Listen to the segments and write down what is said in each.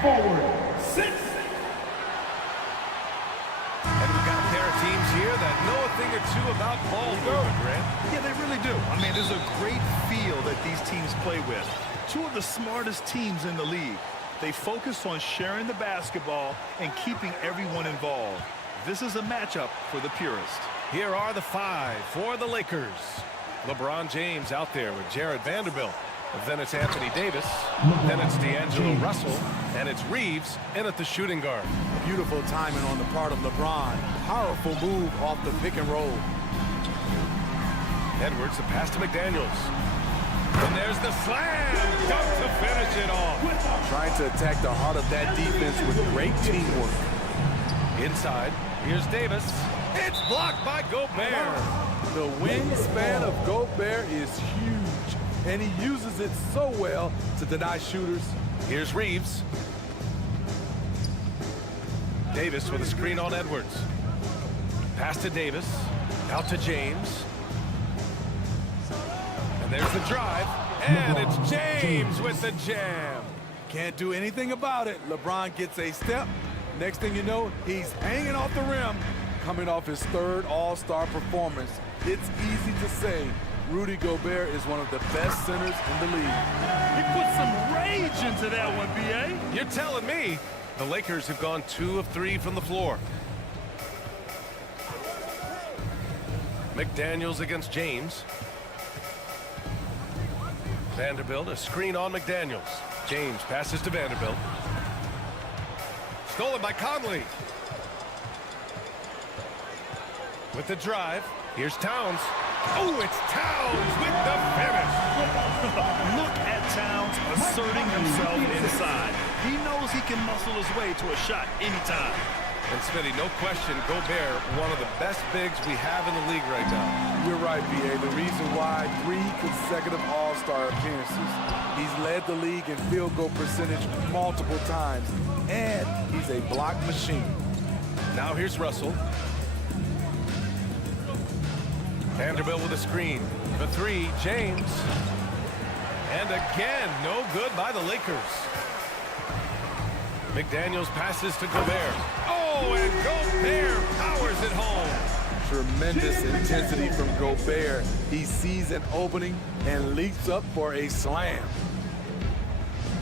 Forward, 6. And we've got a pair of teams here that know a thing or two about ball movement, Grant. Yeah, they really do. I mean, there's a great feel that these teams play with. Two of the smartest teams in the league. They focus on sharing the basketball and keeping everyone involved. This is a matchup for the purist. Here are the 5 for the Lakers. LeBron James out there with Jared Vanderbilt. Then it's Anthony Davis. Then it's D'Angelo Russell. And it's Reeves in at the shooting guard. Beautiful timing on the part of LeBron. Powerful move off the pick and roll. Edwards, the pass to McDaniels. And there's the slam. Dunk to finish it off. Trying to attack the heart of that defense with great teamwork. Inside, here's Davis. It's blocked by Gobert. The wingspan of Gobert is huge, and he uses it so well to deny shooters. Here's Reeves. Davis with a screen on Edwards. Pass to Davis. Out to James. And there's the drive. And it's James with the jam. Can't do anything about it. LeBron gets a step. Next thing you know, he's hanging off the rim, coming off his 3rd All-Star performance. It's easy to say Rudy Gobert is one of the best centers in the league. He put some rage into that one, B.A. You're telling me. The Lakers have gone 2 of 3 from the floor. McDaniels against James. Vanderbilt, a screen on McDaniels. James passes to Vanderbilt. Stolen by Conley. With the drive, here's Towns. Oh, it's Towns with the finish. Look at Towns asserting himself inside. He knows he can muscle his way to a shot anytime. And Smitty, no question, Gobert, one of the best bigs we have in the league right now. You're right, B.A. The reason why 3 consecutive All-Star appearances. He's led the league in field goal percentage multiple times, and he's a block machine. Now here's Russell. Vanderbilt with a screen. The 3, James. And again, no good by the Lakers. McDaniels passes to Gobert. Oh, and Gobert powers it home. Tremendous intensity from Gobert. He sees an opening and leaps up for a slam.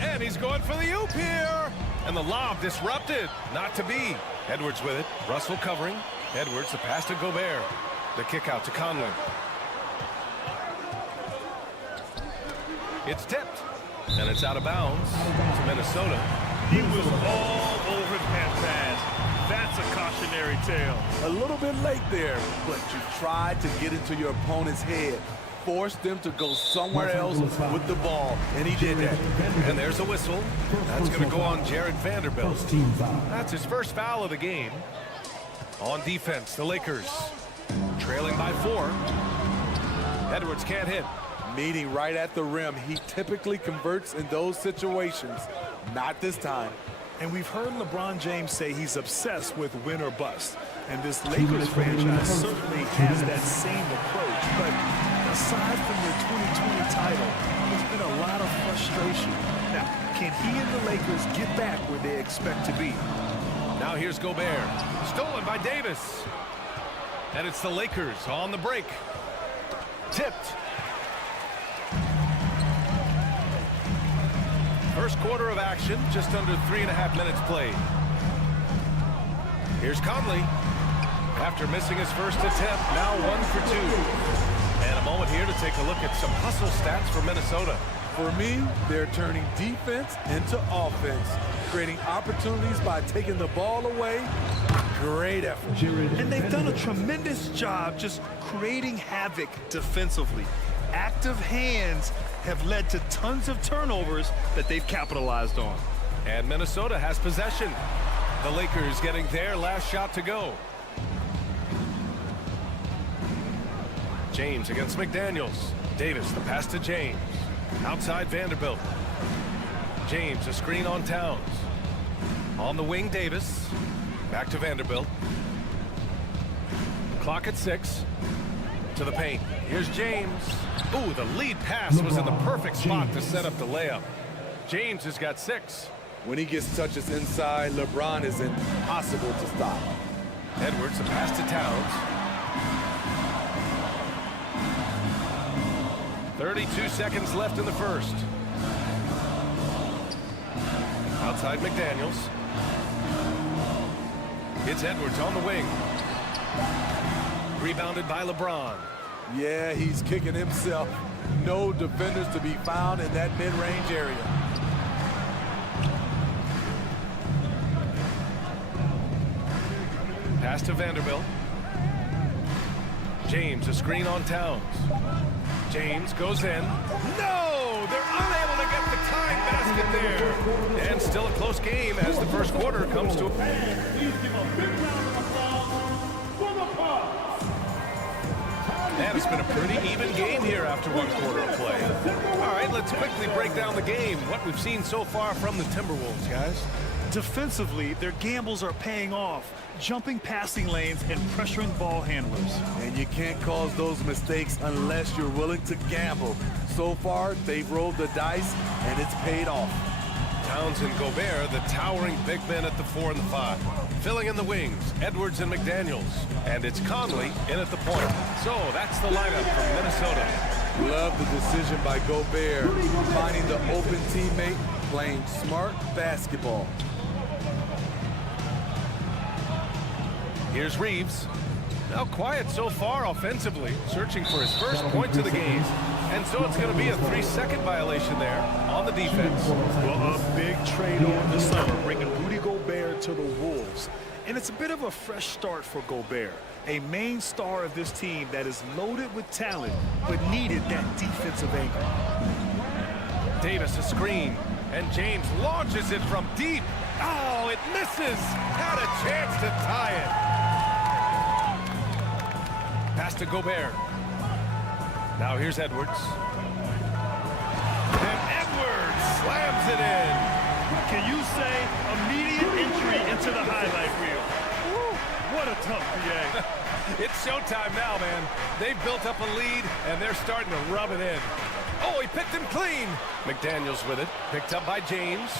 And he's going for the oop here. And the lob disrupted. Not to be. Edwards with it. Russell covering. Edwards, the pass to Gobert. The kick out to Conley. It's tipped. And it's out of bounds to Minnesota. He was all over that pass. That's a cautionary tale. A little bit late there, but you tried to get into your opponent's head. Forced them to go somewhere else with the ball, and he did that. And there's a whistle. That's going to go on Jared Vanderbilt. That's his first foul of the game. On defense, the Lakers trailing by 4. Edwards can't hit. Meeting right at the rim. He typically converts in those situations. Not this time. And we've heard LeBron James say he's obsessed with win or bust. And this Lakers franchise certainly has that same approach. But aside from the 2020 title, there's been a lot of frustration. Now, can he and the Lakers get back where they expect to be? Now here's Gobert. Stolen by Davis. And it's the Lakers on the break. Tipped. First quarter of action, just under 3.5 minutes played. Here's Conley. After missing his first attempt, now 1 for 2. And a moment here to take a look at some hustle stats for Minnesota. For me, they're turning defense into offense, creating opportunities by taking the ball away. Great effort. And they've done a tremendous job just creating havoc defensively. Active hands have led to tons of turnovers that they've capitalized on. And Minnesota has possession. The Lakers getting their last shot to go. James against McDaniels. Davis, the pass to James. Outside Vanderbilt. James, a screen on Towns. On the wing, Davis. Back to Vanderbilt. Clock at 6. To the paint. Here's James. Ooh, the lead pass was in the perfect spot to set up the layup. James has got 6. When he gets touches inside, LeBron is impossible to stop. Edwards, the pass to Towns. 32 seconds left in the first. Outside McDaniels. It's Edwards on the wing. Rebounded by LeBron. Yeah, he's kicking himself. No defenders to be found in that mid-range area. Pass to Vanderbilt. James, a screen on Towns. James goes in. No! They're unable to get the tying basket there. And still a close game as the first quarter comes to a... And it's been a pretty even game here after one quarter of play. All right, let's quickly break down the game. What we've seen so far from the Timberwolves, guys. Defensively, their gambles are paying off, jumping passing lanes and pressuring ball handlers. And you can't cause those mistakes unless you're willing to gamble. So far, they've rolled the dice, and it's paid off. Towns and Gobert, the towering big men at the 4 and the 5. Filling in the wings, Edwards and McDaniels. And it's Conley in at the point. So that's the lineup from Minnesota. Love the decision by Gobert, finding the open teammate, playing smart basketball. Here's Reeves. Now quiet so far offensively, searching for his first points of the game. And so it's going to be a 3-second violation there on the defense. Well, a big trade on this summer, bringing Rudy Gobert to the Wolves. And it's a bit of a fresh start for Gobert, a main star of this team that is loaded with talent, but needed that defensive angle. Davis a screen, and James launches it from deep. Oh, it misses. Had a chance to tie it. Pass to Gobert. Now here's Edwards. And Edwards slams it in. Can you say immediate entry into the highlight reel? Woo, what a tough PA. It's showtime now, man. They've built up a lead, and they're starting to rub it in. Oh, he picked him clean. McDaniels with it. Picked up by James.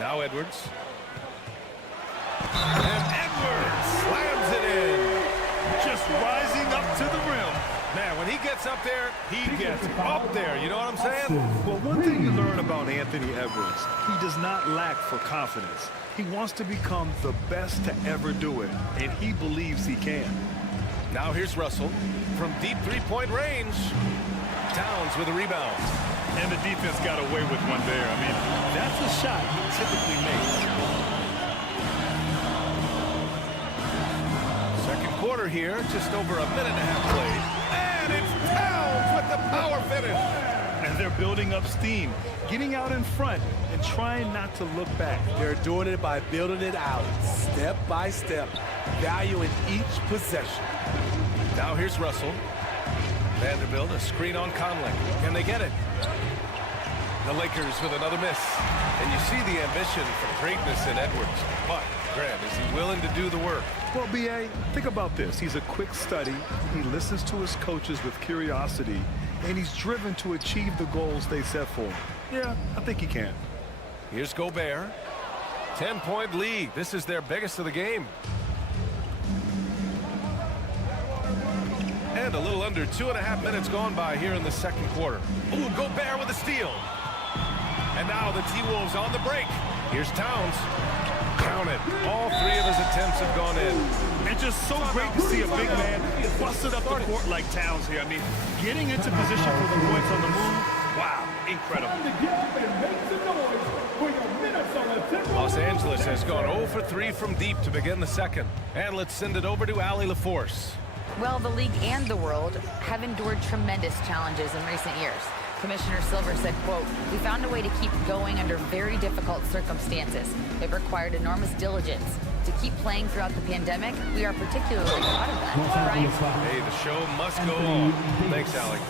Now Edwards. And Edwards slams it in. Just rising up to the rim. Man, when he gets up there, he gets up there. You know what I'm saying? Well, one thing you learn about Anthony Edwards, he does not lack for confidence. He wants to become the best to ever do it, and he believes he can. Now here's Russell from deep three-point range. Towns with a rebound. And the defense got away with one there. I mean, that's a shot he typically makes. Second quarter here, just over a minute and a half played. And it's Towns with the power finish. And they're building up steam, getting out in front and trying not to look back. They're doing it by building it out, step by step, valuing each possession. Now here's Russell. Vanderbilt, a screen on Conley. Can they get it? The Lakers with another miss. And you see the ambition for greatness in Edwards. But, Grant, is he willing to do the work? Well, B.A., think about this. He's a quick study. He listens to his coaches with curiosity, and he's driven to achieve the goals they set for him. Yeah, I think he can. Here's Gobert. 10-point lead. This is their biggest of the game. And a little under 2.5 minutes gone by here in the second quarter. Ooh, Gobert with a steal. And now the T-Wolves on the break. Here's Towns. Count it. All three of his attempts have gone in. And just so great to see a big man busted up the court like Towns here. I mean, getting into position for the points on the move. Wow, incredible. Los Angeles has gone 0 for 3 from deep to begin the second. And let's send it over to Allie LaForce. Well, the league and the world have endured tremendous challenges in recent years. Commissioner Silver said, quote, "We found a way to keep going under very difficult circumstances. It required enormous diligence. To keep playing throughout the pandemic, we are particularly proud of that." Brian? Hey, the show must go on. Thanks, Allie.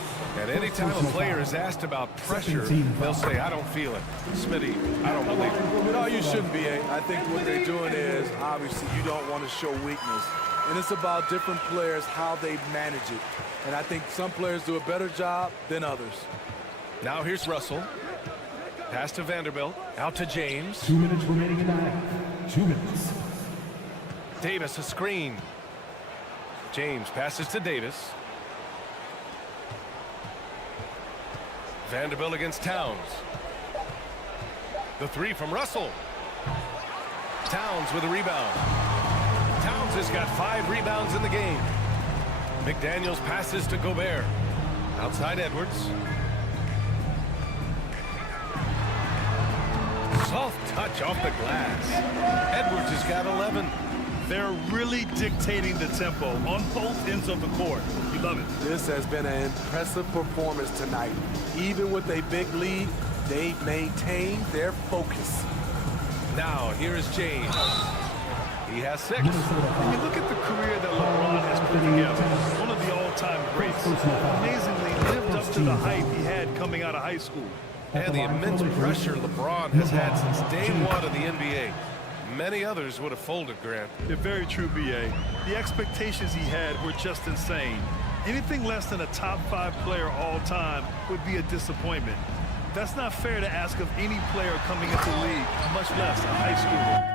And anytime a player is asked about pressure, they'll say, "I don't feel it." Smitty, I don't believe it. No, you shouldn't be. I think what they're doing is, obviously, you don't want to show weakness. And it's about different players, how they manage it. And I think some players do a better job than others. Now here's Russell. Pass to Vanderbilt. Out to James. 2 minutes remaining in the half. 2 minutes. Davis, a screen. James passes to Davis. Vanderbilt against Towns. The three from Russell. Towns with a rebound. Towns has got 5 rebounds in the game. McDaniels passes to Gobert. Outside Edwards. Soft touch off the glass. Edwards has got 11. They're really dictating the tempo on both ends of the court. You love it. This has been an impressive performance tonight. Even with a big lead, they maintain their focus. Now, here is James. He has 6. When you look at the career that LeBron has put together, one of the all-time greats, amazingly lived up to the hype he had coming out of high school. And the immense pressure LeBron has had since day one of the NBA. Many others would have folded, Grant. Yeah, very true, B.A. The expectations he had were just insane. Anything less than a top 5 player all time would be a disappointment. That's not fair to ask of any player coming into the league, much less a high schooler.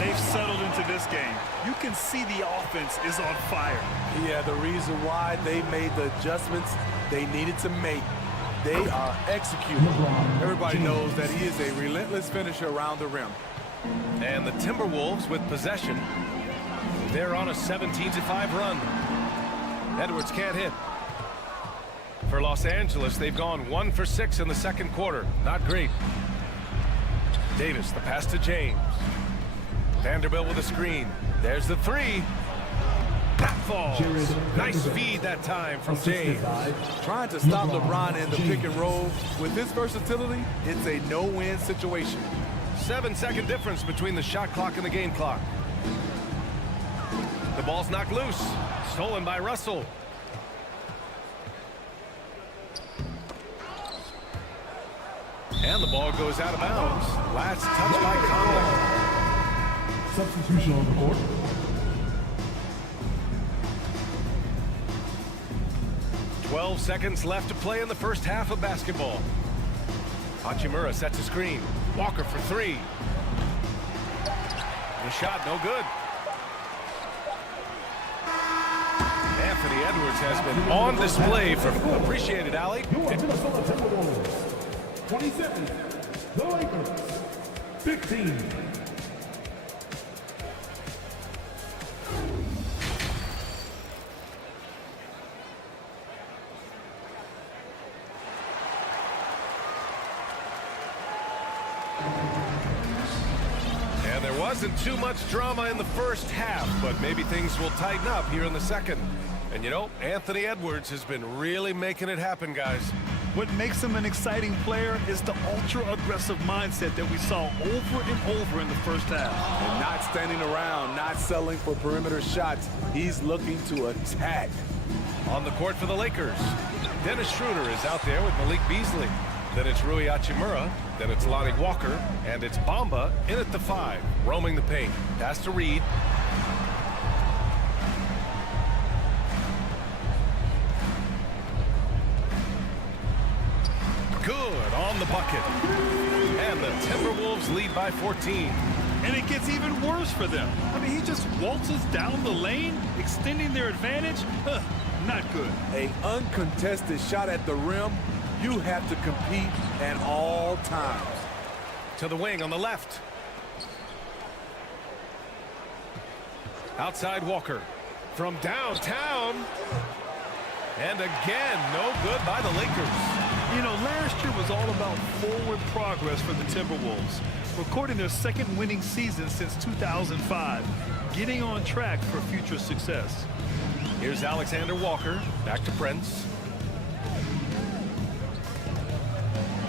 They've settled into this game. You can see the offense is on fire. Yeah, the reason why they made the adjustments they needed to make. They are executing. Everybody knows that he is a relentless finisher around the rim. And the Timberwolves with possession. They're on a 17-5 run. Edwards can't hit. For Los Angeles, they've gone 1 for 6 in the second quarter. Not great. Davis, the pass to James. Vanderbilt with a screen. There's the 3. That falls. Nice feed that time from James. Trying to stop LeBron in the pick and roll. With this versatility, it's a no-win situation. 7-second difference between the shot clock and the game clock. The ball's knocked loose. Stolen by Russell. And the ball goes out of bounds. Last touch by Conley. Substitution on the court. Twelve seconds left to play in the first half of basketball. Hachimura sets a screen. Walker for 3. The shot no good. Anthony Edwards has been on display for appreciated, Allie. 27, the Lakers, 15. And there wasn't too much drama in the first half, but maybe things will tighten up here in the second. And you know, Anthony Edwards has been really making it happen, guys. What makes him an exciting player is the ultra-aggressive mindset that we saw over and over in the first half. And not standing around, not settling for perimeter shots. He's looking to attack. On the court for the Lakers, Dennis Schroeder is out there with Malik Beasley. Then it's Rui Hachimura. Then it's Lonnie Walker. And it's Bamba in at the 5, roaming the paint. Pass to Reed. Good on the bucket. And the Timberwolves lead by 14. And it gets even worse for them. I mean, he just waltzes down the lane, extending their advantage. Not good. An uncontested shot at the rim, you have to compete at all times. To the wing on the left. Outside Walker. From downtown. And again, no good by the Lakers. You know, last year was all about forward progress for the Timberwolves, recording their second winning season since 2005, getting on track for future success. Here's Alexander Walker, back to Prince.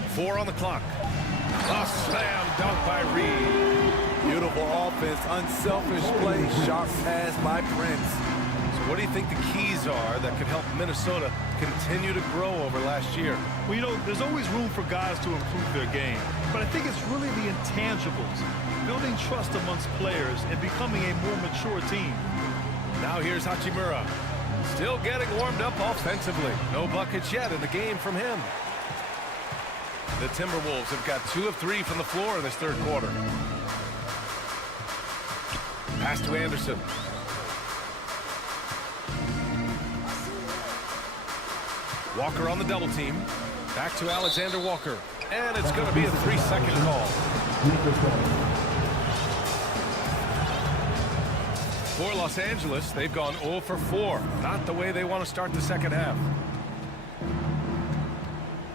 4 on the clock. A slam dunk by Reed. Beautiful offense, unselfish play, sharp pass by Prince. So what do you think the keys are that could help Minnesota continue to grow over last year? Well, you know, there's always room for guys to improve their game, but I think it's really the intangibles, building trust amongst players and becoming a more mature team. Now here's Hachimura. Still getting warmed up offensively. No buckets yet in the game from him. The Timberwolves have got 2 of 3 from the floor in this third quarter. Pass to Anderson. Walker on the double team. Back to Alexander Walker. And it's going to be a 3-second call. For Los Angeles, they've gone 0 for 4. Not the way they want to start the second half.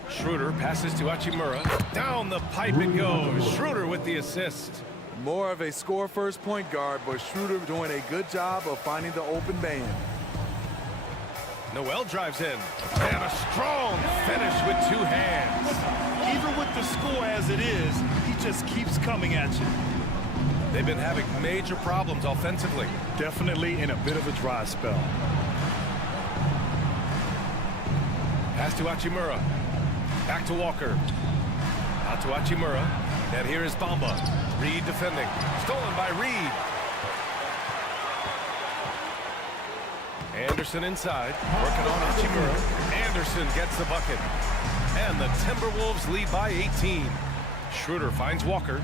Schroeder passes to Hachimura. Down the pipe it goes. Schroeder with the assist. More of a score-first point guard, but Schroeder doing a good job of finding the open man. Noel drives in. And a strong finish with 2 hands. Even with the score as it is, he just keeps coming at you. They've been having major problems offensively. Definitely in a bit of a dry spell. Pass to Hachimura. Back to Walker. Out to Hachimura. And here is Bamba. Reed defending. Stolen by Reed. Anderson inside. Working on Hachimura. Anderson gets the bucket. And the Timberwolves lead by 18. Schroeder finds Walker.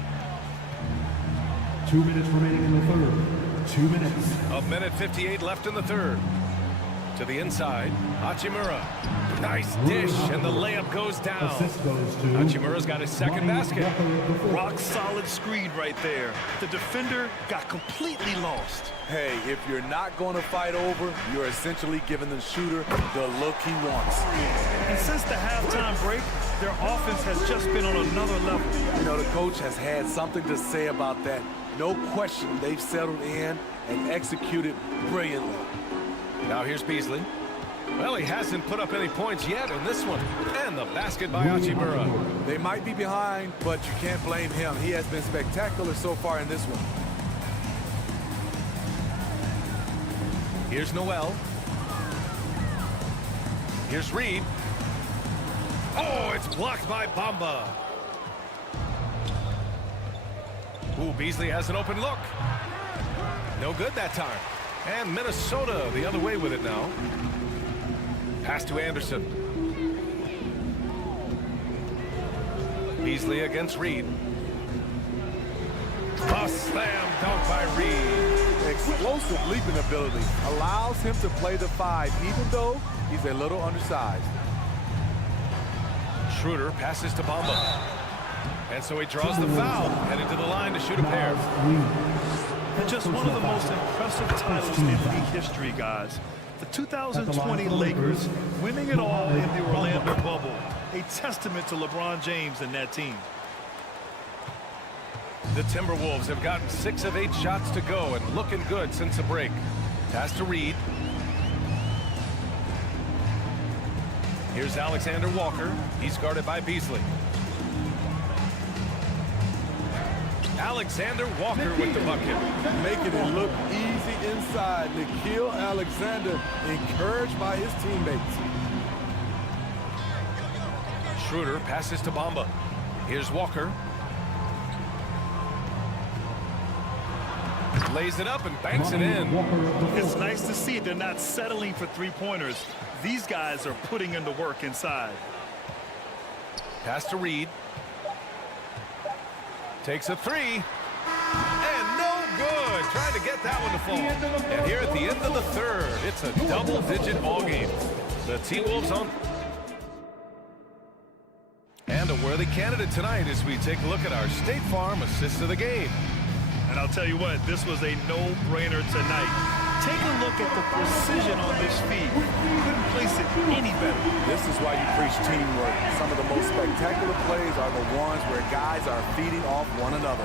2 minutes remaining in the third. 2 minutes. 1:58 left in the third. To the inside. Hachimura. Nice dish, and the layup goes down. Assist goes to Hachimura's got his second basket. Rock solid screen right there. The defender got completely lost. Hey, if you're not going to fight over, you're essentially giving the shooter the look he wants. And since the halftime break, their offense has just been on another level. You know, the coach has had something to say about that. No question, they've settled in and executed brilliantly. Now here's Beasley. Well, he hasn't put up any points yet in this one. And the basket by Hachimura. They might be behind, but you can't blame him. He has been spectacular so far in this one. Here's Noel. Here's Reed. Oh, it's blocked by Bamba. Ooh, Beasley has an open look. No good that time. And Minnesota the other way with it now. Pass to Anderson. Beasley against Reed. A slam dunk by Reed. Explosive leaping ability allows him to play the 5, even though he's a little undersized. Schroeder passes to Bamba. And so he draws the foul, headed to the line to shoot a pair. Just one of the most impressive titles in league history, guys. The 2020 Lakers winning it all in the Orlando bubble. A testament to LeBron James and that team. The Timberwolves have gotten 6 of 8 shots to go and looking good since the break. Pass to Reed. Here's Alexander Walker. He's guarded by Beasley. Alexander Walker with the bucket. Making it look easy inside. Nikhil Alexander encouraged by his teammates. Schroeder passes to Bamba. Here's Walker. Lays it up and banks it in. It's nice to see they're not settling for three-pointers. These guys are putting in the work inside. Pass to Reed. Takes a 3. fall. And here at the end of the third, it's a double-digit ball game. The T-Wolves on. And a worthy candidate tonight as we take a look at our State Farm assist of the game. And I'll tell you what, this was a no-brainer tonight. Take a look at the precision on this feed. Couldn't place it any better. This is why you preach teamwork. Some of the most spectacular plays are the ones where guys are feeding off one another.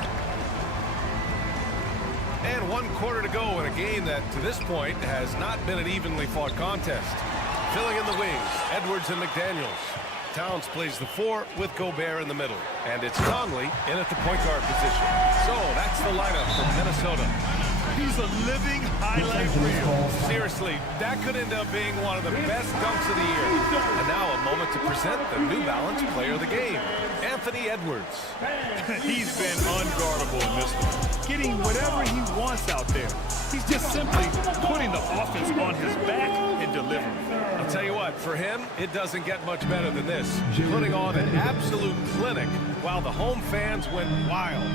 And 1 quarter to go in a game that, to this point, has not been an evenly fought contest. Filling in the wings, Edwards and McDaniels. Towns plays the 4 with Gobert in the middle. And it's Conley in at the point guard position. So that's the lineup from Minnesota. He's a living highlight reel. Seriously, that could end up being one of the best dunks of the year. And now a moment to present the New Balance player of the game, Anthony Edwards. He's been unguardable in this one. Getting whatever he wants out there. He's just simply putting the offense on his back and delivering. I'll tell you what, for him, it doesn't get much better than this. Putting on an absolute clinic while the home fans went wild.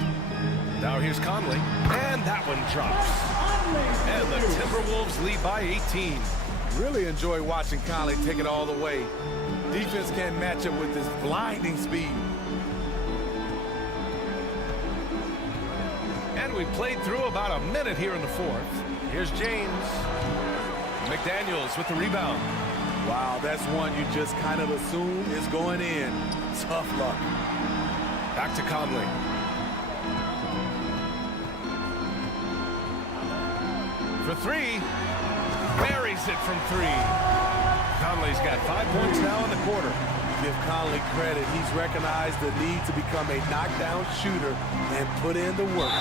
Now here's Conley, and that one drops. And the Timberwolves lead by 18. Really enjoy watching Conley take it all the way. Defense can't match up with this blinding speed. And we played through about a minute here in the fourth. Here's James. McDaniels with the rebound. Wow, that's one you just kind of assume is going in. Tough luck. Back to Conley. For 3, buries it from 3. Conley's got 5 points now in the quarter. Give Conley credit. He's recognized the need to become a knockdown shooter and put in the work.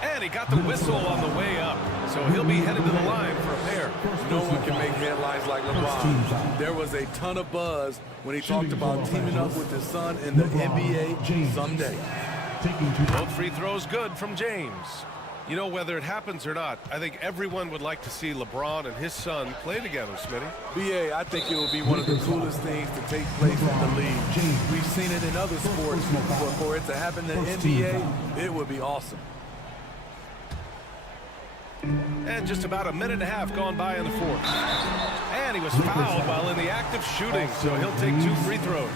And he got the whistle on the way up, so he'll be headed to the line for a pair. No one can make headlines like LeBron. There was a ton of buzz when he talked about teaming up with his son in the NBA someday. Both free throws good from James. You know, whether it happens or not, I think everyone would like to see LeBron and his son play together, Smitty. B.A., I think it will be one of the coolest things to take place in the league. We've seen it in other sports, but for it to happen in the NBA, it would be awesome. And just about a minute and a half gone by in the fourth. And he was fouled while in the act of shooting, so he'll take 2 free throws.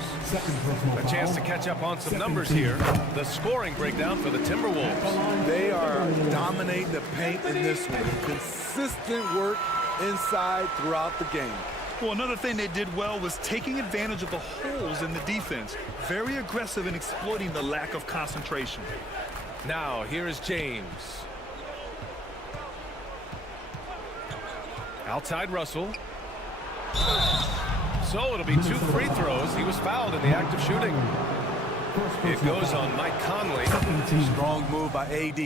A chance to catch up on some numbers here. The scoring breakdown for the Timberwolves. They are dominating the paint in this one. Consistent work inside throughout the game. Well, another thing they did well was taking advantage of the holes in the defense. Very aggressive in exploiting the lack of concentration. Now, here is James. Outside Russell. So it'll be 2 free throws. He was fouled in the act of shooting. It goes on Mike Conley. Strong move by AD.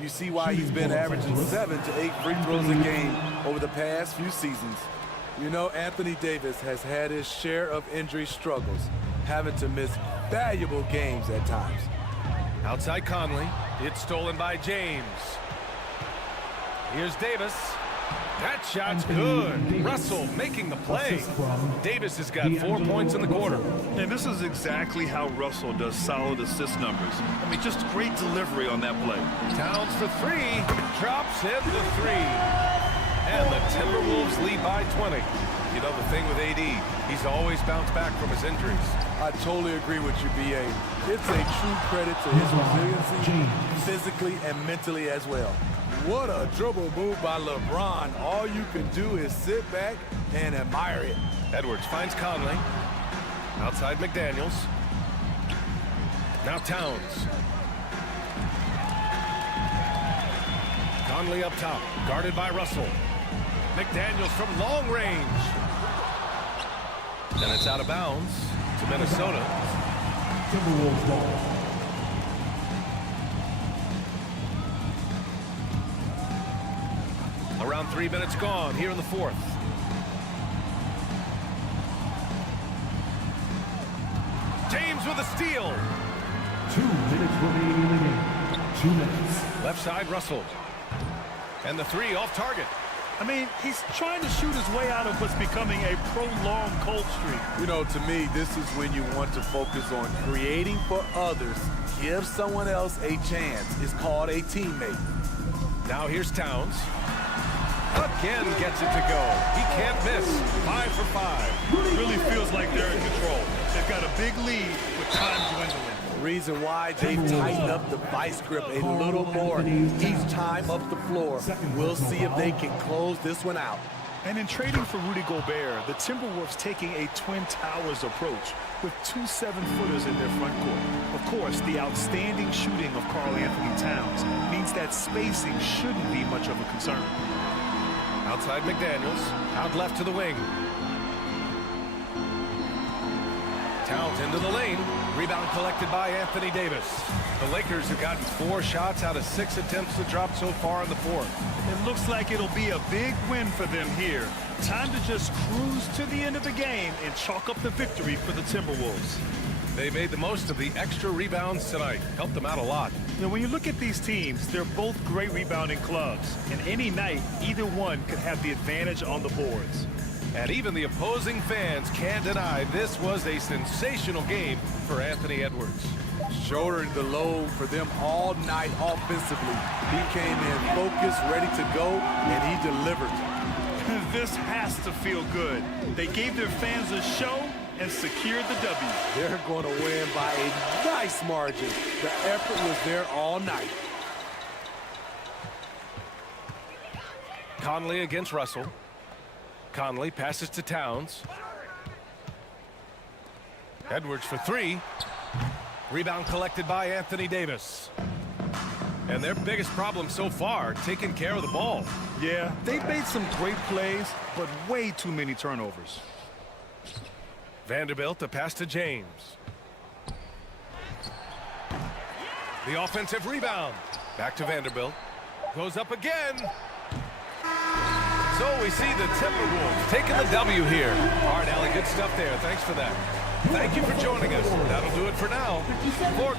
You see why he's been averaging 7 to 8 free throws a game over the past few seasons. You know, Anthony Davis has had his share of injury struggles, having to miss valuable games at times. Outside Conley. It's stolen by James. Here's Davis. That shot's good. Russell making the play. Davis has got 4 points in the quarter. And this is exactly how Russell does solid assist numbers. I mean, just great delivery on that play. Towns for 3. Drops in the 3. And the Timberwolves lead by 20. You know, the thing with AD, he's always bounced back from his injuries. I totally agree with you, B.A. It's a true credit to his resiliency, physically and mentally as well. What a dribble move by LeBron. All you can do is sit back and admire it. Edwards finds Conley. Outside McDaniels. Now Towns. Conley up top, guarded by Russell. McDaniels from long range. And it's out of bounds to Minnesota. Timberwolves ball. Around 3 minutes gone here in the fourth. James with a steal. 2 minutes remaining in the game. 2 minutes. Left side, Russell. And the 3 off target. I mean, he's trying to shoot his way out of what's becoming a prolonged cold streak. You know, to me, this is when you want to focus on creating for others. Give someone else a chance. It's called a teammate. Now here's Towns. Again gets it to go. He can't miss. 5 for 5. Really feels like they're in control. They've got a big lead with time dwindling. Reason why they've tightened up the vice grip a little more each time up the floor. We'll see if they can close this one out. And in trading for Rudy Gobert, the Timberwolves taking a Twin Towers approach with 2 7-footers in their front court. Of course, the outstanding shooting of Karl-Anthony Towns means that spacing shouldn't be much of a concern. Outside McDaniels, out left to the wing. Towns into the lane. Rebound collected by Anthony Davis. The Lakers have gotten 4 shots out of 6 attempts to drop so far in the fourth. It looks like it'll be a big win for them here. Time to just cruise to the end of the game and chalk up the victory for the Timberwolves. They made the most of the extra rebounds tonight. Helped them out a lot. Now, when you look at these teams, they're both great rebounding clubs. And any night, either one could have the advantage on the boards. And even the opposing fans can't deny this was a sensational game for Anthony Edwards. Shouldering the load for them all night offensively. He came in focused, ready to go, and he delivered. This has to feel good. They gave their fans a show and secured the W. They're going to win by a nice margin. The effort was there all night. Conley against Russell. Conley passes to Towns. Edwards for 3. Rebound collected by Anthony Davis. And their biggest problem so far, taking care of the ball. Yeah, they've made some great plays, but way too many turnovers. Vanderbilt, a pass to James. The offensive rebound. Back to Vanderbilt. Goes up again. So we see the Timberwolves taking the W here. All right, Allie, good stuff there. Thanks for that. Thank you for joining us. That'll do it for now. For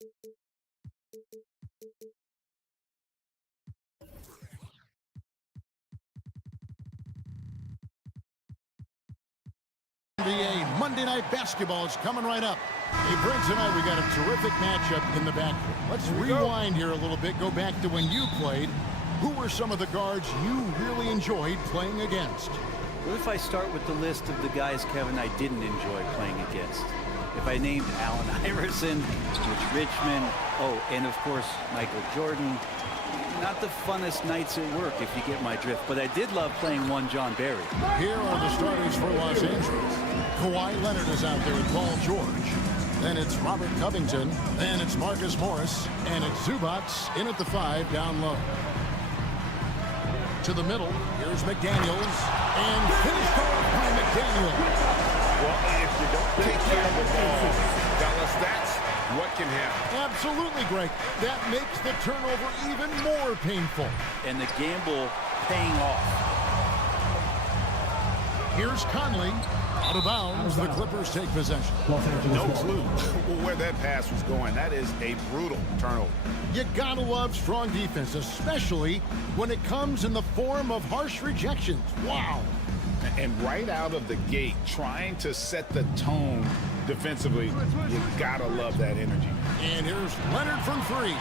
NBA Monday Night Basketball is coming right up. Hey, Brent, tonight we got a terrific matchup in the backcourt. Let's rewind here a little bit, go back to when you played. Who were some of the guards you really enjoyed playing against? What if I start with the list of the guys, Kevin, I didn't enjoy playing against? If I named Allen Iverson, Mitch Richmond, oh, and of course, Michael Jordan. Not the funnest nights at work, if you get my drift, but I did love playing one John Barry. Here are the starters for Los Angeles. Kawhi Leonard is out there with Paul George. Then it's Robert Covington. Then it's Marcus Morris. And it's Zubac in at the 5 down low. To the middle, here's McDaniels. And finished off by McDaniels. Well, if you don't take care of the ball, Dallas, that's what can happen. Absolutely, Greg. That makes the turnover even more painful. And the gamble paying off. Here's Conley. Out of bounds, the Clippers take possession. No clue where that pass was going. That is a brutal turnover. You gotta love strong defense, especially when it comes in the form of harsh rejections. Wow. And right out of the gate, trying to set the tone defensively, you gotta love that energy. And here's Leonard from 3.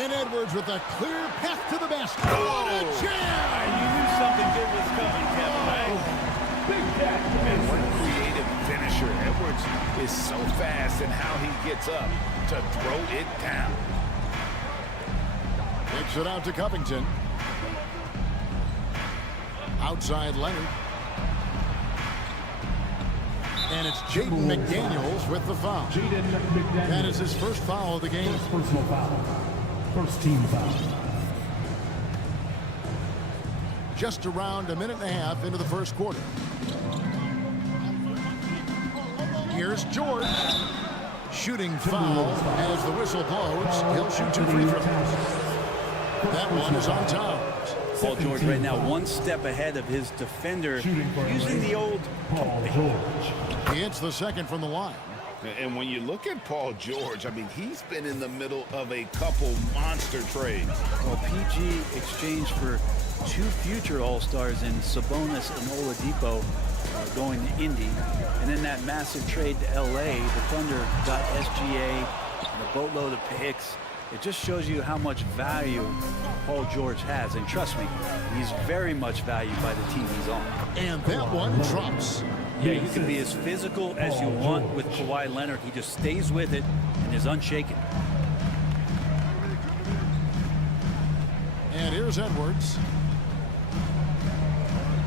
And Edwards with a clear path to the basket. What a jam! You knew something good was coming, Kevin, right? And what a creative finisher. Edwards is so fast in how he gets up to throw it down. Takes it out to Covington. Outside Leonard. And it's Jaden McDaniels with the foul. That is his first foul of the game. Personal foul. First team foul. Just around a minute and a half into the first quarter. Here's George. Shooting foul as the whistle blows. He'll shoot 2 free throws. That one is on Towns. Paul George right now 1 step ahead of his defender, using the old Paul George. He hits the second from the line. And when you look at Paul George, I mean, he's been in the middle of a couple monster trades. Well, PG exchanged for 2 future All-Stars in Sabonis and Oladipo going to Indy. And in that massive trade to LA, the Thunder got SGA and a boatload of picks. It just shows you how much value Paul George has. And trust me, he's very much valued by the team he's on. And that one drops. Yeah, you can be as physical as you want with Kawhi Leonard. He just stays with it and is unshaken. And here's Edwards.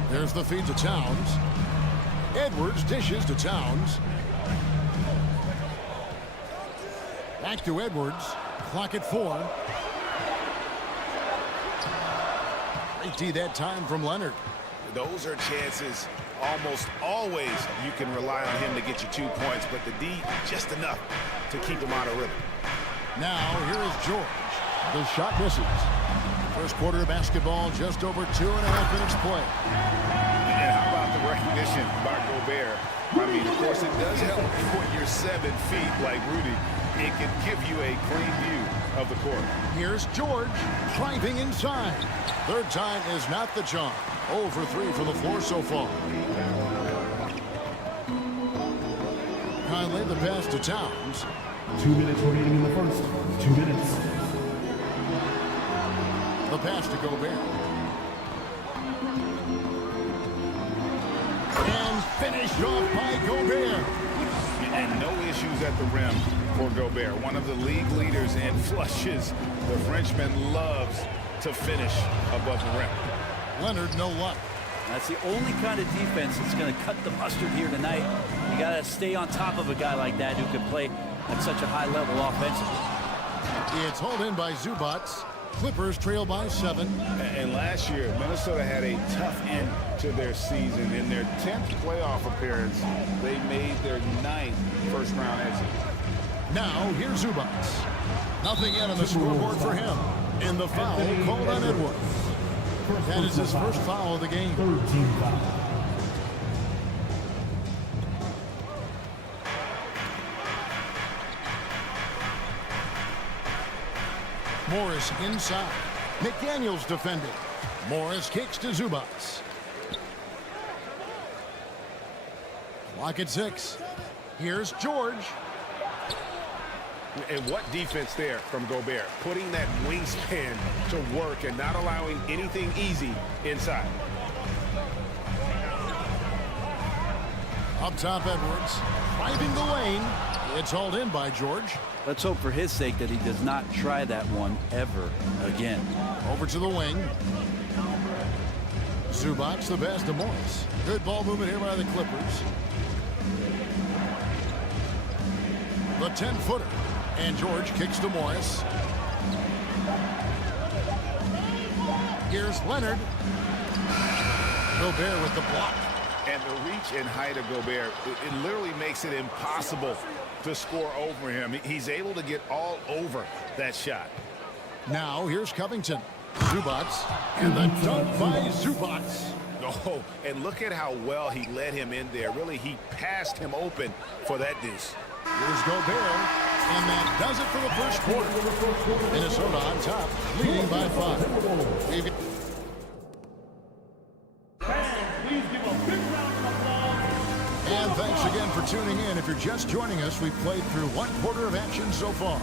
There's the feed to Towns. Edwards dishes to Towns. Back to Edwards. Clock at 4. Great D that time from Leonard. Those are chances almost always you can rely on him to get you 2 points, but the D just enough to keep him out of rhythm. Now here is George. The shot misses. First quarter of basketball, just over 2.5 minutes play. And how about the recognition by Gobert? I mean, of course, it does help when you're 7 feet like Rudy. It can give you a clean view of the court. Here's George driving inside. Third time is not the charm. 0 for 3 from the floor so far. Conley the pass to Towns. 2 minutes remaining in the first. 2 minutes. The pass to Gobert. And finished off by Gobert. And no issues at the rim for Gobert. One of the league leaders in flushes. The Frenchman loves to finish above the rim. Leonard, no luck. That's the only kind of defense that's going to cut the mustard here tonight. You got to stay on top of a guy like that who can play at such a high level offensively. It's hauled in by Zubac. Clippers trail by 7. And last year, Minnesota had a tough end to their season. In their 10th playoff appearance, they made their 9th first-round exit. Now, here's Zubac. Nothing yet on the scoreboard for him. And the foul called on Edwards. That is his first foul of the game. Third team foul. Morris inside. McDaniels defending. Morris kicks to Zubats. Clock at 6. Here's George. And what defense there from Gobert, putting that wingspan to work and not allowing anything easy inside. Up top, Edwards driving the lane. It's hauled in by George. Let's hope for his sake that he does not try that one ever again. Over to the wing. Zubats the pass to Morris. Good ball movement here by the Clippers. The 10-footer. And George kicks to Morris. Here's Leonard. Gobert with the block. And the reach and height of Gobert, it literally makes it impossible to score over him. He's able to get all over that shot. Now here's Covington. Zubats. And the dunk by Zubats. Oh, and look at how well he led him in there. Really, he passed him open for that deuce. Here's Gobert. And that does it for the first quarter. Minnesota on top, leading by 5. And thanks again for tuning in. If you're just joining us, we've played through 1 quarter of action so far.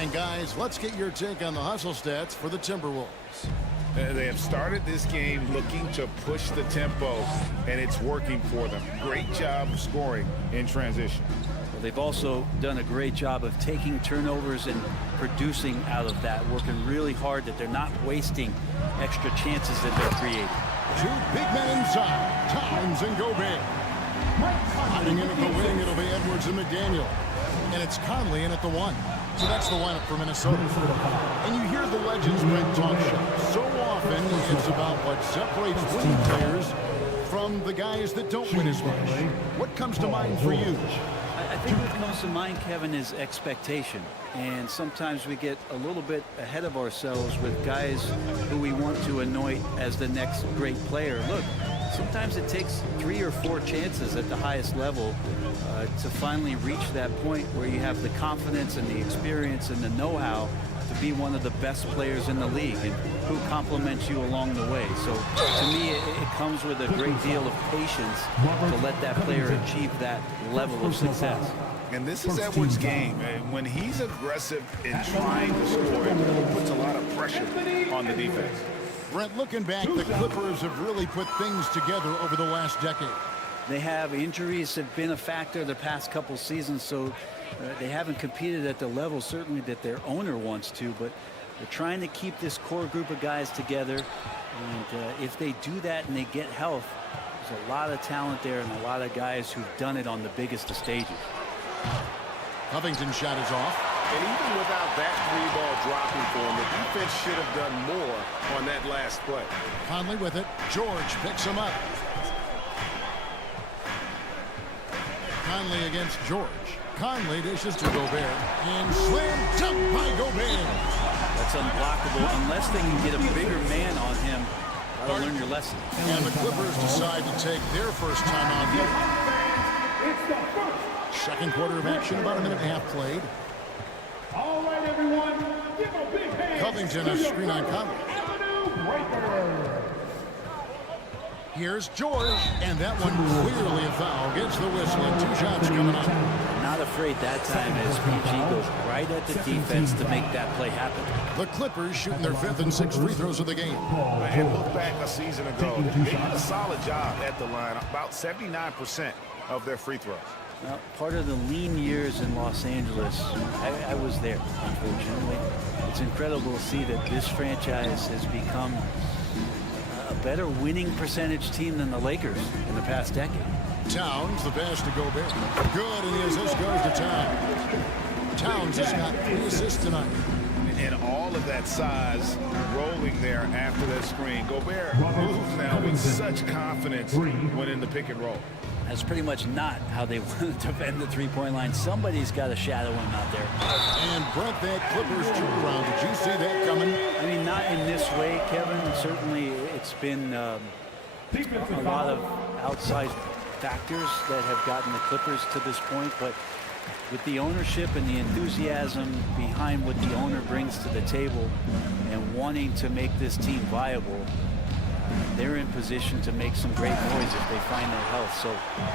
And guys, let's get your take on the hustle stats for the Timberwolves. They have started this game looking to push the tempo, and it's working for them. Great job of scoring in transition. Well, they've also done a great job of taking turnovers and producing out of that, working really hard that they're not wasting extra chances that they're creating. 2 big men inside, Towns and Gobert. Hiding in at the wing, it'll be Edwards and McDaniel. And it's Conley in at the 1. So that's the lineup for Minnesota. And you hear the legends bring talk shop. So often it's about what separates winning players from the guys that don't win as much. What comes to mind for you? I think what comes to mind, Kevin, is expectation. And sometimes we get a little bit ahead of ourselves with guys who we want to anoint as the next great player. Look, sometimes it takes 3 or 4 chances at the highest level to finally reach that point where you have the confidence and the experience and the know-how to be one of the best players in the league and who compliments you along the way. So to me, it comes with a great deal of patience to let that player achieve that level of success. And this is Edwards' game. When he's aggressive in trying to score, it really puts a lot of pressure on the defense. Brent, looking back, the Clippers have really put things together over the last decade. They have. Injuries have been a factor the past couple seasons, so they haven't competed at the level certainly that their owner wants to, but they're trying to keep this core group of guys together. And if they do that and they get health, there's a lot of talent there and a lot of guys who've done it on the biggest of stages. Covington's shot is off. And even without that 3-ball dropping for him, the defense should have done more on that last play. Conley with it. George picks him up. Conley against George. Conley dishes to Gobert. And slam dunk by Gobert. That's unblockable unless they can get a bigger man on him. That'll learn your lesson. And the Clippers decide to take their first timeout here. Second quarter of action, about 1.5 minutes played. All right, everyone, give a big hand. Covington, a screen on Conley. Here's George, and that one clearly a foul. Gets the whistle, and 2 shots coming up. Not afraid that time as B.G. goes right at the defense to make that play happen. The Clippers shooting their 5th and 6th free throws of the game. And look back a season ago, they did a solid job at the line, about 79% of their free throws. Well, part of the lean years in Los Angeles, I was there, unfortunately. It's incredible to see that this franchise has become a better winning percentage team than the Lakers in the past decade. Towns, the pass to Gobert. Good, and the assist goes to Towns. Towns has got 3 assists tonight. And all of that size rolling there after that screen. Gobert moves now with such confidence when in the pick and roll. That's pretty much not how they want to defend the three-point line. Somebody's got to shadow him out there. And Brent, that Clippers turnaround. Did you see that coming? I mean, not in this way, Kevin. Certainly, it's been a lot of outside factors that have gotten the Clippers to this point. But with the ownership and the enthusiasm behind what the owner brings to the table and wanting to make this team viable, they're in position to make some great noise if they find their health. So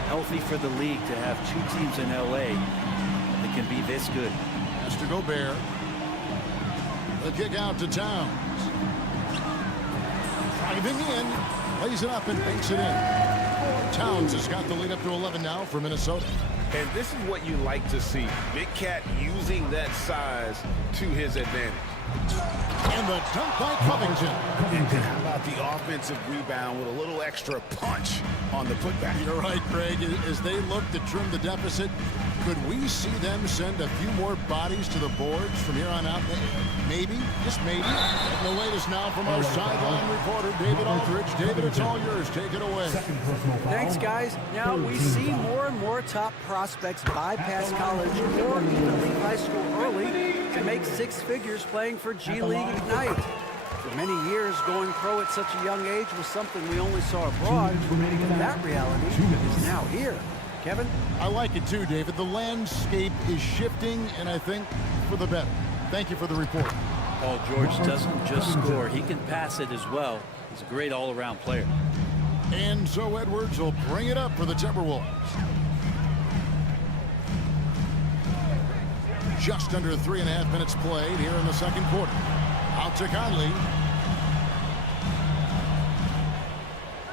healthy for the league to have two teams in LA that can be this good. Has to Gobert. The kick out to Towns. Driving in, lays it up and banks it in. Towns has got the lead up to 11 now for Minnesota. And this is what you like to see. Big Cat using that size to his advantage. And the dunk by Covington. And how about the offensive rebound with a little extra punch on the putback? You're right, Craig. As they look to trim the deficit, could we see them send a few more bodies to the boards from here on out? Maybe, just maybe. And the latest now from our sideline reporter, David Aldridge. David, it's all yours. Take it away. Thanks, guys. Now we see more and more top prospects bypass college or even leave high school early to make six figures playing for G League Ignite. For many years, going pro at such a young age was something we only saw abroad, but that reality is now here. Kevin? I like it too, David. The landscape is shifting, and I think for the better. Thank you for the report. Paul George doesn't just score, he can pass it as well. He's a great all-around player. And so Edwards will bring it up for the Timberwolves. Just under 3.5 minutes played here in the second quarter. Out to Conley.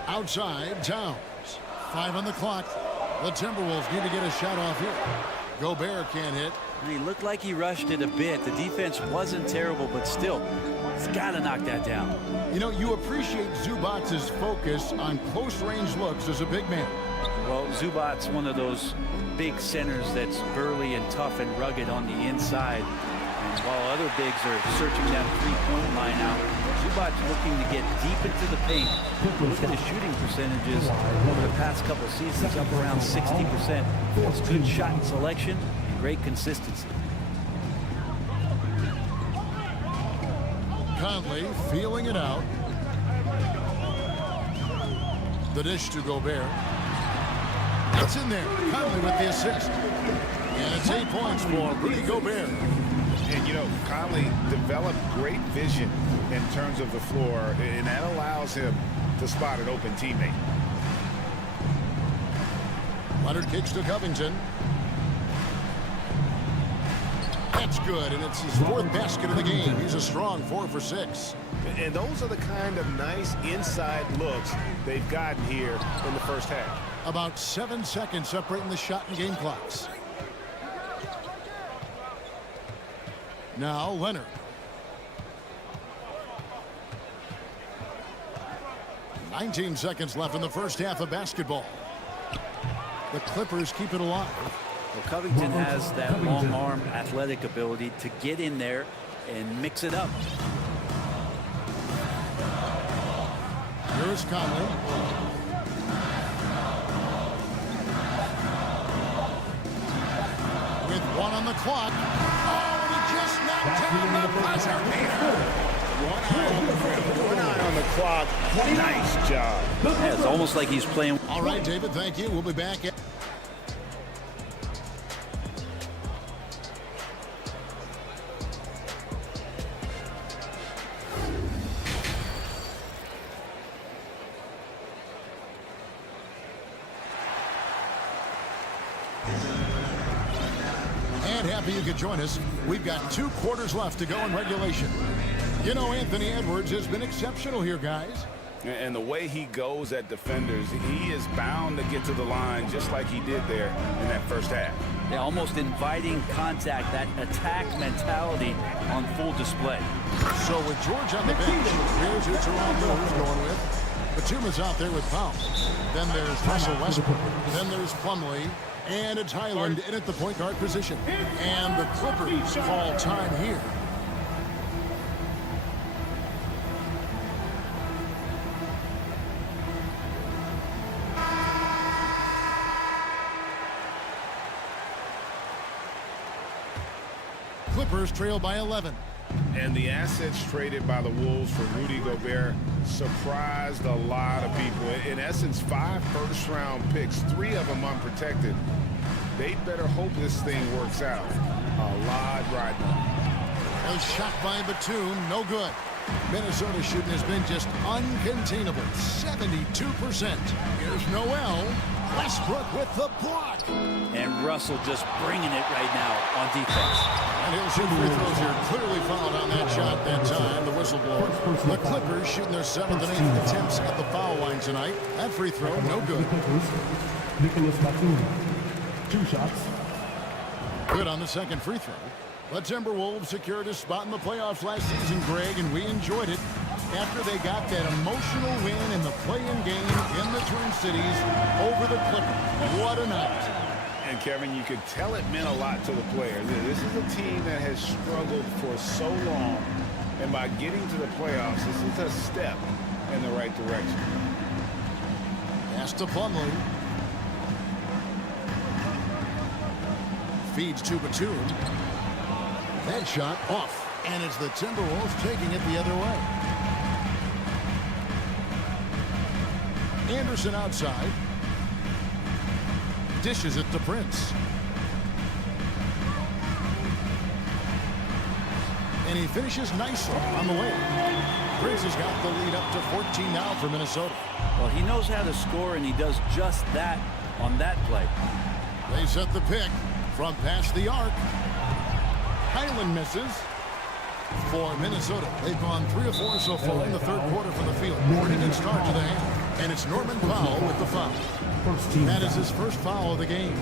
Outside, Towns. 5 on the clock. The Timberwolves need to get a shot off here. Gobert can't hit. He looked like he rushed it a bit. The defense wasn't terrible, but still, he's got to knock that down. You know, you appreciate Zubac's focus on close-range looks as a big man. Well, Zubac's one of those big centers that's burly and tough and rugged on the inside. And while other bigs are searching that three-point line out, Zubac's looking to get deep into the paint. Look at his shooting percentages over the past couple seasons, up around 60%. It's good shot selection and great consistency. Conley feeling it out. The dish to Gobert. It's in there. Conley with the assist. And it's 8 points for Rudy Gobert. And, you know, Conley developed great vision in terms of the floor, and that allows him to spot an open teammate. Leonard kicks to Covington. That's good, and it's his 4th basket of the game. He's a strong 4 for 6. And those are the kind of nice inside looks they've gotten here in the first half. About 7 seconds separating the shot and game clocks. Now Leonard. "19 seconds left in the first half of basketball. The Clippers keep it alive. Well, Covington has that long arm athletic ability to get in there and mix it up. Here's Conley. With 1 on the clock. Oh, and he just knocked down the buzzer beater. One eye on the clock. Nice job. Yeah, it's almost like he's playing. All right, David, thank you. We'll be back. And happy you could join us. We've got 2 quarters left to go in regulation. You know, Anthony Edwards has been exceptional here, guys. And the way he goes at defenders, he is bound to get to the line just like he did there in that first half. Yeah, almost inviting contact, that attack mentality on full display. So with George on the bench, here's who Toronto's going with. Batuma's out there with Powell. Then there's Russell Westbrook. Then there's Plumlee. And it's Highland in at the point guard position. And the Clippers call time here. Clippers trail by 11. And the assets traded by the Wolves for Rudy Gobert surprised a lot of people. In essence, 5 first-round picks, 3 of them unprotected. They better hope this thing works out. A lot riding on it. A shot by Batum, no good. Minnesota shooting has been just uncontainable, 72%. Here's Noel. Westbrook with the block. And Russell just bringing it right now on defense. And he'll shoot free throws here. Clearly fouled on that shot that time, the whistleblower. The Clippers shooting their 7th and 8th attempts at the foul line tonight. That free throw, no good. Nicholas Batum, 2 shots. Good on the second free throw. The Timberwolves secured a spot in the playoffs last season, Greg, and we enjoyed it after they got that emotional win in the play-in game in the Twin Cities over the Clippers. What a night. And, Kevin, you could tell it meant a lot to the players. This is a team that has struggled for so long, and by getting to the playoffs, this is a step in the right direction. Pass to Plumlee. Feeds to Batum. That shot off. And it's the Timberwolves taking it the other way. Anderson outside. Dishes it to Prince. And he finishes nicely on the way. Prince has got the lead up to 14 now for Minnesota. Well, he knows how to score, and he does just that on that play. They set the pick from past the arc. Highland misses for Minnesota. They've gone 3 of 4 so far in the third quarter from the field. Pretty good start to the half. And it's Norman Powell with the foul. That is his first foul of the game.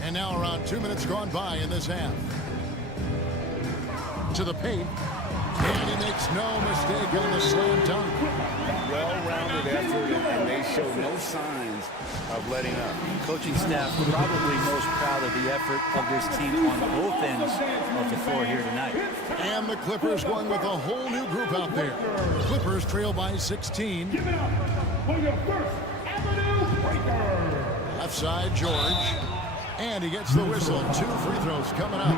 And now around 2 minutes gone by in this half. To the paint. And he makes no mistake on the slam dunk. Well-rounded effort, and they show no signs of letting up. Coaching staff probably most proud of the effort of this team on both ends of the floor here tonight. And the Clippers going with a whole new group out there. Clippers trail by 16. Give it up for your first Avenue Breaker. Left side, George. And he gets the whistle. 2 free throws coming up.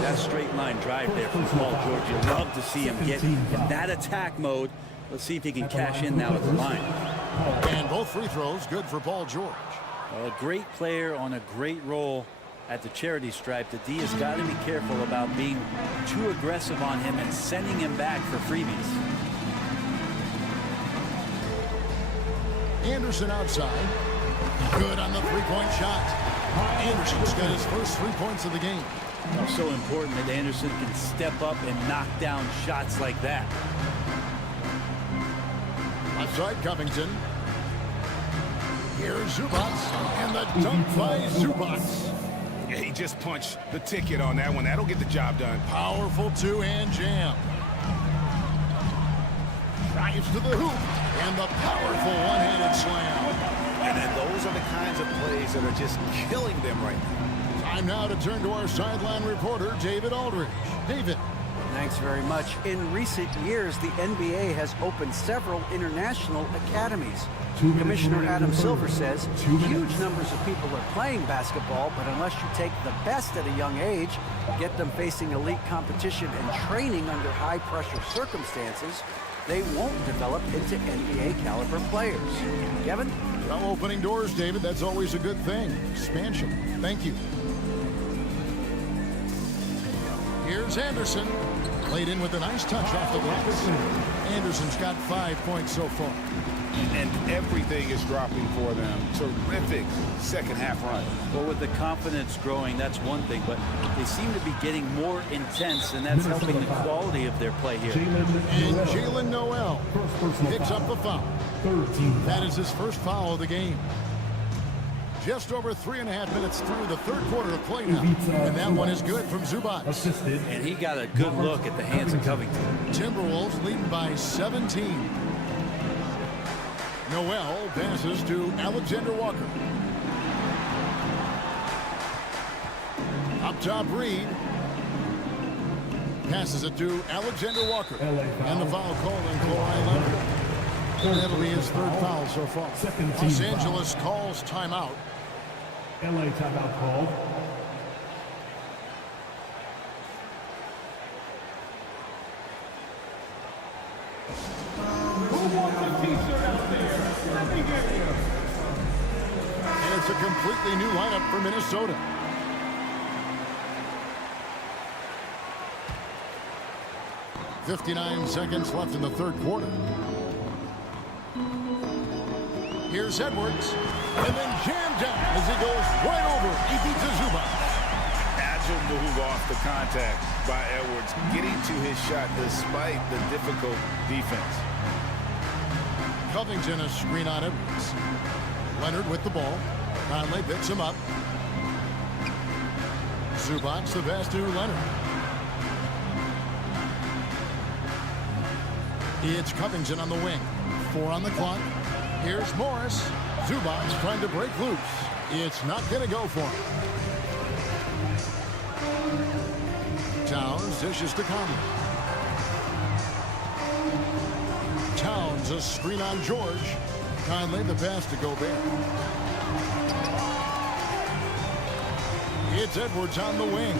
That straight line drive there from Paul George. You love to see him get in that attack mode. Let's see if he can cash in now at the line. And both free throws good for Paul George. Well, a great player on a great role at the charity stripe. The D has got to be careful about being too aggressive on him and sending him back for freebies. Anderson outside. Good on the three-point shot. Anderson's got his first 3 points of the game. So important that Anderson can step up and knock down shots like that. Left side, Covington. Here's Zubac, and the dunk by Zubac. Yeah, he just punched the ticket on that one. That'll get the job done. Powerful two-hand jam. Drives to the hoop, and the powerful one-handed slam. And then those are the kinds of plays that are just killing them right now. Time now to turn to our sideline reporter, David Aldridge. David. Thanks very much. In recent years, the NBA has opened several international academies. Commissioner Adam Silver says huge numbers of people are playing basketball, but unless you take the best at a young age, get them facing elite competition and training under high-pressure circumstances, they won't develop into NBA-caliber players. Kevin? Well, opening doors, David, that's always a good thing. Expansion. Thank you. Here's Anderson. Played in with a nice touch off the glass. Anderson's got 5 points so far. And everything is dropping for them. Terrific second half run. Well, with the confidence growing, that's one thing, but they seem to be getting more intense, and that's helping the quality of their play here. And Jalen Noel picks up the foul. That is his first foul of the game. Just over 3.5 minutes through the third quarter of play now. And that one is good from Zubac. And he got a good look at the hands of Covington. Timberwolves leading by 17. Noel passes to Alexander Walker. Up top, Reed. Passes it to Alexander Walker. And the foul called on Kawhi Leonard. That'll be his third foul so far. Los Angeles calls timeout. LA timeout called. Who wants a t-shirt out there? And it's a completely new lineup for Minnesota. .59 seconds left in the third quarter. Here's Edwards, and then jammed down as he goes right over. He beats Zubac. Agile move off the contact by Edwards, getting to his shot despite the difficult defense. Covington a screen on Edwards. Leonard with the ball. Conley picks him up. Zubac the pass to Leonard. It's Covington on the wing. 4 on the clock. Here's Morris. Zubac trying to break loose. It's not going to go for him. Towns dishes to Conley. Towns a screen on George. Conley the pass to Gobert. It's Edwards on the wing.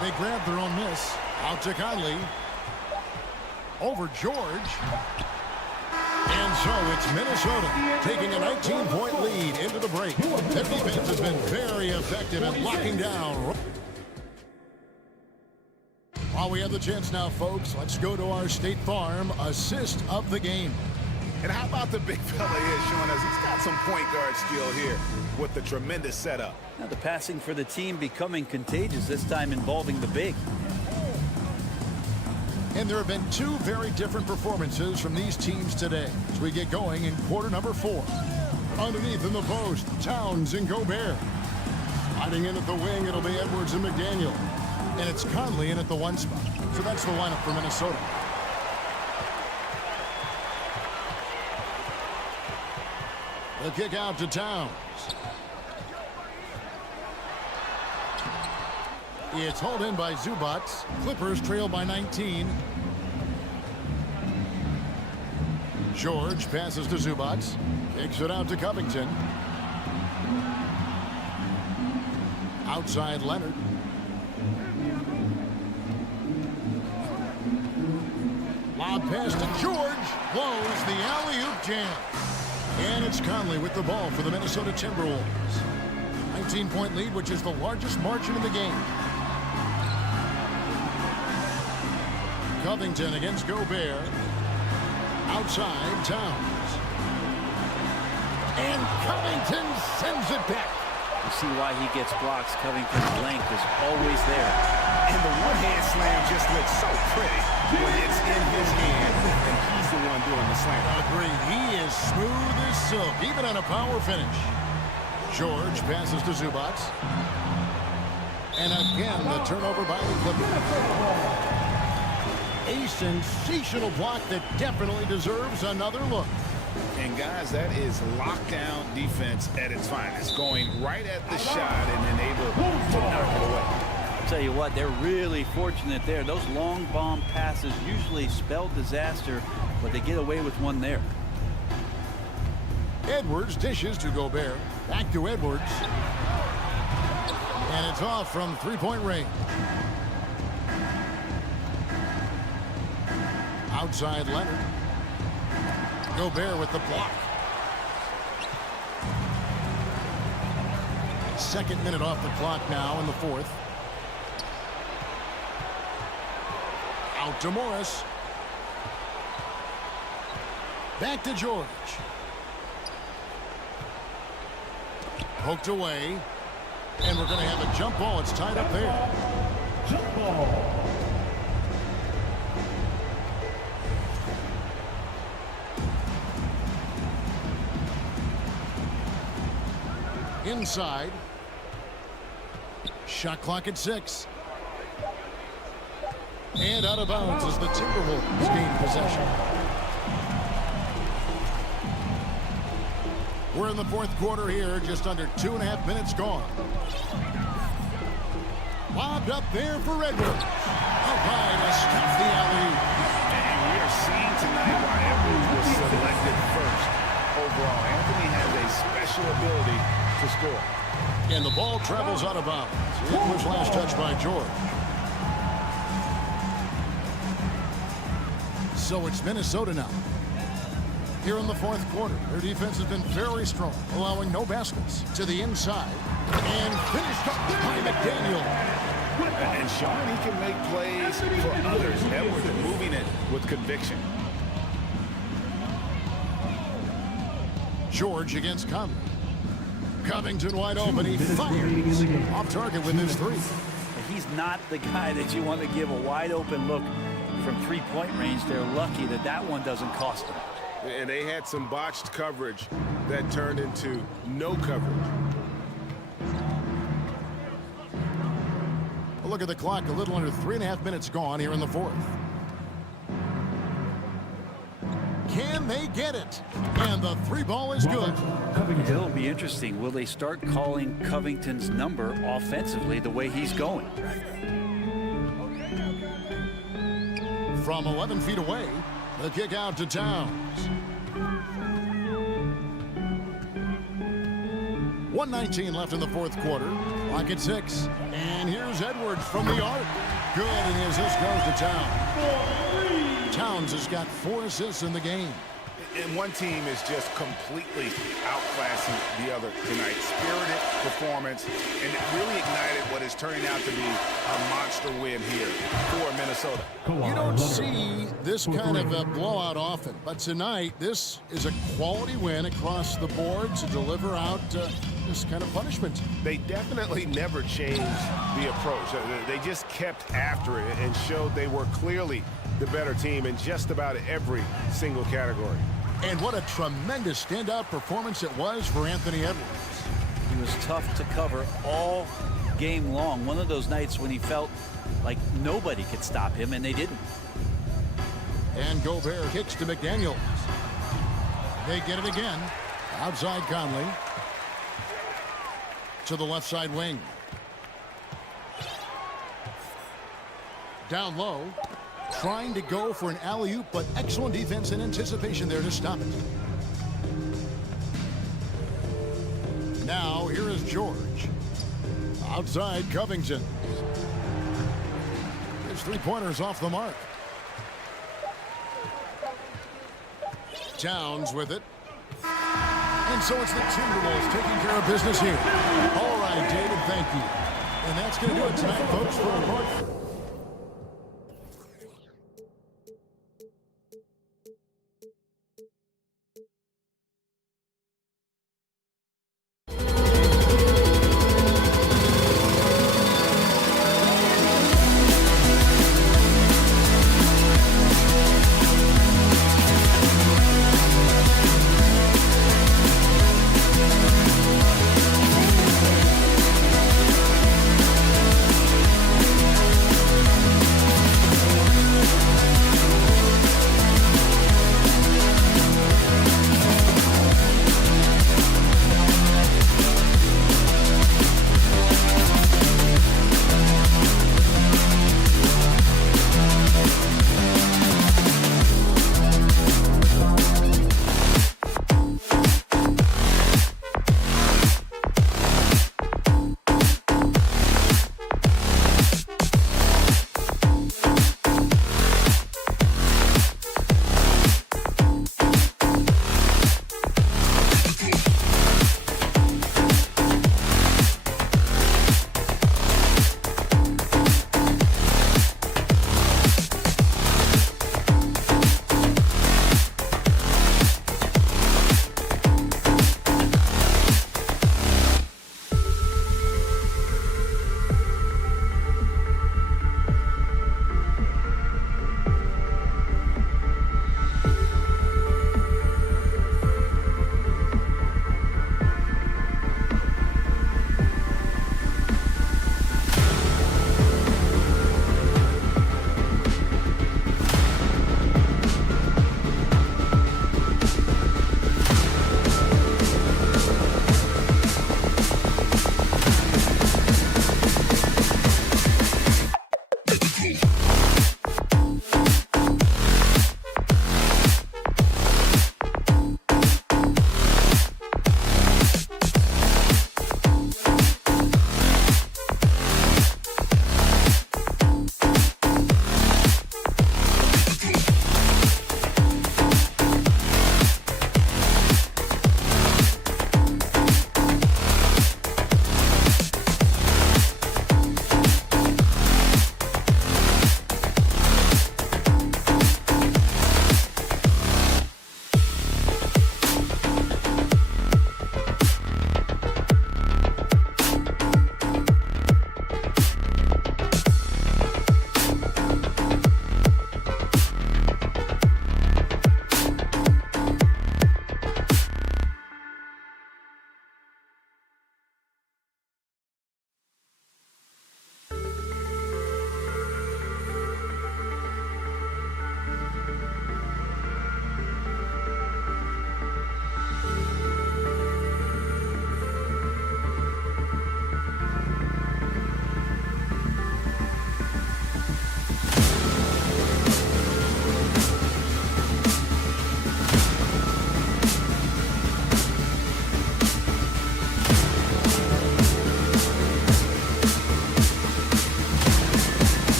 They grab their own miss. Out to Conley. Over George. And so it's Minnesota taking a 19-point lead into the break. Their defense has been very effective at locking down. While we have the chance now, folks, let's go to our State Farm assist of the game. And how about the big fella here showing us he's got some point guard skill here with the tremendous setup. Now the passing for the team becoming contagious, this time involving the big. And there have been 2 very different performances from these teams today as we get going in quarter number 4. Underneath in the post, Towns and Gobert. Sliding in at the wing, it'll be Edwards and McDaniel. And it's Conley in at the 1 spot. So that's the lineup for Minnesota. The kick out to Towns. It's hauled in by Zubac. Clippers trail by 19. George passes to Zubac. Kicks it out to Covington. Outside Leonard. Lob pass to George. Blows the alley-oop jam. And it's Conley with the ball for the Minnesota Timberwolves. 19-point lead, which is the largest margin in the game. Covington against Gobert. Outside, Towns. And Covington sends it back. You see why he gets blocks. Covington's length is always there. And the one-hand slam just looks so pretty when it's in his hand, and he's the one doing the slam. Agreed. He is smooth as silk, even on a power finish. George passes to Zubac. And again, the turnover by the Clippers. A sensational block that definitely deserves another look. And guys, that is lockdown defense at its finest, going right at the shot and then able to knock it away. I'll tell you what, they're really fortunate there. Those long bomb passes usually spell disaster, but they get away with one there. Edwards dishes to Gobert. Back to Edwards. And it's off from three-point range. Outside Leonard. Gobert with the block. Second minute off the clock now in the fourth. Out to Morris. Back to George. Poked away. And we're going to have a jump ball. It's tied up there. Jump ball. Inside. Shot clock at 6. And out of bounds as the Timberwolves gain possession. We're in the fourth quarter here, just under 2.5 minutes gone. Lobbed up there for Edwards. Up high to stop the alley. And we are seeing tonight why Edwards was selected first overall. Anthony has a special ability to score. And the ball travels out of bounds. It was last touch by George. So it's Minnesota now. Here in the fourth quarter, their defense has been very strong, allowing no baskets. To the inside, and finished up by McDaniel. And showing he can make plays for others. Edwards moving it with conviction. George against Conley. Covington wide open. He fires off target with his three. He's not the guy that you want to give a wide open look from three-point range. They're lucky that that one doesn't cost them. And they had some botched coverage that turned into no coverage. A look at the clock. A little under 3.5 minutes gone here in the fourth. Can they get it? And the three ball is good. It'll be interesting. Will they start calling Covington's number offensively the way he's going? From 11 feet away, the kick out to Towns. 1:19 left in the fourth quarter. Clock at 6. And here's Edwards from the arc. Good, and the assist goes to Towns. Towns has got 4 assists in the game. And one team is just completely outclassing the other tonight. Spirited performance, and it really ignited what is turning out to be a monster win here for Minnesota. You don't see this kind of a blowout often, but tonight this is a quality win across the board to deliver out this kind of punishment. They definitely never changed the approach. They just kept after it and showed they were clearly the better team in just about every single category. And what a tremendous standout performance it was for Anthony Edwards. He was tough to cover all game long. One of those nights when he felt like nobody could stop him, and they didn't. And Gobert kicks to McDaniels. They get it again. Outside Conley. To the left side wing. Down low. Trying to go for an alley-oop, but excellent defense and anticipation there to stop it. Now, here is George. Outside Covington. His three-pointers off the mark. Towns with it. And so it's the Timberwolves taking care of business here. All right, David, thank you. And that's going to do it tonight, folks, for our part.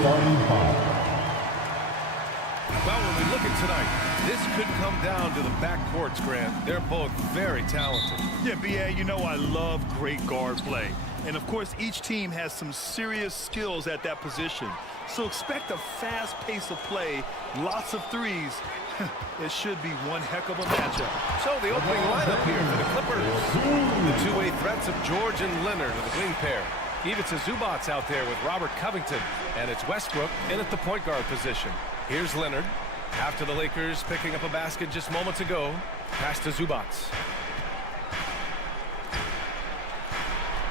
starting five. Well, when we look at tonight, this could come down to the backcourts, Grant. They're both very talented. Yeah, B.A., you know I love great guard play. And, of course, each team has some serious skills at that position. So expect a fast pace of play, lots of threes. It should be one heck of a matchup. So the opening lineup here for the Clippers. The two-way threats of George and Leonard are the wing pair. Ivica Zubac's out there with Robert Covington. And it's Westbrook in at the point guard position. Here's Leonard. After the Lakers picking up a basket just moments ago. Pass to Zubac.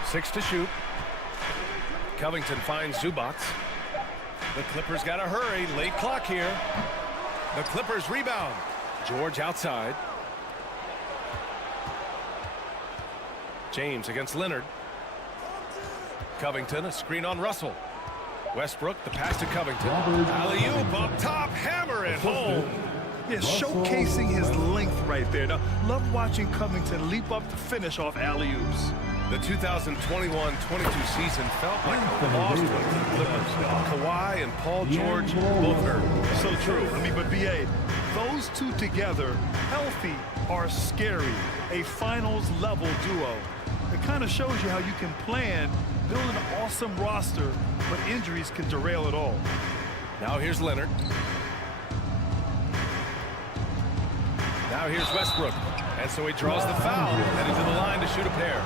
6 to shoot. Covington finds Zubac. The Clippers got to hurry. Late clock here. The Clippers rebound. George outside. James against Leonard. Covington, a screen on Russell. Westbrook, the pass to Covington. Alley-oop up top, hammer it home. Yeah, showcasing his length right there. Now, love watching Covington leap up to finish off alley-oops. The 2021-22 season felt like a lost one for the Clippers. Kawhi and Paul George both hurt. So true. I mean, but B.A., those two together, healthy, are scary. A finals-level duo. It kind of shows you how you can plan, build an awesome roster, but injuries can derail it all. Now here's Leonard. Now here's Westbrook. And so he draws the foul, headed to the line to shoot a pair.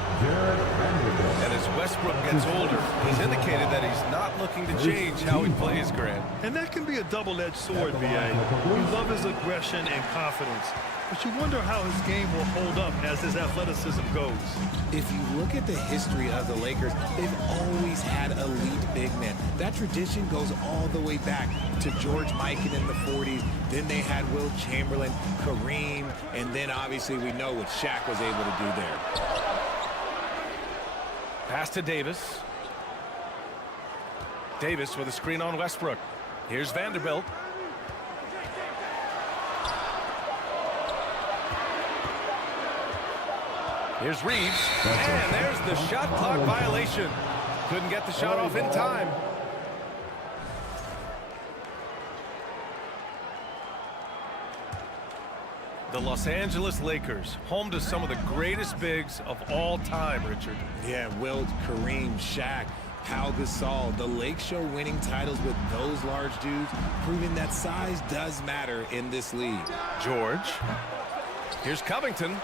And as Westbrook gets older, he's indicated that he's not looking to change how he plays, Grant. And that can be a double-edged sword, B.A. We love his aggression and confidence. But you wonder how his game will hold up as his athleticism goes. If you look at the history of the Lakers, they've always had elite big men. That tradition goes all the way back to George Mikan in the 40s. Then they had Will Chamberlain, Kareem, and then obviously we know what Shaq was able to do there. Pass to Davis. Davis with a screen on Westbrook. Here's Vanderbilt. Here's Reeves, and there's the shot clock violation. Couldn't get the shot off in time. The Los Angeles Lakers, home to some of the greatest bigs of all time, Richard. Yeah, Wilt, Kareem, Shaq, Pau Gasol. The Lakers show winning titles with those large dudes, proving that size does matter in this league. George. Here's Covington.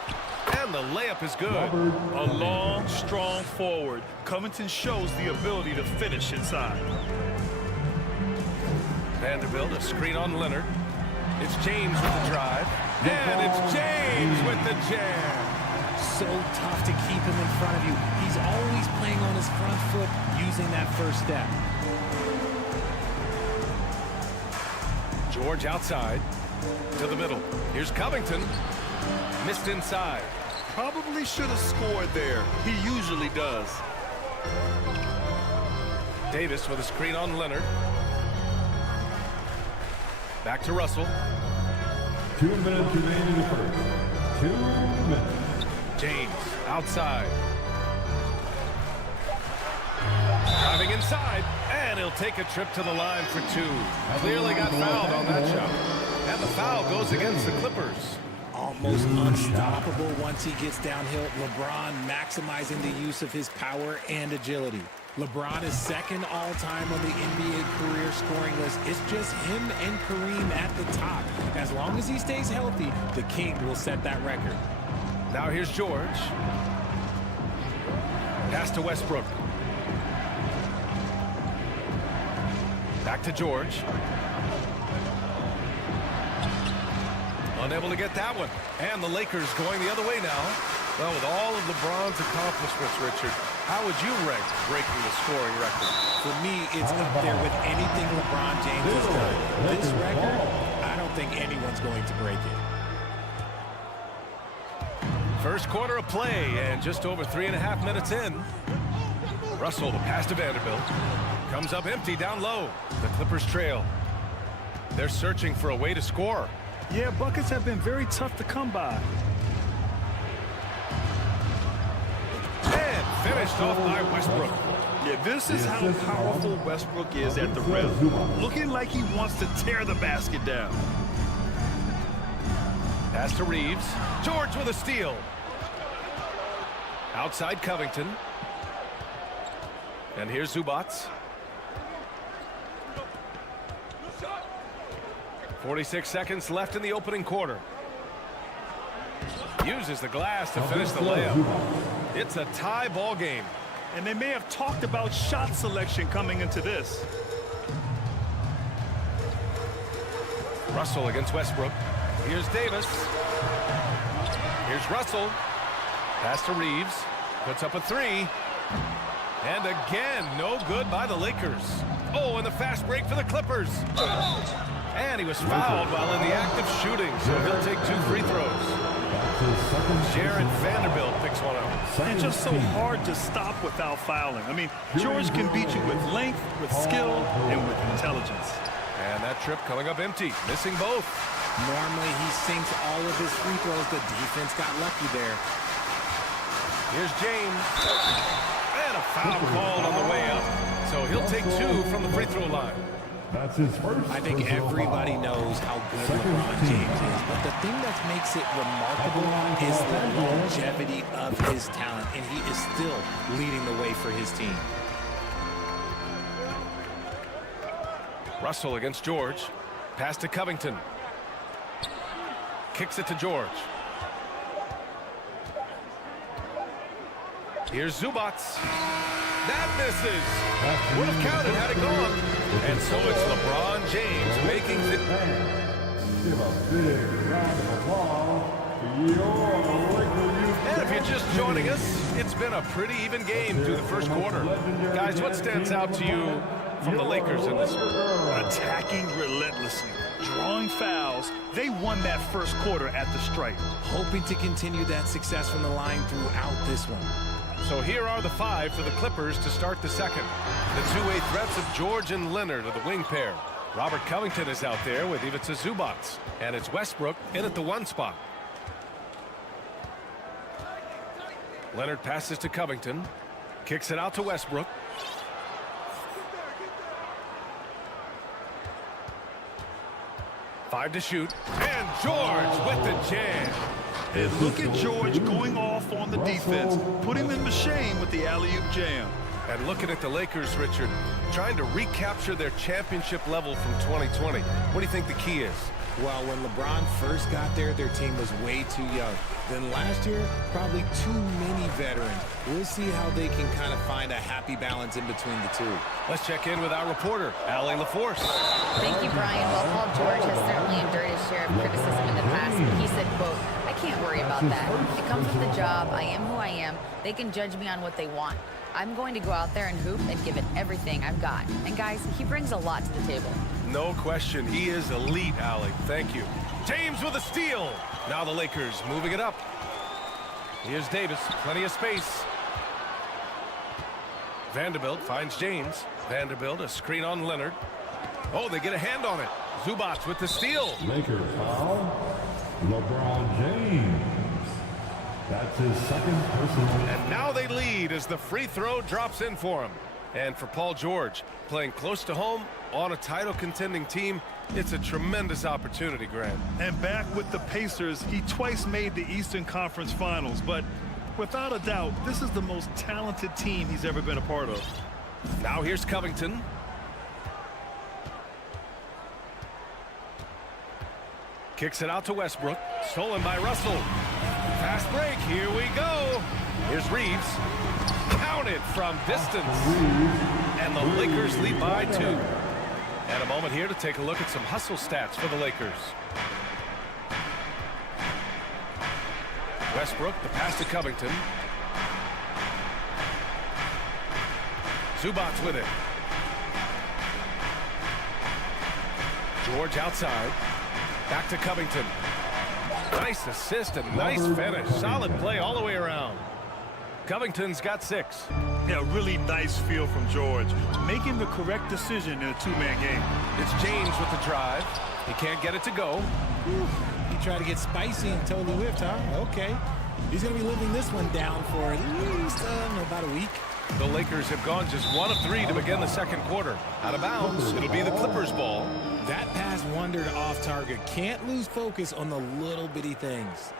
And the layup is good. A long, strong forward. Covington shows the ability to finish inside. Vanderbilt, a screen on Leonard. It's James with the drive. And it's James with the jam. So tough to keep him in front of you. He's always playing on his front foot, using that first step. George outside to the middle. Here's Covington. Missed inside. Probably should have scored there. He usually does. Davis with a screen on Leonard. Back to Russell. 2 minutes remaining in the first. 2 minutes. James outside. Driving inside, and he'll take a trip to the line for 2. Clearly got fouled on that shot. And the foul goes against the Clippers. Almost unstoppable once he gets downhill. LeBron maximizing the use of his power and agility. LeBron is second all-time on the NBA career scoring list. It's just him and Kareem at the top. As long as he stays healthy, the King will set that record. Now here's George. Pass to Westbrook. Back to George. Unable to get that one. And the Lakers going the other way now. Well, with all of LeBron's accomplishments, Richard, how would you rank breaking the scoring record? For me, it's up there with anything LeBron James has done. This record, I don't think anyone's going to break it. First quarter of play, and just over 3.5 minutes in. Russell, the pass to Vanderbilt. Comes up empty down low. The Clippers trail. They're searching for a way to score. Yeah, buckets have been very tough to come by. And finished off by Westbrook. Yeah, this is how powerful Westbrook is at the rim. Looking like he wants to tear the basket down. Pass to Reeves. George with a steal. Outside Covington. And here's Zubac. 46 seconds left in the opening quarter. Uses the glass to finish the layup. It's a tie ball game. And they may have talked about shot selection coming into this. Russell against Westbrook. Here's Davis. Here's Russell. Pass to Reeves. Puts up a three. And again, no good by the Lakers. Oh, and the fast break for the Clippers. And he was fouled while in the act of shooting, so he'll take 2 free throws. Jared Vanderbilt picks one up. And just so hard to stop without fouling. I mean, George can beat you with length, with skill, and with intelligence. And that trip coming up empty, missing both. Normally, he sinks all of his free throws. The defense got lucky there. Here's James. And a foul called on the way up. So he'll take 2 from the free throw line. That's his first. I think everybody knows how good LeBron James is, but the thing that makes it remarkable is the longevity of his talent, and he is still leading the way for his team. Russell against George. Pass to Covington. Kicks it to George. Here's Zubac. That misses. Would have counted had it gone. And so it's LeBron James making the... Give a big round of applause to your Lakers. And if you're just joining us, it's been a pretty even game through the first quarter. Guys, what stands out to you from the Lakers in this one? Attacking relentlessly, drawing fouls. They won that first quarter at the stripe. Hoping to continue that success from the line throughout this one. So here are the 5 for the Clippers to start the second. The two-way threats of George and Leonard are the wing pair. Robert Covington is out there with Ivica Zubac. And it's Westbrook in at the 1 spot. Leonard passes to Covington. Kicks it out to Westbrook. Five to shoot. And George with the jam. And look at George going off on the defense, putting them to shame with the alley-oop jam. And looking at the Lakers, Richard, trying to recapture their championship level from 2020. What do you think the key is? Well, when LeBron first got there, their team was way too young. Then last year, probably too many veterans. We'll see how they can kind of find a happy balance in between the two. Let's check in with our reporter, Allie LaForce. Thank you, Brian. Well, Paul George has certainly endured his share of criticism in the past, but he said, quote, "I can't worry about that. It comes with the job. I am who I am. They can judge me on what they want. I'm going to go out there and hoop and give it everything I've got." And guys, he brings a lot to the table. No question, he is elite, Allie. Thank you. James with a steal. Now the Lakers moving it up. Here's Davis, plenty of space. Vanderbilt finds James. Vanderbilt, a screen on Leonard. Oh, they get a hand on it. Zubac with the steal. Lakers foul. LeBron James. That's his second personal. And now they lead as the free throw drops in for him. And for Paul George, playing close to home on a title contending team, it's a tremendous opportunity, Grant. And back with the Pacers, he twice made the Eastern Conference Finals, but without a doubt, this is the most talented team he's ever been a part of. Now here's Covington. Kicks it out to Westbrook. Stolen by Russell. Fast break. Here we go. Here's Reeves. Counted from distance. And the Lakers lead by 2. And a moment here to take a look at some hustle stats for the Lakers. Westbrook, the pass to Covington. Zubac with it. George outside. Back to Covington. Nice assist and nice finish. Solid play all the way around. Covington's got 6. Yeah, really nice feel from George. Making the correct decision in a two-man game. It's James with the drive. He can't get it to go. He tried to get spicy and totally whipped, huh? Okay. He's going to be living this one down for at least about a week. The Lakers have gone just 1 of 3 to begin the second quarter. Out of bounds, it'll be the Clippers' ball. That pass wandered off target. Can't lose focus on the little bitty things.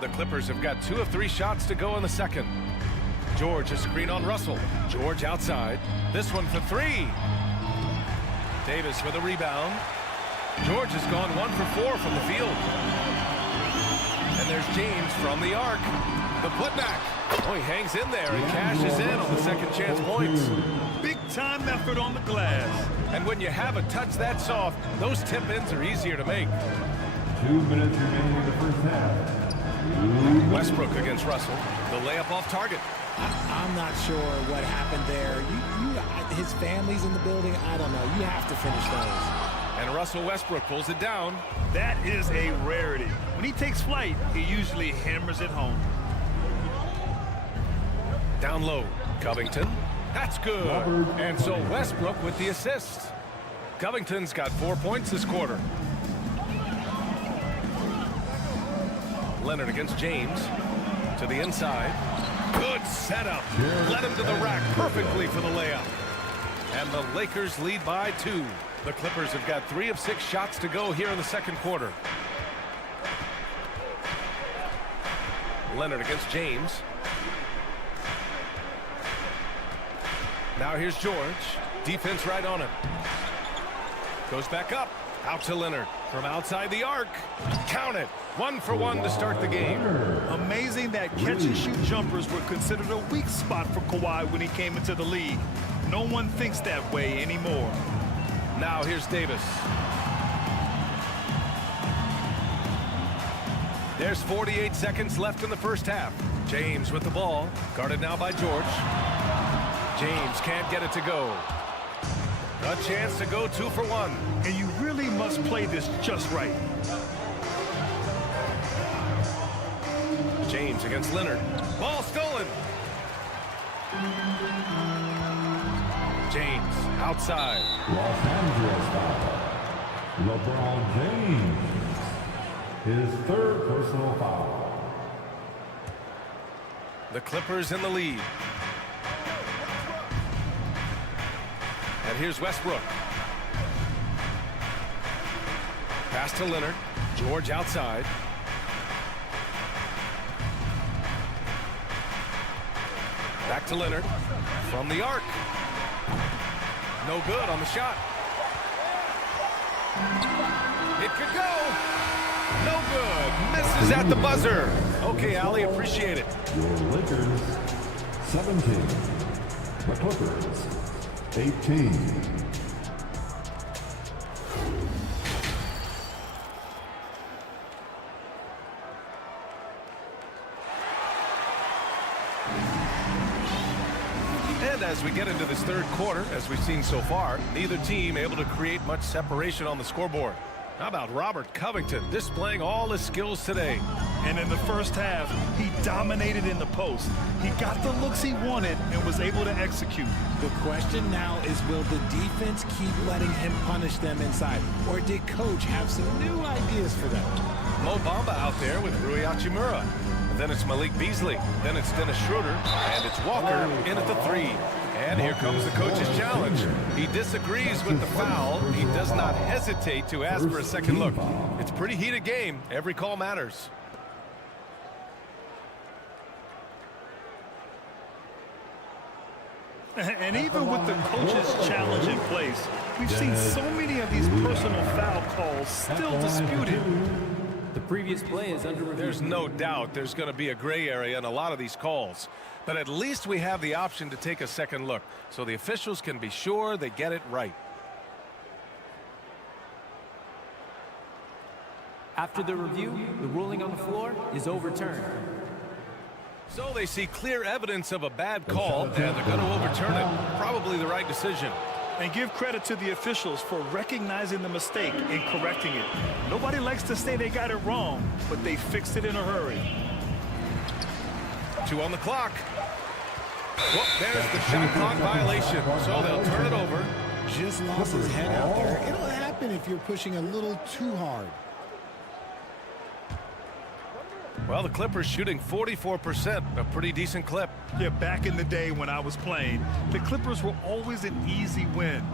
The Clippers have got 2 of 3 shots to go in the second. George, a screen on Russell. George outside. This one for 3. Davis with a rebound. George has gone 1 for 4 from the field. And there's James from the arc. The putback. Oh, he hangs in there and cashes in on the second chance points. Big time effort on the glass. And when you have a touch that soft, those tip-ins are easier to make. 2 minutes remaining in the first half. Westbrook against Russell. The layup off target. I'm not sure what happened there. His family's in the building. I don't know. You have to finish those. And Russell Westbrook pulls it down. That is a rarity. When he takes flight, he usually hammers it home. Down low, Covington. That's good. And so Westbrook with the assist. Covington's got 4 points this quarter. Leonard against James. To the inside. Good setup. Led him to the rack perfectly for the layup. And the Lakers lead by 2. The Clippers have got 3 of 6 shots to go here in the second quarter. Leonard against James. Now here's George. Defense right on him. Goes back up. Out to Leonard. From outside the arc. Count it. 1 for 1 to start the game. Amazing that catch-and-shoot jumpers were considered a weak spot for Kawhi when he came into the league. No one thinks that way anymore. Now here's Davis. There's 48 seconds left in the first half. James with the ball. Guarded now by George. James can't get it to go. A chance to go 2 for 1. And you really must play this just right. James against Leonard. Ball stolen. James outside. Los Angeles foul. LeBron James. His 3rd personal foul. The Clippers in the lead. And here's Westbrook. Pass to Leonard. George outside. Back to Leonard. From the arc. No good on the shot. It could go. No good. Misses at the buzzer. Okay, Ali, appreciate it. Your Lakers, 17. The Clippers, 18. And as we get into this third quarter, as we've seen so far, neither team able to create much separation on the scoreboard. How about Robert Covington displaying all his skills today? And in the first half, he dominated in the post. He got the looks he wanted and was able to execute. The question now is, will the defense keep letting him punish them inside? Or did Coach have some new ideas for them? Mo Bamba out there with Rui Hachimura. Then it's Malik Beasley. Then it's Dennis Schroeder. And it's Walker in at the 3. And here comes the coach's challenge. He disagrees with the foul. He does not hesitate to ask for a second look. It's a pretty heated game. Every call matters. And even with the coach's challenge in place, we've seen so many of these personal foul calls still disputed. The previous play is under review. There's no doubt there's going to be a gray area in a lot of these calls. But at least we have the option to take a second look, so the officials can be sure they get it right. After the review, the ruling on the floor is overturned. So they see clear evidence of a bad call, and they're going to overturn it. Probably the right decision. And give credit to the officials for recognizing the mistake and correcting it. Nobody likes to say they got it wrong, but they fixed it in a hurry. 2 on the clock. Well, there's the shot clock violation, so they'll turn it over. Just lost his head out there. It'll happen if you're pushing a little too hard. Well, the Clippers shooting 44%, a pretty decent clip. Yeah, back in the day when I was playing, the Clippers were always an easy win.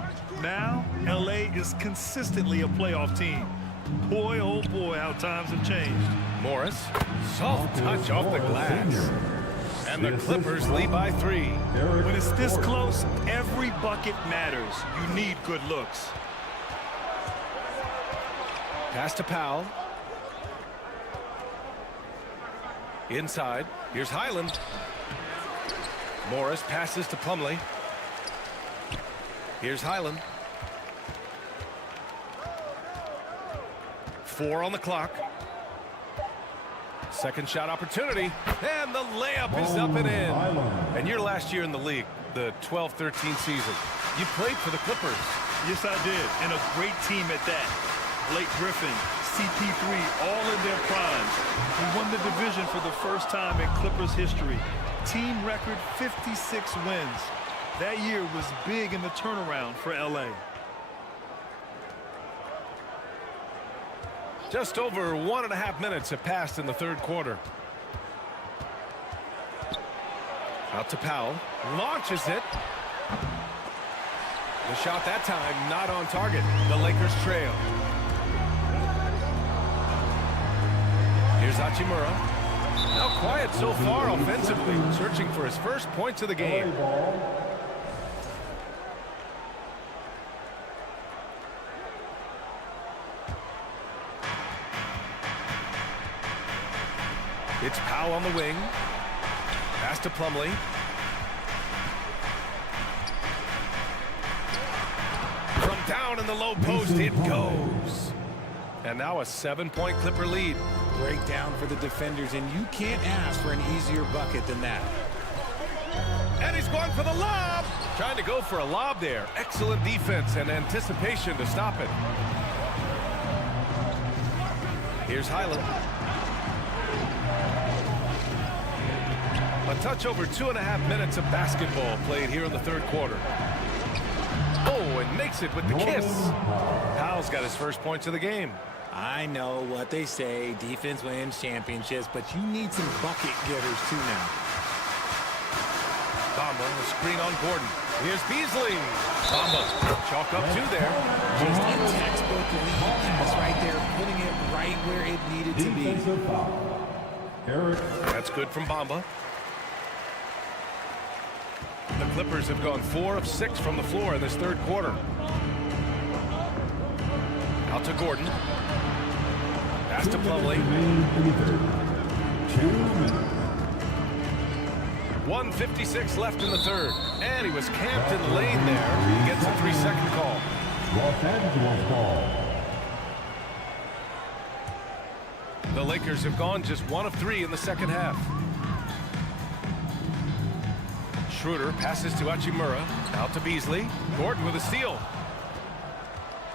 Now, LA is consistently a playoff team. Boy, oh boy, how times have changed. Morris, soft touch off the glass. And the Clippers lead by 3. When it's this close, every bucket matters. You need good looks. Pass to Powell. Inside. Here's Highland. Morris passes to Plumlee. Here's Highland. 4 on the clock. Second shot opportunity. And the layup is up and in. And your last year in the league, the 12-13 season, you played for the Clippers. Yes, I did. And a great team at that. Blake Griffin, CP3, all in their primes. We won the division for the first time in Clippers history. Team record 56 wins. That year was big in the turnaround for LA. Just over 1.5 minutes have passed in the third quarter. Out to Powell. Launches it. The shot that time not on target. The Lakers trail. Here's Hachimura. Now quiet so far offensively. Searching for his first points of the game. It's Powell on the wing. Pass to Plumlee. From down in the low post, it goes. And now a 7-point Clipper lead. Breakdown for the defenders, and you can't ask for an easier bucket than that. And he's going for the lob. Trying to go for a lob there. Excellent defense and anticipation to stop it. Here's Highland. A touch over 2.5 minutes of basketball played here in the third quarter. Oh, and makes it with the kiss. Powell's got his first points of the game. I know what they say, defense wins championships, but you need some bucket getters too now. Bamba, the screen on Gordon. Here's Beasley. Bamba, chalk up 2 there. Just a textbook lead pass right there, putting it right where it needed to be. That's good from Bamba. The Clippers have gone 4 of 6 from the floor in this third quarter. Out to Gordon. Pass to Plumlee. 1:56 left in the third. And he was camped in the lane there. He gets a 3-second call. Los Angeles ball. The Lakers have gone just 1 of 3 in the second half. Schroeder passes to Hachimura. Out to Beasley. Gordon with a steal.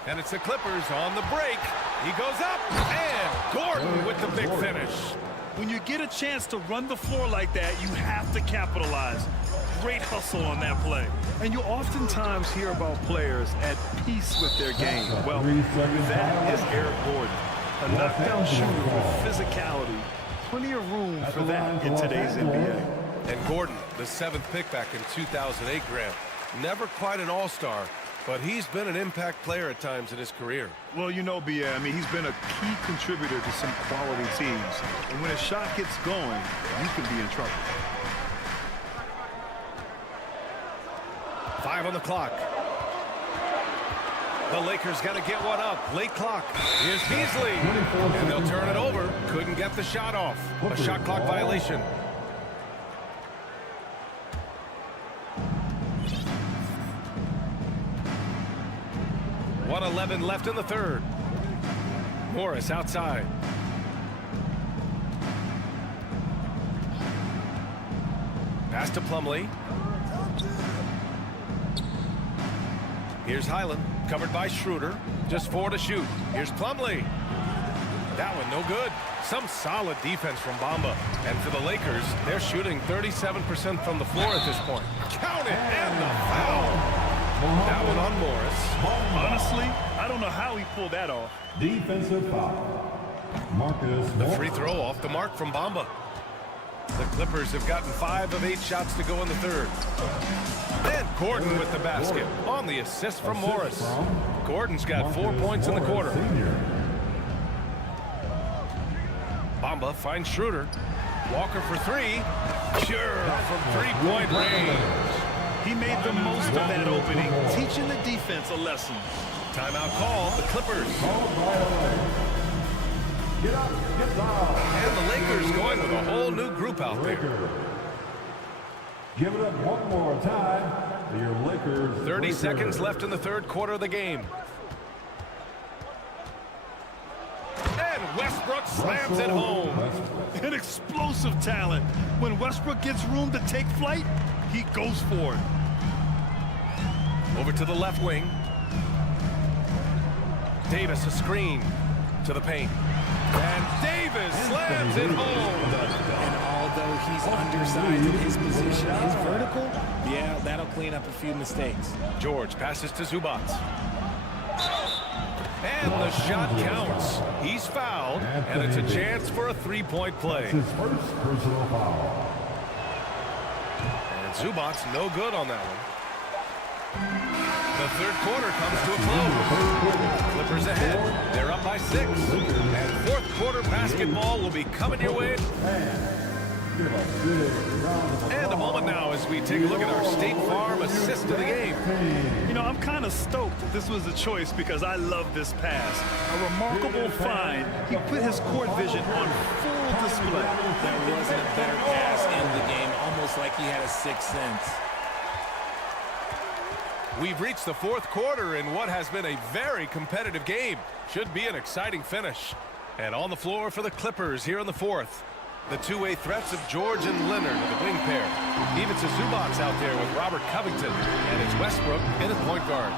And it's the Clippers on the break. He goes up. And Gordon with the big finish. When you get a chance to run the floor like that, you have to capitalize. Great hustle on that play. And you oftentimes hear about players at peace with their game. Well, that is Eric Gordon. A knockdown shooter with physicality. Plenty of room for that in today's NBA. And Gordon, the 7th pick back in 2008, Grant. Never quite an all-star, but he's been an impact player at times in his career. Well, you know, B.I., he's been a key contributor to some quality teams. And when a shot gets going, you can be in trouble. 5 on the clock. The Lakers got to get one up. Late clock. Here's Beasley. And they'll turn it over. Couldn't get the shot off. A shot clock violation. .111 left in the third. Morris outside. Pass to Plumlee. Here's Highland, covered by Schroeder. Just 4 to shoot. Here's Plumlee. That one no good. Some solid defense from Bamba. And for the Lakers, they're shooting 37% from the floor at this point. Count it, and the foul. That one on Morris. Honestly, I don't know how he pulled that off. Defensive foul. The free throw off the mark from Bamba. The Clippers have gotten 5 of 8 shots to go in the third. And Gordon with the basket on the assist from Morris. Gordon's got 4 points in the quarter. Bamba finds Schroeder. Walker for 3. Sure, from 3-point range. He made the most of that opening, teaching the defense a lesson. Timeout call, the Clippers. And the Lakers going with a whole new group out there. Give it up one more time for your Lakers. 30 seconds left in the third quarter of the game. And Westbrook slams it home. An explosive talent. When Westbrook gets room to take flight, he goes for it. Over to the left wing. Davis a screen to the paint. And Davis slams it home. And although he's undersized in his position, his vertical, yeah, that'll clean up a few mistakes. George passes to Zubac. And the shot counts. He's fouled, and it's a chance for a 3-point play. His first personal foul. And Zubac no good on that one. The third quarter comes to a close. Clippers ahead. They're up by 6. And fourth quarter basketball will be coming your way. And a moment now as we take a look at our State Farm assist of the game. You know, I'm kind of stoked that this was a choice because I love this pass. A remarkable find. He put his court vision on full display. There wasn't a better pass in the game, almost like he had a sixth sense. We've reached the fourth quarter in what has been a very competitive game. Should be an exciting finish. And on the floor for the Clippers here in the fourth. The two-way threats of George and Leonard in the wing pair. Even to Zubac out there with Robert Covington. And it's Westbrook in at point guard.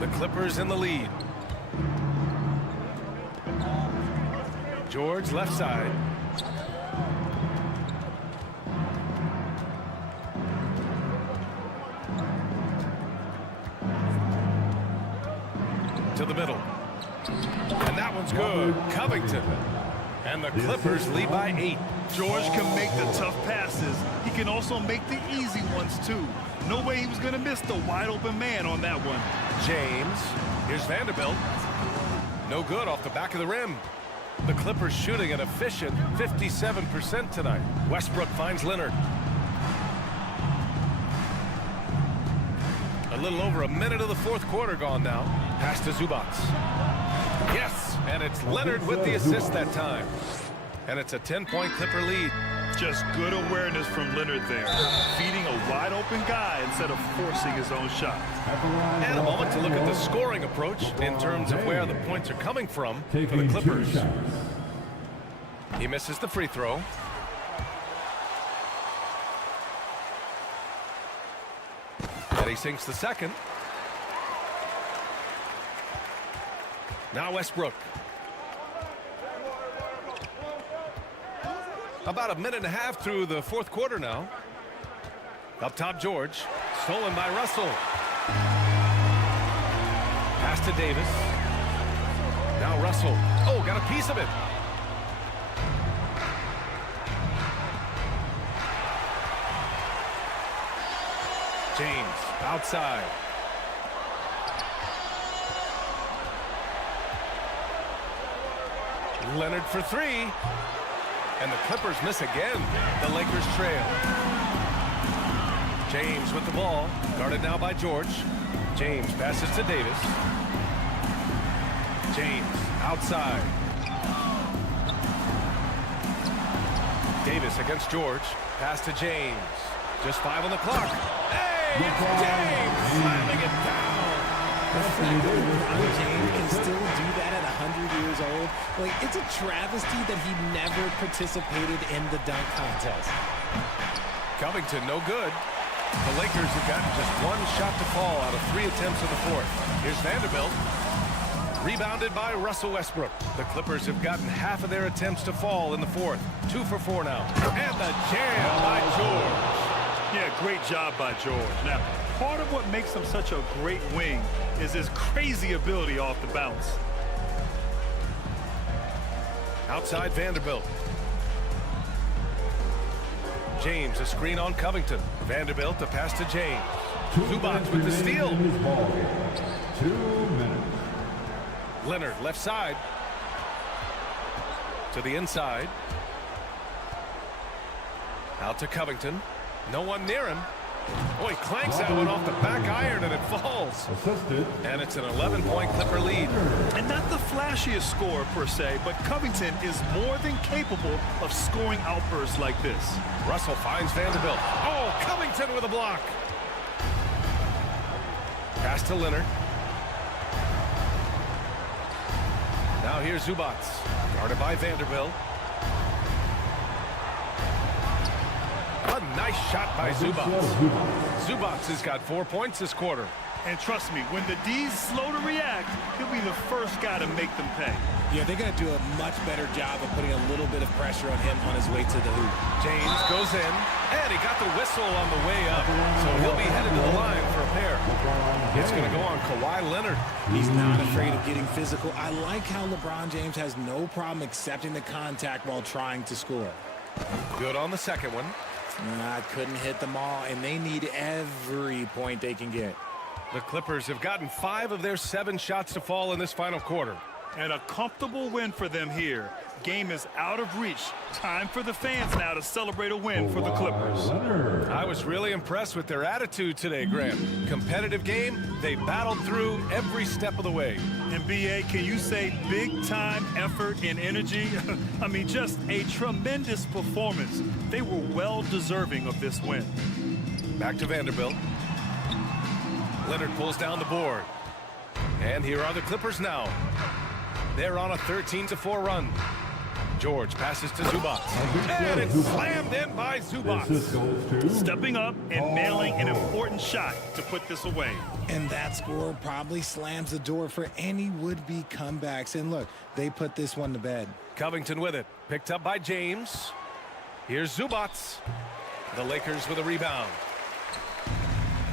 The Clippers in the lead. George left side. To the middle. And that one's good. Covington. And the Clippers lead by 8. George can make the tough passes. He can also make the easy ones, too. No way he was going to miss the wide-open man on that one. James. Here's Vanderbilt. No good off the back of the rim. The Clippers shooting an efficient 57% tonight. Westbrook finds Leonard. A little over a minute of the fourth quarter gone now. Pass to Zubac. Yes, and it's Leonard with the assist that time. And it's a 10-point Clipper lead. Just good awareness from Leonard there. Feeding a wide-open guy instead of forcing his own shot. And a moment to look at the scoring approach in terms of where the points are coming from for the Clippers. He misses the free throw. And he sinks the second. Now Westbrook. About a minute and a half through the fourth quarter now. Up top, George. Stolen by Russell. Pass to Davis. Now Russell. Oh, got a piece of it. James outside. Leonard for 3. And the Clippers miss again. The Lakers trail. James with the ball. Guarded now by George. James passes to Davis. James outside. Davis against George. Pass to James. Just 5 on the clock. Hey, it's James slamming it down. The fact that LeBron James can still do that at 100 years old, like, it's a travesty that he never participated in the dunk contest. Covington, no good. The Lakers have gotten just 1 shot to fall out of 3 attempts in the fourth. Here's Vanderbilt. Rebounded by Russell Westbrook. The Clippers have gotten half of their attempts to fall in the fourth. 2 for 4 now. And the jam by George. Yeah, great job by George. Now, part of what makes him such a great wing is his crazy ability off the bounce. Outside Vanderbilt. James, a screen on Covington. Vanderbilt, a pass to James. Zubac with the steal. 2 minutes. Leonard, left side. To the inside. Out to Covington. No one near him. Oh, he clanks that one off the back iron and it falls. Assisted. And it's an 11-point Clipper lead. And not the flashiest score per se, but Covington is more than capable of scoring outbursts like this. Russell finds Vanderbilt. Oh, Covington with a block. Pass to Leonard. Now here's Zubac. Guarded by Vanderbilt. A nice shot by Zubac. Zubac has got 4 points this quarter. And trust me, when the D's slow to react, he'll be the first guy to make them pay. Yeah, they're going to do a much better job of putting a little bit of pressure on him on his way to the hoop. James goes in, and he got the whistle on the way up, so he'll be headed to the line for a pair. It's going to go on Kawhi Leonard. He's not afraid of getting physical. I like how LeBron James has no problem accepting the contact while trying to score. Good on the second one. Couldn't hit them all, and they need every point they can get. The Clippers have gotten 5 of their 7 shots to fall in this final quarter. And a comfortable win for them here. Game is out of reach. Time for the fans now to celebrate a win for the Clippers. I was really impressed with their attitude today, Graham. Competitive game, they battled through every step of the way. And B.A., can you say big-time effort and energy? I mean, just a tremendous performance. They were well deserving of this win. Back to Vanderbilt. Leonard pulls down the board. And here are the Clippers now. They're on a 13-4 run. George passes to Zubac. And it's slammed in by Zubac. Stepping up and nailing an important shot to put this away. And that score probably slams the door for any would-be comebacks. And look, they put this one to bed. Covington with it. Picked up by James. Here's Zubac. The Lakers with a rebound.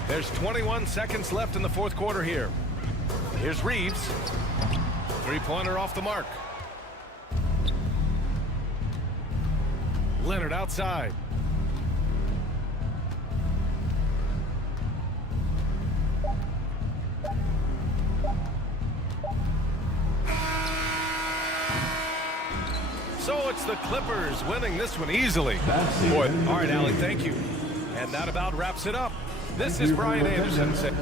There's 21 seconds left in the fourth quarter here. Here's Reeves. Three-pointer off the mark. Leonard outside. So it's the Clippers winning this one easily. Boy, all right, Allie, thank you. And that about wraps it up. This is Brian Anderson saying...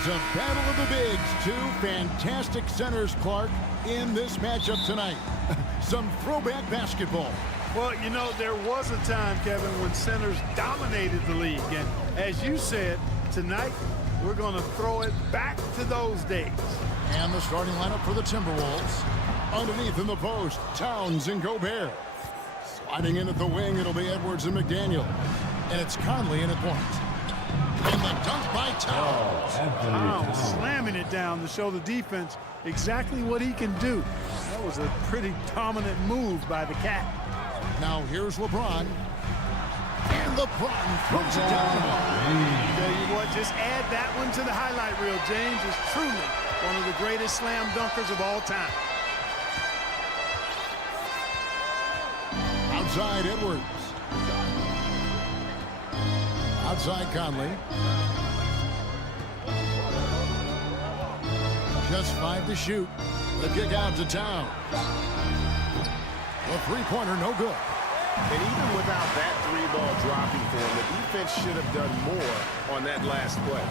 It's a battle of the bigs. Two fantastic centers, Clark, in this matchup tonight. Some throwback basketball. Well, you know, there was a time, Kevin, when centers dominated the league. And as you said, tonight we're going to throw it back to those days. And the starting lineup for the Timberwolves. Underneath in the post, Towns and Gobert. Sliding in at the wing, it'll be Edwards and McDaniel. And it's Conley in at point. And the dunk by Towns. Towns slamming it down to show the defense exactly what he can do. That was a pretty dominant move by the Cat. Now here's LeBron. And LeBron throws it down. Tell you what, just add that one to the highlight reel. James is truly one of the greatest slam dunkers of all time. Outside Edwards. Outside Conley. Just 5 to shoot. The kick out to Towns. The three-pointer no good. And even without that three-ball dropping for him, the defense should have done more on that last play.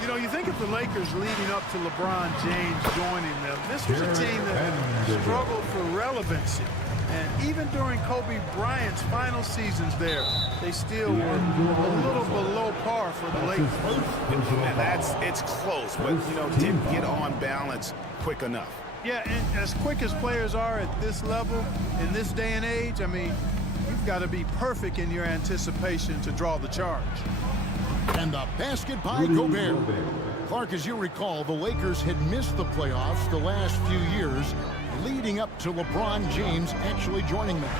You know, you think of the Lakers leading up to LeBron James joining them. This was a team that struggled for relevancy. And even during Kobe Bryant's final seasons there, they still were a little below par for the Lakers. And it's close, but, you know, didn't get on balance quick enough. Yeah, and as quick as players are at this level, in this day and age, I mean, you've got to be perfect in your anticipation to draw the charge. And the basket by Gobert. Clark, as you recall, the Lakers had missed the playoffs the last few years, leading up to LeBron James actually joining them.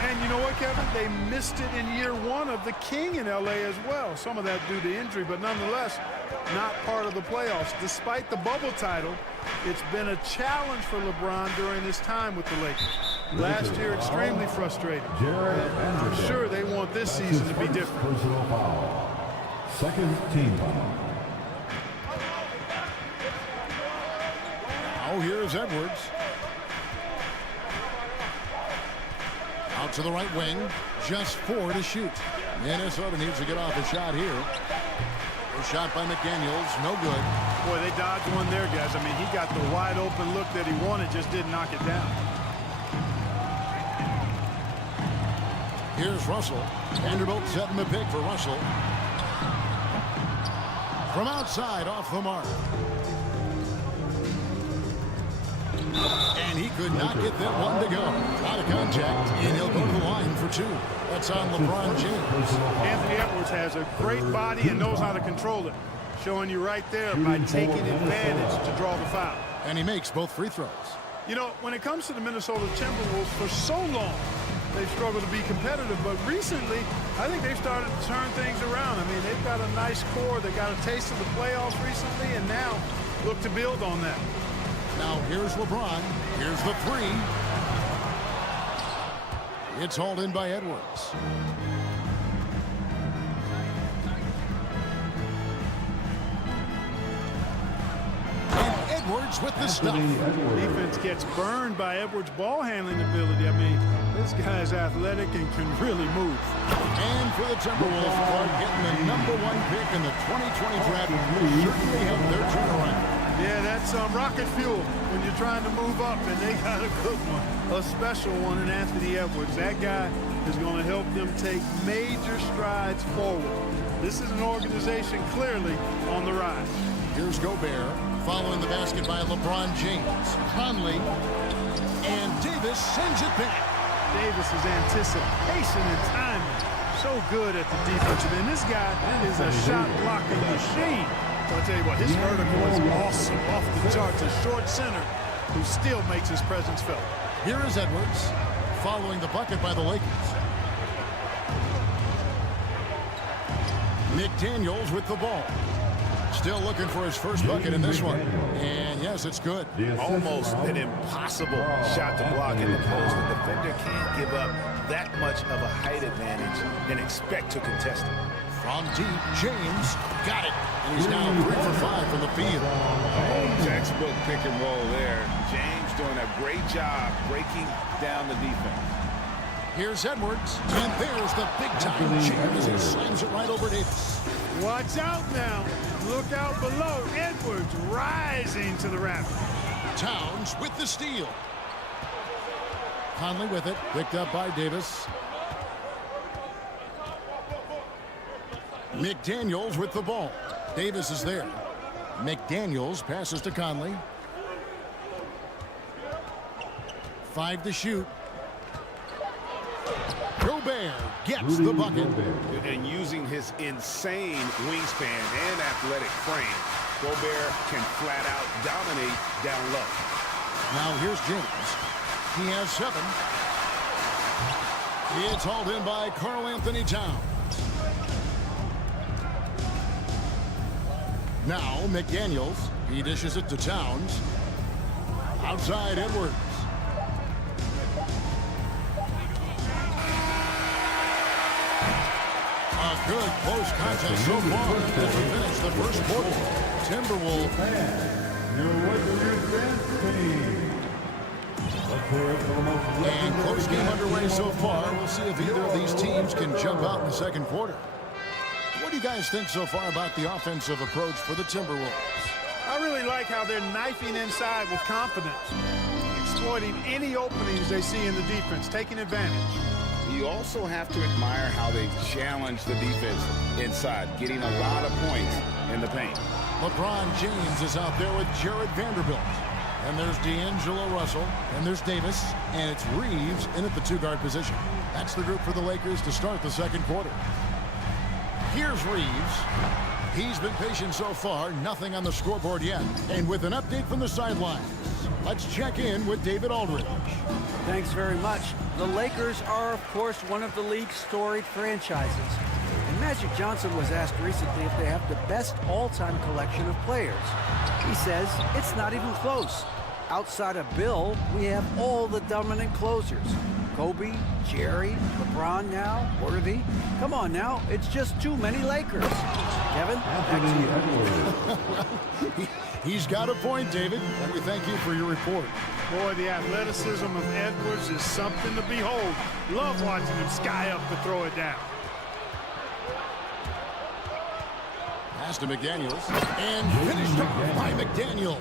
And you know what, Kevin? They missed it in year one of the King in L.A. as well. Some of that due to injury, but nonetheless, not part of the playoffs. Despite the bubble title, it's been a challenge for LeBron during this time with the Lakers. Last year, extremely frustrating. And I'm sure they want this season to be different. Personal foul. Second team foul. Now here's Edwards. Out to the right wing. Just 4 to shoot. Minnesota needs to get off a shot here. A shot by McDaniels. No good. Boy, they dodged one there, guys. I mean, he got the wide open look that he wanted, just didn't knock it down. Here's Russell. Vanderbilt setting the pick for Russell. From outside, off the mark. And he could not get that one to go. Out of contact, and he'll go to the line for 2. That's on LeBron James. Anthony Edwards has a great body and knows how to control it. Showing you right there by taking advantage to draw the foul. And he makes both free throws. You know, when it comes to the Minnesota Timberwolves, for so long, they've struggled to be competitive. But recently, I think they've started to turn things around. I mean, they've got a nice core. They got a taste of the playoffs recently, and now look to build on that. Now here's LeBron. Here's the 3. It's hauled in by Edwards. And Edwards with the stuff. Defense gets burned by Edwards' ball handling ability. I mean, this guy's athletic and can really move. And for the Timberwolves, Clark getting the #1 pick in the 2020 draft certainly helped their turnaround. Yeah, that's rocket fuel when you're trying to move up, and they got a good one, a special one in Anthony Edwards. That guy is going to help them take major strides forward. This is an organization clearly on the rise. Here's Gobert following the basket by LeBron James. Conley, and Davis sends it back. Davis's anticipation and timing, so good at the defensive end. This guy is a shot-blocking machine. I'll tell you what, his vertical is awesome, off the charts. A short center who still makes his presence felt. Here is Edwards following the bucket by the Lakers. McDaniels with the ball. Still looking for his first bucket in this one. And yes, it's good. Almost an impossible shot to block in the post. The defender can't give up that much of a height advantage and expect to contest it. From deep, James got it. And he's now 3 for 5 from the field. Oh, textbook pick and roll there. James doing a great job breaking down the defense. Here's Edwards, and there's the big-time jam as he slams it right over Davis. Watch out now. Look out below. Edwards rising to the raft. Towns with the steal. Conley with it, picked up by Davis. McDaniels with the ball. Davis is there. McDaniels passes to Conley. 5 to shoot. Gobert gets the bucket. And using his insane wingspan and athletic frame, Gobert can flat out dominate down low. Now here's James. He has 7. It's hauled in by Karl-Anthony Towns. Now McDaniels. He dishes it to Towns. Outside Edwards. A good close contest so far as we finish the first quarter. Timberwolves. And close game underway so far. We'll see if either of these teams can jump out in the second quarter. What do you guys think so far about the offensive approach for the Timberwolves? I really like how they're knifing inside with confidence, exploiting any openings they see in the defense, taking advantage. You also have to admire how they challenge the defense inside, getting a lot of points in the paint. LeBron James is out there with Jared Vanderbilt. And there's D'Angelo Russell, and there's Davis, and it's Reeves in at the 2-guard position. That's the group for the Lakers to start the second quarter. Here's Reeves. He's been patient so far, nothing on the scoreboard yet. And with an update from the sidelines, let's check in with David Aldridge. Thanks very much. The Lakers are, of course, one of the league's storied franchises. And Magic Johnson was asked recently if they have the best all-time collection of players. He says it's not even close. Outside of Bill, we have all the dominant closers. Kobe, Jerry, LeBron now, Worthy. Come on now, it's just too many Lakers. Kevin, back to you. He's got a point, David, and we thank you for your report. Boy, the athleticism of Edwards is something to behold. Love watching him sky up to throw it down. Pass to McDaniels, and finished off by McDaniels.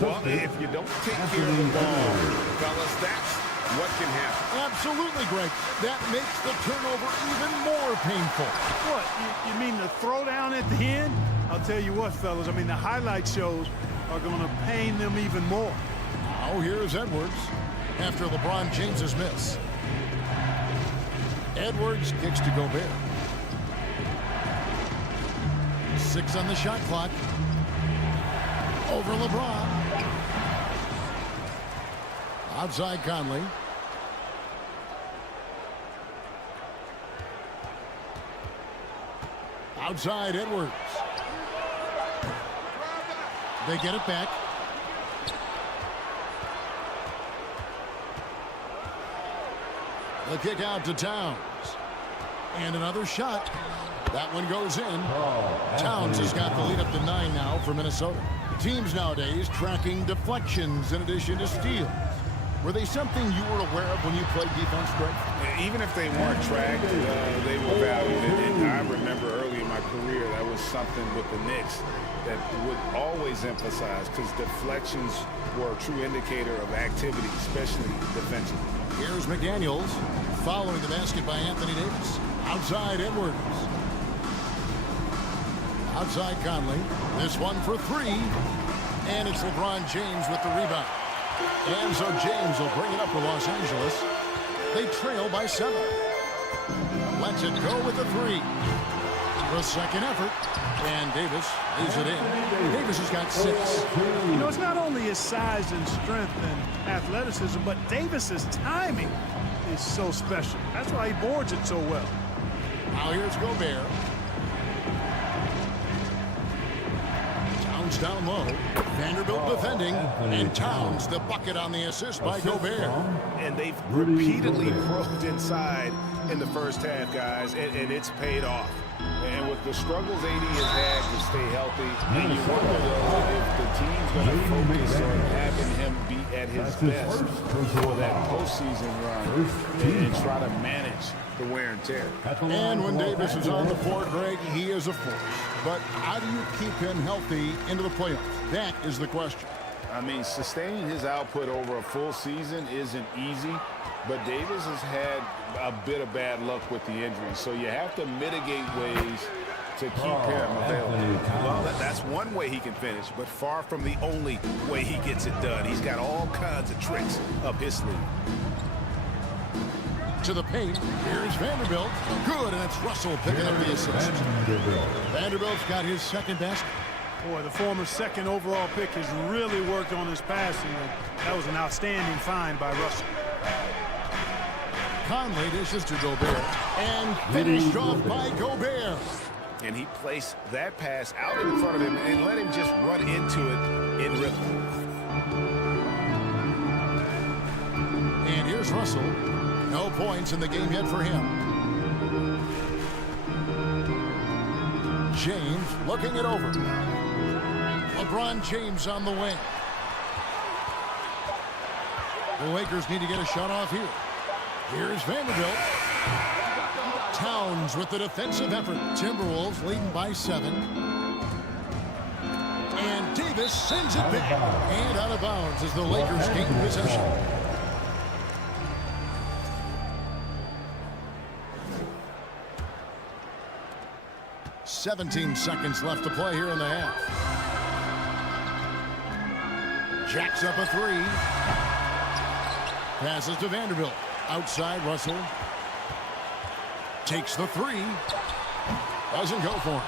Well, if you don't take care of the ball, fellas, that's what can happen. Absolutely, Greg. That makes the turnover even more painful. What, you mean the throwdown at the end? I'll tell you what, fellas, I mean, the highlight shows are going to pain them even more. Now here's Edwards after LeBron James's miss. Edwards kicks to Gobert. 6 on the shot clock. Over LeBron. Outside Conley. Outside Edwards. They get it back. The kick out to Towns. And another shot. That one goes in. Towns has got the lead up to 9 now for Minnesota. Teams nowadays tracking deflections in addition to steals. Were they something you were aware of when you played defense, Greg? Even if they weren't tracked, they were valued. And I remember early in my career, that was something with the Knicks that would always emphasize, because deflections were a true indicator of activity, especially defensively. Here's McDaniels following the basket by Anthony Davis. Outside Edwards. Outside Conley. This one for 3. And it's LeBron James with the rebound. And so James will bring it up for Los Angeles. They trail by 7. Lets it go with the 3. The second effort. And Davis leaves it in. Davis has got 6. You know, it's not only his size and strength and athleticism, but Davis's timing is so special. That's why he boards it so well. Now here's Gobert. Towns down low. Vanderbilt defending. And Towns the bucket on the assist by Gobert. And they've repeatedly probed inside in the first half, guys, and it's paid off. And with the struggles AD has had to stay healthy, and you wonder, though, if the team's going to focus on having him be at his best for that postseason run and try to manage the wear and tear. And when Davis is on the floor, Greg, he is a force. But how do you keep him healthy into the playoffs? That is the question. I mean, sustaining his output over a full season isn't easy, but Davis has had a bit of bad luck with the injury, so you have to mitigate ways to keep him available. Well, that's one way he can finish, but far from the only way he gets it done. He's got all kinds of tricks up his sleeve. To the paint, here's Vanderbilt. Good, and it's Russell picking up the assist. Vanderbilt's got his second best. Boy, the former second overall pick has really worked on his passing, and that was an outstanding find by Russell. Conley dishes to Gobert, and finished off by Gobert. And he placed that pass out in front of him and let him just run into it in rhythm. And here's Russell. No points in the game yet for him. James looking it over. LeBron James on the wing. The Lakers need to get a shot off here. Here's Vanderbilt. Towns with the defensive effort. Timberwolves leading by 7. And Davis sends it back. And out of bounds as the Lakers gain possession. "17 seconds left to play here in the half. Jacks up a 3. Passes to Vanderbilt. Outside, Russell. Takes the 3. Doesn't go for it.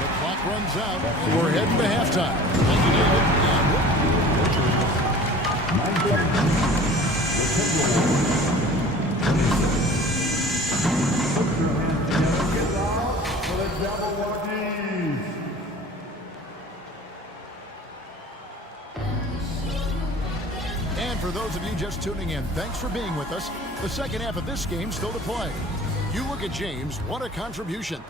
The clock runs out, and we're heading to halftime. Thank you, And for those of you just tuning in, thanks for being with us. The second half of this game still to play. You look at James, what a contribution.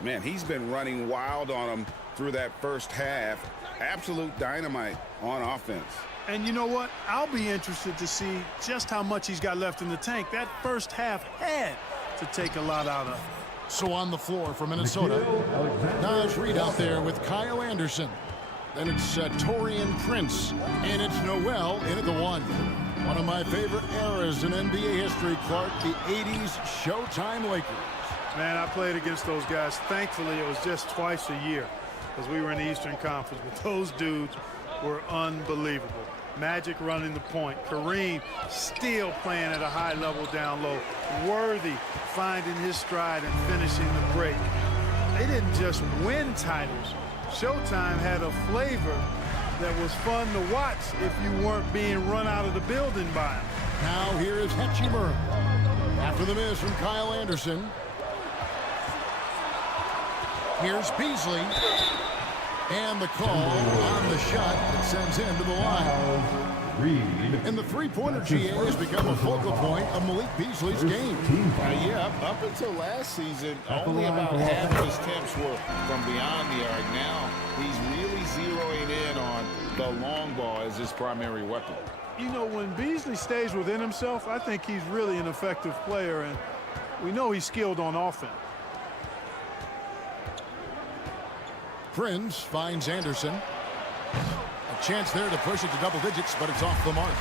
Man, he's been running wild on him through that first half. Absolute dynamite on offense. And you know what? I'll be interested to see just how much he's got left in the tank. That first half had to take a lot out of him. So on the floor for Minnesota, Naj Reid out there with Kyle Anderson. Then it's Torian Prince, and it's Noel in at the 1. One of my favorite eras in NBA history, Clark, the 80s Showtime Lakers. Man, I played against those guys. Thankfully, it was just twice a year because we were in the Eastern Conference, but those dudes were unbelievable. Magic running the point. Kareem still playing at a high level down low. Worthy finding his stride and finishing the break. They didn't just win titles. Showtime had a flavor that was fun to watch if you weren't being run out of the building by him. Now here is Hachimura. After the miss from Kyle Anderson. Here's Beasley. And the call on the shot that sends him to the line. And the three-pointer GA has become a focal point of Malik Beasley's game. Yeah, up until last season, only about half of his attempts were from beyond the arc. Now he's really zeroing in on the long ball as his primary weapon. You know, when Beasley stays within himself, I think he's really an effective player, and we know he's skilled on offense. Prince finds Anderson. A chance there to push it to double digits, but it's off the mark.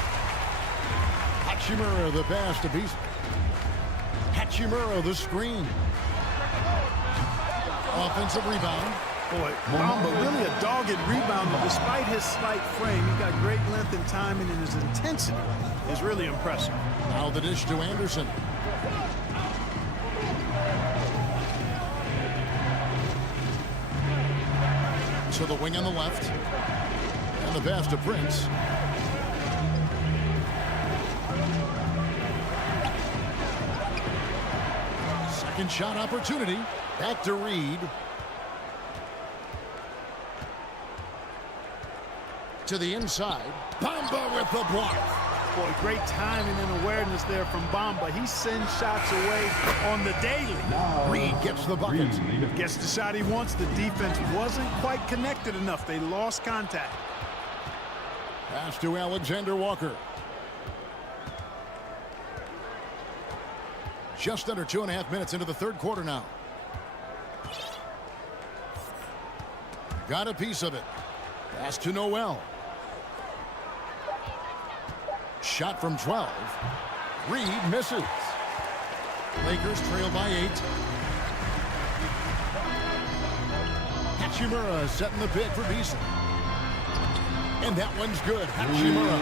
Hachimura the pass to Beasley. Hachimura the screen. Offensive rebound. Boy, Bamba really a dogged rebounder. Despite his slight frame, he's got great length and timing, and his intensity is really impressive. Now the dish to Anderson. To the wing on the left. And the pass to Prince. Second shot opportunity. Back to Reid. To the inside. Bamba with the block. Boy, great timing and awareness there from Bamba. He sends shots away on the daily. Reed gets the bucket. Gets the shot he wants. The defense wasn't quite connected enough. They lost contact. Pass to Alexander Walker. Just under 2.5 minutes into the third quarter now. Got a piece of it. Pass to Noel. Shot from 12. Reed misses. Lakers trail by 8. Hachimura setting the pick for Beasley. And that one's good. Hachimura.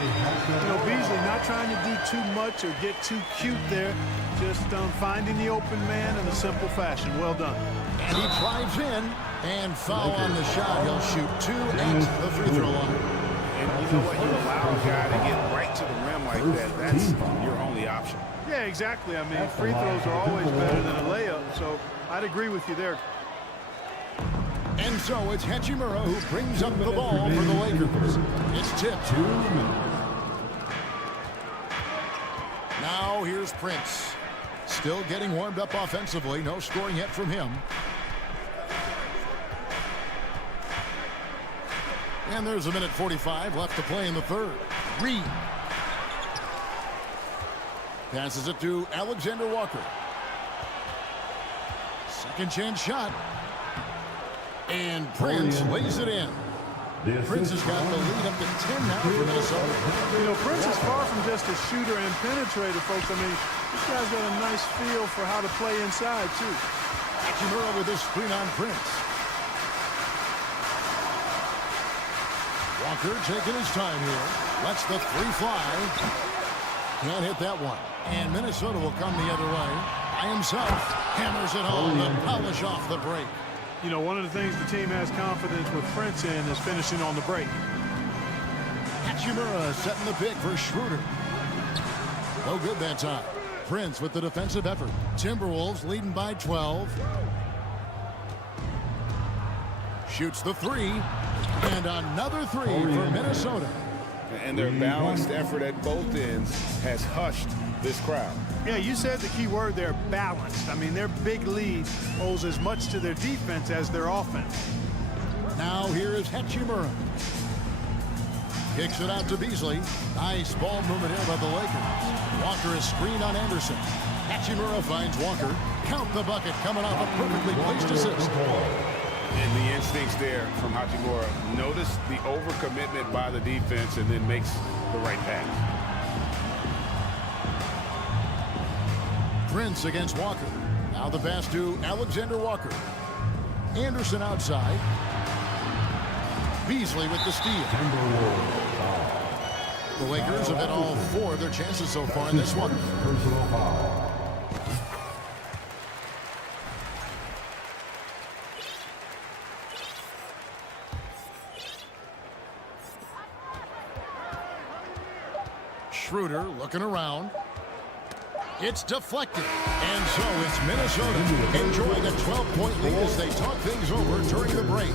You know, Beasley not trying to do too much or get too cute there. Just finding the open man in a simple fashion. Well done. And he drives in. And foul on the shot. He'll shoot 2 at the free throw line. And you know what? You allow a guy to get right to the rim like that. That's your only option. Yeah, exactly. I mean, free throws are always better than a layup, so I'd agree with you there. And so it's Hachimura who brings up the ball for the Lakers. It's tipped. Now here's Prince. Still getting warmed up offensively. No scoring yet from him. And there's 1:45 left to play in the third. Reed passes it to Alexander Walker. Second chance shot. And Prince lays it in. Prince has got the lead up to 10 now for Minnesota. You know, Prince is far from just a shooter and penetrator, folks. I mean, this guy's got a nice feel for how to play inside, too. Hachimura with this screen on Prince. Walker taking his time here. Lets the three fly. Can't hit that one. And Minnesota will come the other way. By himself. Hammers it home to polish off the break. You know, one of the things the team has confidence with Prince in is finishing on the break. Hachimura setting the pick for Schroeder. No good that time. Prince with the defensive effort. Timberwolves leading by 12. Shoots the three. And another three for Minnesota. And their balanced effort at both ends has hushed this crowd. Yeah, you said the key word there, balanced. I mean, their big lead owes as much to their defense as their offense. Now here is Hachimura. Kicks it out to Beasley. Nice ball movement here by the Lakers. Walker is screened on Anderson. Hachimura finds Walker. Count the bucket coming off a perfectly placed assist. And the instincts there from Hachimura. Notice the overcommitment by the defense and then makes the right pass. Prince against Walker. Now the pass to Alexander Walker. Anderson outside. Beasley with the steal. The Lakers have had all 4 of their chances so far in this one. Personal foul. Schroeder looking around. It's deflected. And so it's Minnesota enjoying a 12-point lead as they talk things over during the break.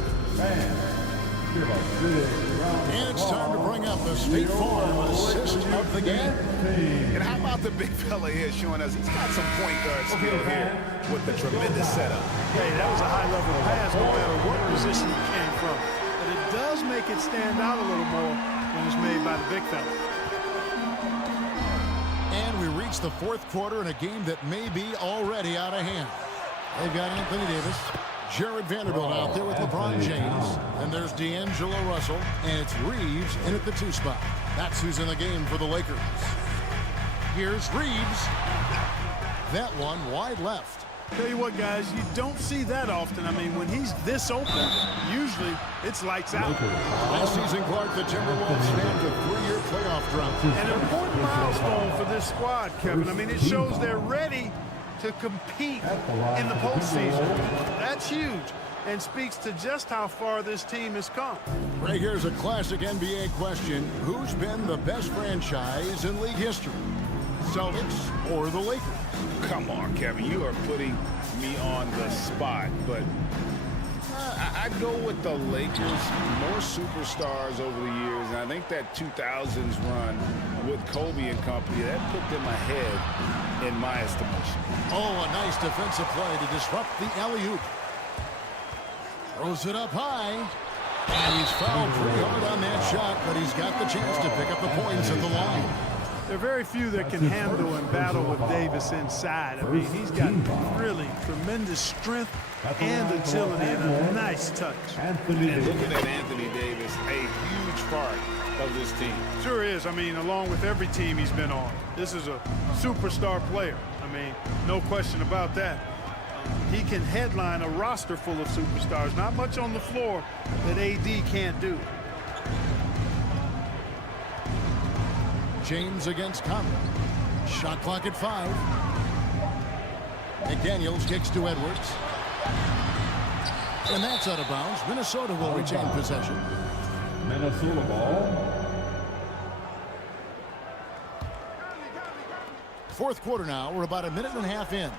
And it's time to bring up the State Farm assist of the game. And how about the big fella here showing us he's got some point guard skill here with the tremendous setup. Hey, that was a high-level pass no matter what position he came from. But it does make it stand out a little more when it's made by the big fella. And we reach the fourth quarter in a game that may be already out of hand. They've got Anthony Davis, Jared Vanderbilt out there with LeBron James. And there's D'Angelo Russell. And it's Reeves in at the 2 spot. That's who's in the game for the Lakers. Here's Reeves. That one wide left. Tell you what, guys, you don't see that often. I mean, when he's this open, usually it's lights out. Last season, Clark, the Timberwolves snapped a 3-year playoff drought. An important milestone for this squad, Kevin. I mean, it shows they're ready to compete in the postseason. That's huge and speaks to just how far this team has come. Right here's a classic NBA question. Who's been the best franchise in league history? Celtics or the Lakers? Come on, Kevin, you are putting me on the spot, but I'd go with the Lakers. More superstars over the years, and I think that 2000s run with Kobe and company. That put them ahead in my estimation. Oh, a nice defensive play to disrupt the alley-oop. Throws it up high. And he's fouled pretty hard on that shot, but he's got the chance to pick up the points at the line. There are very few that can handle and battle with Davis inside. I mean, he's got really tremendous strength and agility and a nice touch. And looking at Anthony Davis, a huge part of this team. Sure is. I mean, along with every team he's been on. This is a superstar player. I mean, no question about that. He can headline a roster full of superstars. Not much on the floor that AD can't do. James against Conley. Shot clock at 5. McDaniels kicks to Edwards. And that's out of bounds. Minnesota will retain possession. Minnesota ball. Fourth quarter now. We're about a minute and a half in.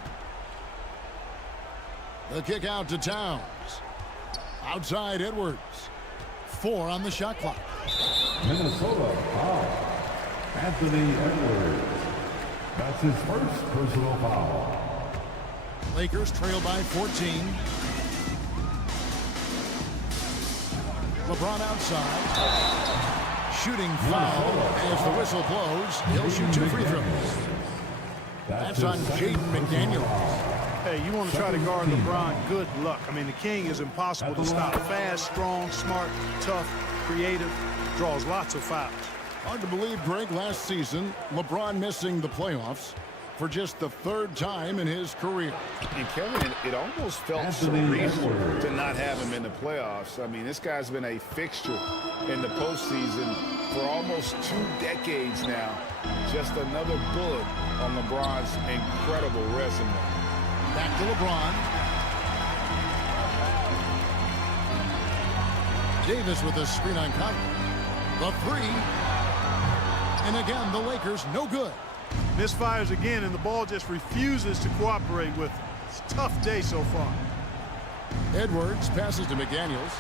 The kick out to Towns. Outside Edwards. 4 on the shot clock. Minnesota foul. Anthony Edwards. That's his first personal foul. Lakers trail by 14. LeBron outside. Shooting foul as the whistle blows. He'll shoot 2 free throws. That's on Jaden McDaniels. Hey, you want to try to guard LeBron, good luck. I mean, the king is impossible to stop. Fast, strong, smart, tough, creative, draws lots of fouls. Hard to believe, Greg, last season, LeBron missing the playoffs for just the 3rd time in his career. And Kevin, it almost felt surreal to not have him in the playoffs. I mean, this guy's been a fixture in the postseason for almost 2 decades now. Just another bullet on LeBron's incredible resume. Back to LeBron. Davis with a screen on Conley. The 3. And again, the Lakers no good. Misfires again, and the ball just refuses to cooperate with him. It's a tough day so far. Edwards passes to McDaniels.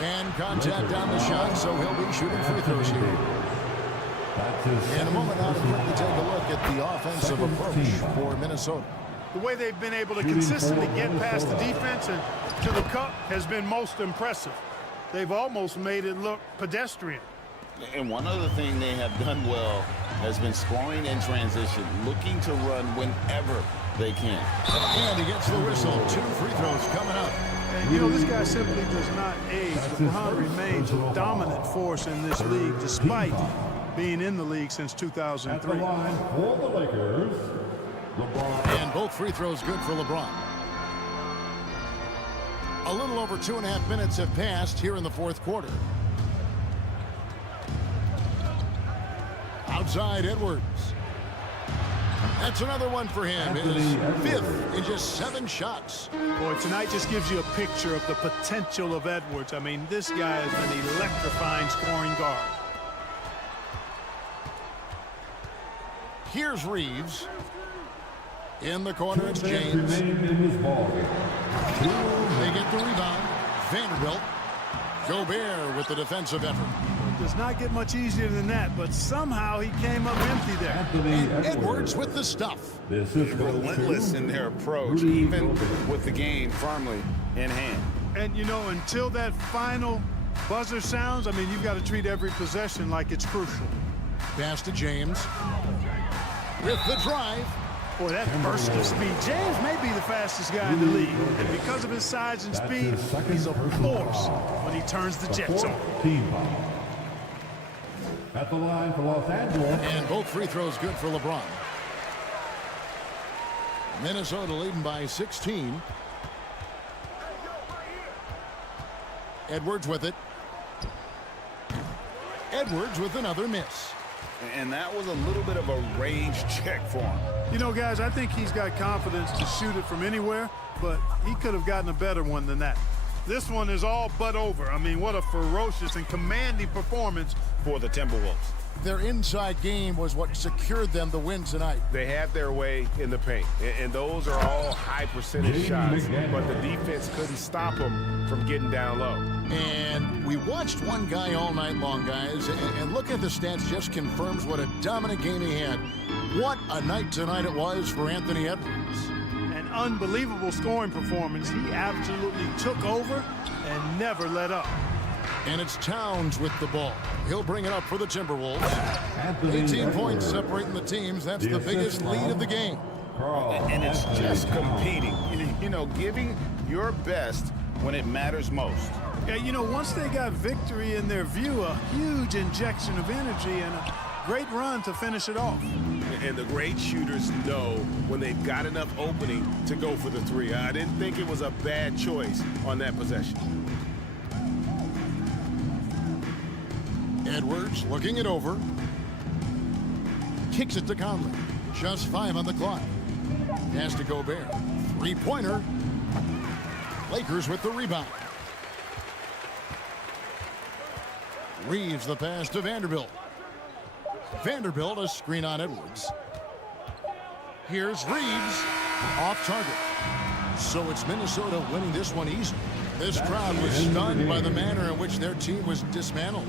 And contact down the shot, so he'll be shooting free throws here. In a moment, I'll quickly take a look at the offensive approach for Minnesota. The way they've been able to consistently get past the defense and to the cup has been most impressive. They've almost made it look pedestrian. And one other thing they have done well has been scoring in transition, looking to run whenever they can. And he gets the whistle. 2 free throws coming up. And, you know, this guy simply does not age. LeBron remains a dominant force in this league despite being in the league since 2003. At the line for the Lakers, LeBron. And both free throws good for LeBron. A little over 2.5 minutes have passed here in the 4th quarter. Outside Edwards. That's another one for him. His 5th in just 7 shots. Boy, tonight just gives you a picture of the potential of Edwards. I mean, this guy is an electrifying scoring guard. Here's Reeves. In the corner, it's James. They get the rebound. Vanderbilt. Gobert with the defensive effort. It does not get much easier than that, but somehow he came up empty there. And Edwards with the stuff. This is relentless in their approach, even with the game firmly in hand. And, you know, until that final buzzer sounds, I mean, you've got to treat every possession like it's crucial. Pass to James. With the drive. Boy, that burst of speed. James may be the fastest guy in the league. And because of his size and speed, he's a force when he turns the Jets on. At the line for Los Angeles. And both free throws good for LeBron. Minnesota leading by 16. Edwards with it. Edwards with another miss. And that was a little bit of a range check for him. You know, guys, I think he's got confidence to shoot it from anywhere, but he could have gotten a better one than that. This one is all but over. I mean, what a ferocious and commanding performance for the Timberwolves. Their inside game was what secured them the win tonight. They had their way in the paint, and those are all high percentage shots, but the defense couldn't stop them from getting down low. And we watched one guy all night long, guys, and look at the stats just confirms what a dominant game he had. What a night tonight it was for Anthony Edwards. An unbelievable scoring performance. He absolutely took over and never let up. And it's Towns with the ball. He'll bring it up for the Timberwolves. 18 points separating the teams. That's the biggest lead of the game. And it's just competing, you know, giving your best when it matters most. Yeah, you know, once they got victory in their view, a huge injection of energy and a great run to finish it off. And the great shooters know when they've got enough opening to go for the three. I didn't think it was a bad choice on that possession. Edwards looking it over. Kicks it to Conley. Just 5 on the clock. Pass to Gobert. Three-pointer. Lakers with the rebound. Reeves the pass to Vanderbilt. Vanderbilt a screen on Edwards. Here's Reeves. Off target. So it's Minnesota winning this one easily. This crowd was stunned by the manner in which their team was dismantled.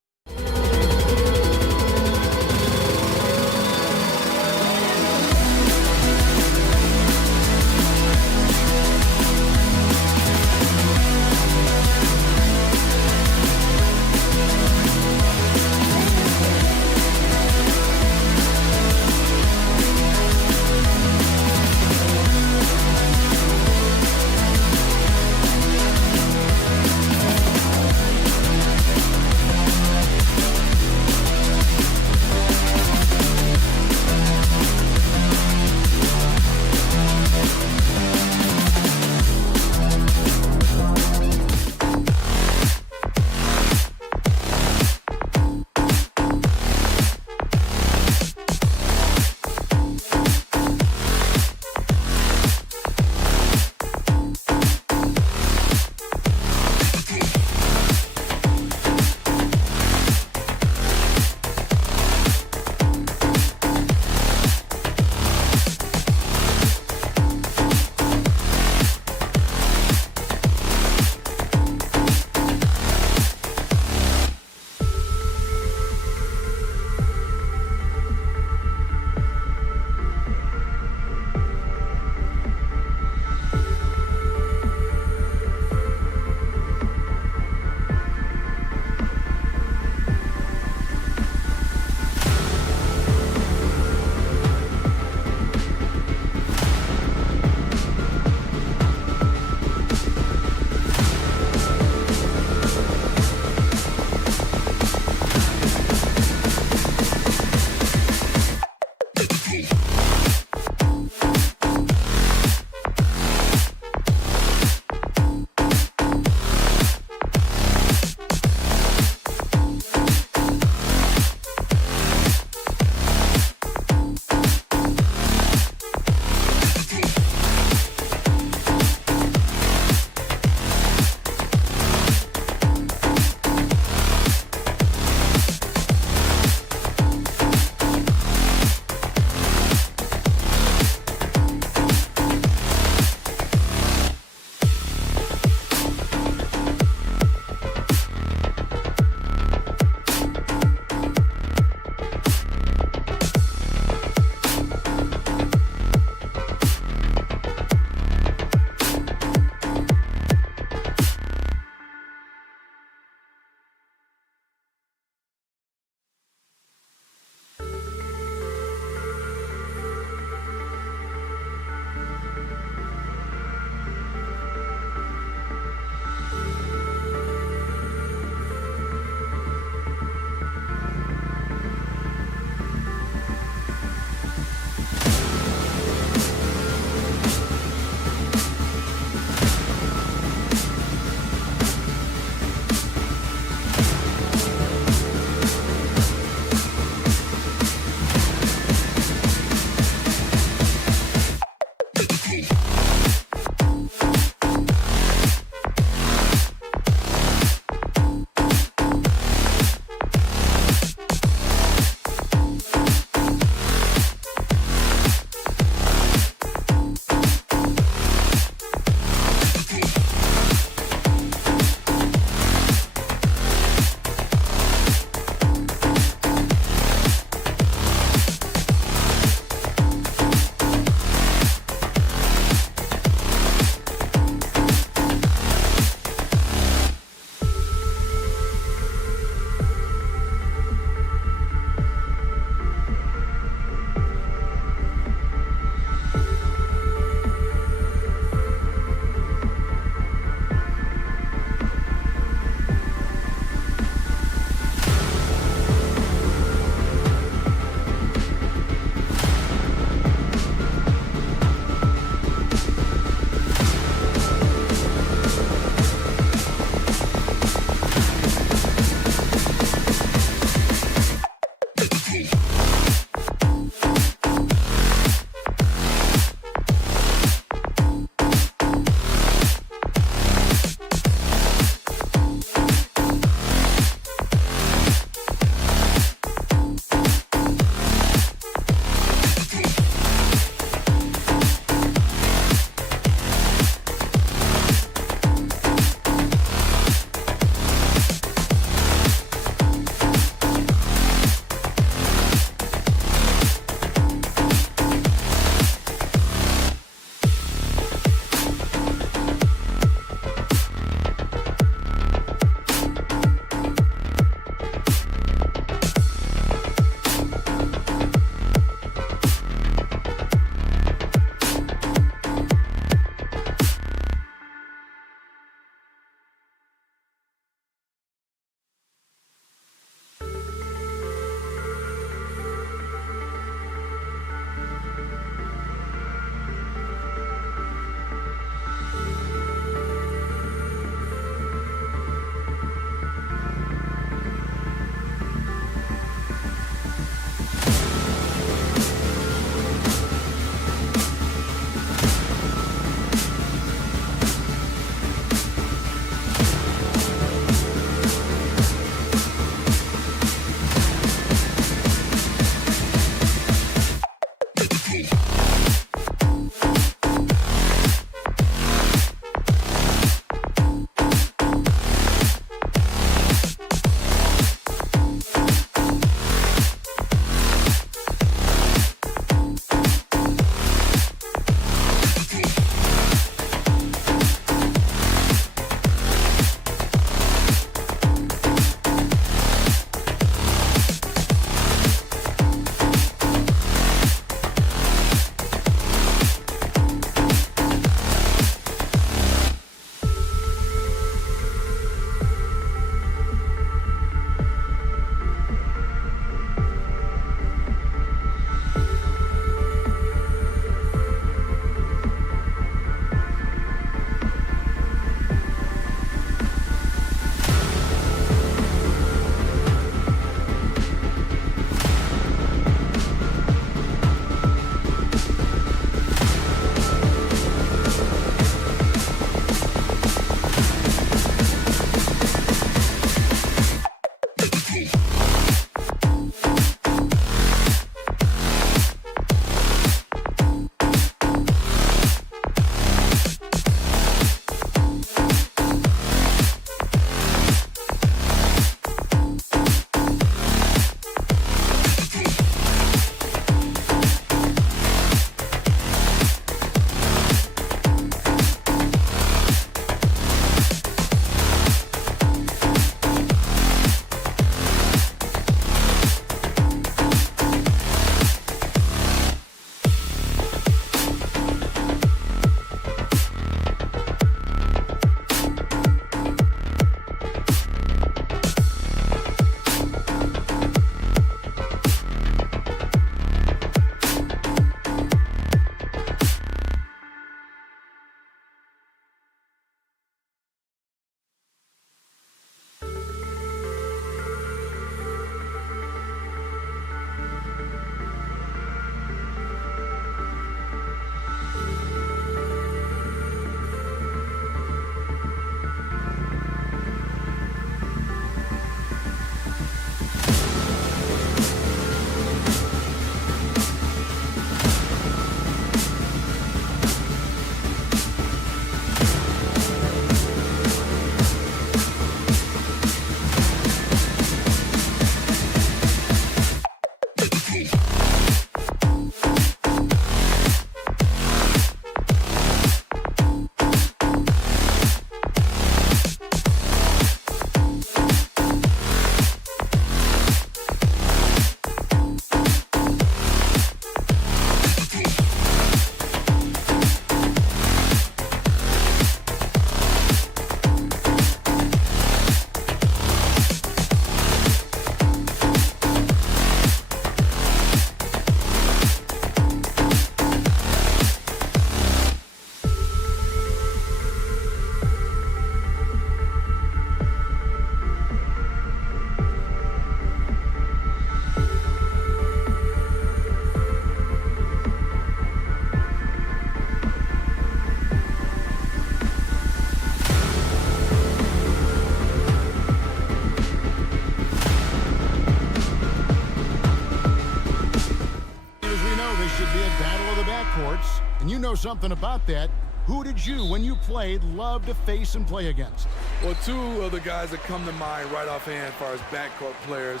Battle of the backcourts, and you know something about that. Who did you, when you played, love to face and play against? Well, two of the guys that come to mind right offhand as far as backcourt players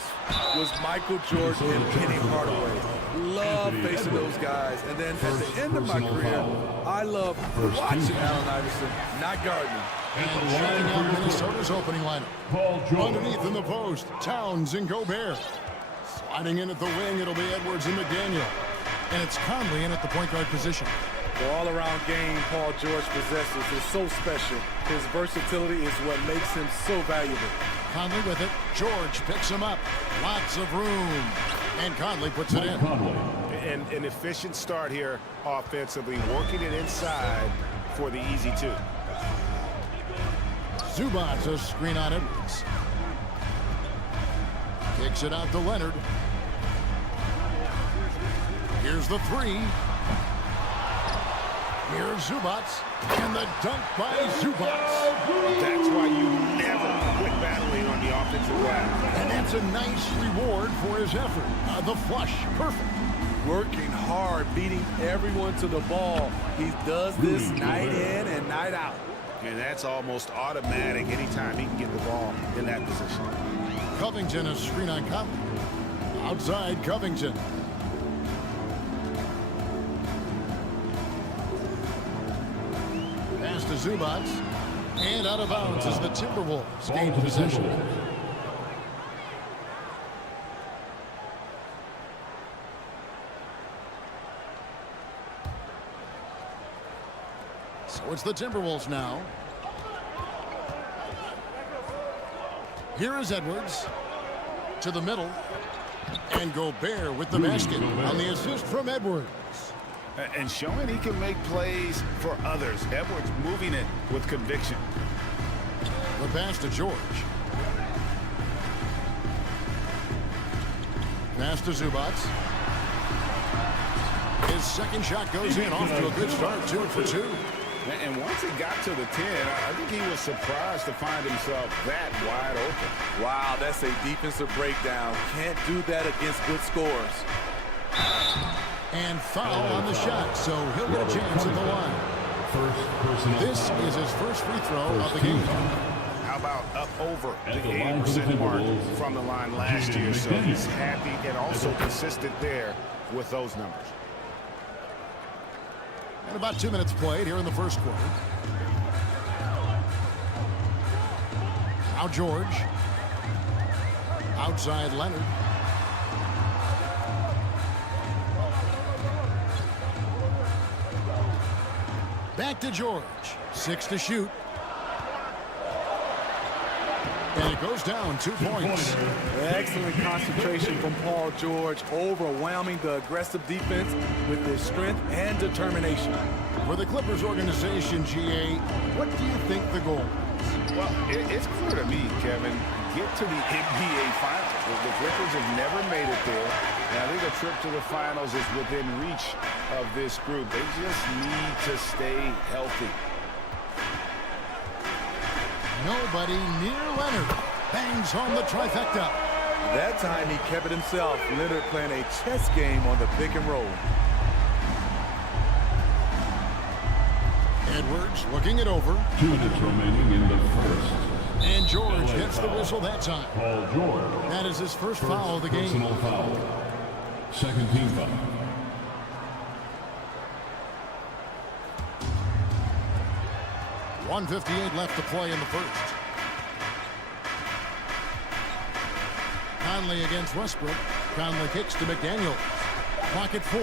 was Michael Jordan and Penny Hardaway. Love facing those guys. And then at the end of my career, I love watching Allen Iverson, not guarding him. And checking out Minnesota's opening lineup. Underneath in the post, Towns and Gobert. Sliding in at the wing, it'll be Edwards and McDaniel. And it's Conley in at the point guard position. The all-around game Paul George possesses is so special. His versatility is what makes him so valuable. Conley with it. George picks him up. Lots of room. And Conley puts it in. And an efficient start here offensively, working it inside for the easy two. Zubac, a screen on Edwards. Kicks it out to Leonard. Here's the three. Here's Zubac, and the dunk by Zubac. That's why you never quit battling on the offensive glass. And that's a nice reward for his effort. The flush, perfect. Working hard, beating everyone to the ball. He does this night in and night out. And that's almost automatic anytime he can get the ball in that position. Covington, a screen on Conley. Outside Covington. Pass to Zubac. And out of bounds as the Timberwolves gain possession. So it's the Timberwolves now. Here is Edwards to the middle. And Gobert with the basket on the assist from Edwards. And showing he can make plays for others. Edwards moving it with conviction. The pass to George. Pass to Zubac. His second shot goes in, off to a good start, 2 for 2. And once he got to the 10, I think he was surprised to find himself that wide open. Wow, that's a defensive breakdown. Can't do that against good scores. And foul on the shot, so he'll get a chance at the line. This is his first free throw of the game. How about up over the 80% mark from the line last year? So he's happy and also consistent there with those numbers. And about 2 minutes played here in the first quarter. Now George. Outside Leonard. Back to George. 6 to shoot. And it goes down 2 points. Excellent concentration from Paul George, overwhelming the aggressive defense with his strength and determination. For the Clippers organization, GA, what do you think the goal is? Well, it's clear to me, Kevin, get to the NBA Finals. The Clippers have never made it there, and I think a trip to the Finals is within reach of this group. They just need to stay healthy. Nobody near Leonard. Bangs home the trifecta. That time he kept it himself. Leonard playing a chess game on the pick and roll. Edwards looking it over. 2 minutes remaining in the first. And George gets the whistle that time. Paul George. That is his first foul of the game. Personal foul. Second team foul. .158 left to play in the first. Conley against Westbrook. Conley kicks to McDaniel. Pocket 4.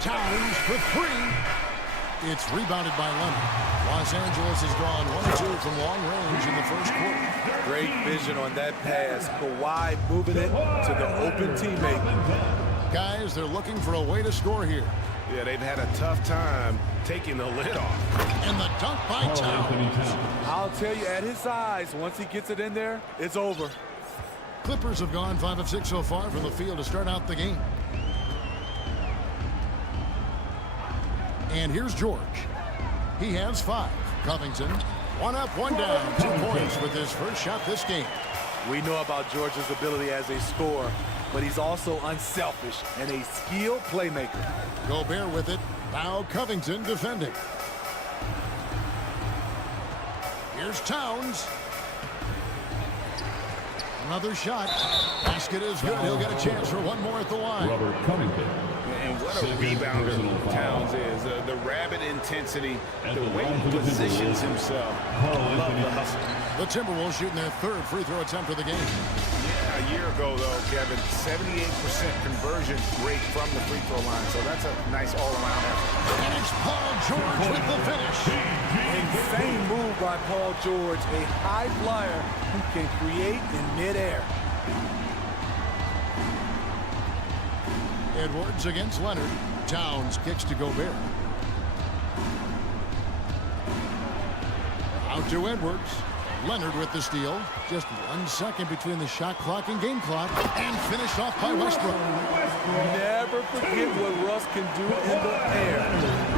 Towns for 3. It's rebounded by Leonard. Los Angeles has drawn 1-2 from long range in the first quarter. Great vision on that pass. Kawhi moving it to the open teammate. Guys, they're looking for a way to score here. Yeah, they've had a tough time taking the lid off. And the dunk by Towns. I'll tell you, at his size, once he gets it in there, it's over. Clippers have gone 5 of 6 so far from the field to start out the game. And here's George. He has 5. Covington, 1 up, 1 down, 2 points with his first shot this game. We know about George's ability as a scorer. but he's also unselfish and a skilled playmaker. Gobert with it. Now Covington defending. Here's Towns. Another shot. Basket is good. He'll get a chance for one more at the line. Robert Covington. And what a rebounder Towns is. The rapid intensity, the way he positions himself. Love the hustle. The Timberwolves shooting their third free throw attempt of the game. Yeah, a year ago, though, Kevin, 78% conversion rate from the free throw line. So that's a nice all-around effort. And it's Paul George with the finish. Insane move by Paul George, a high flyer who can create in midair. Edwards against Leonard. Towns kicks to Gobert. Out to Edwards. Leonard with the steal. Just 1 second between the shot clock and game clock. And finished off by Westbrook. Never forget what Russ can do in the air.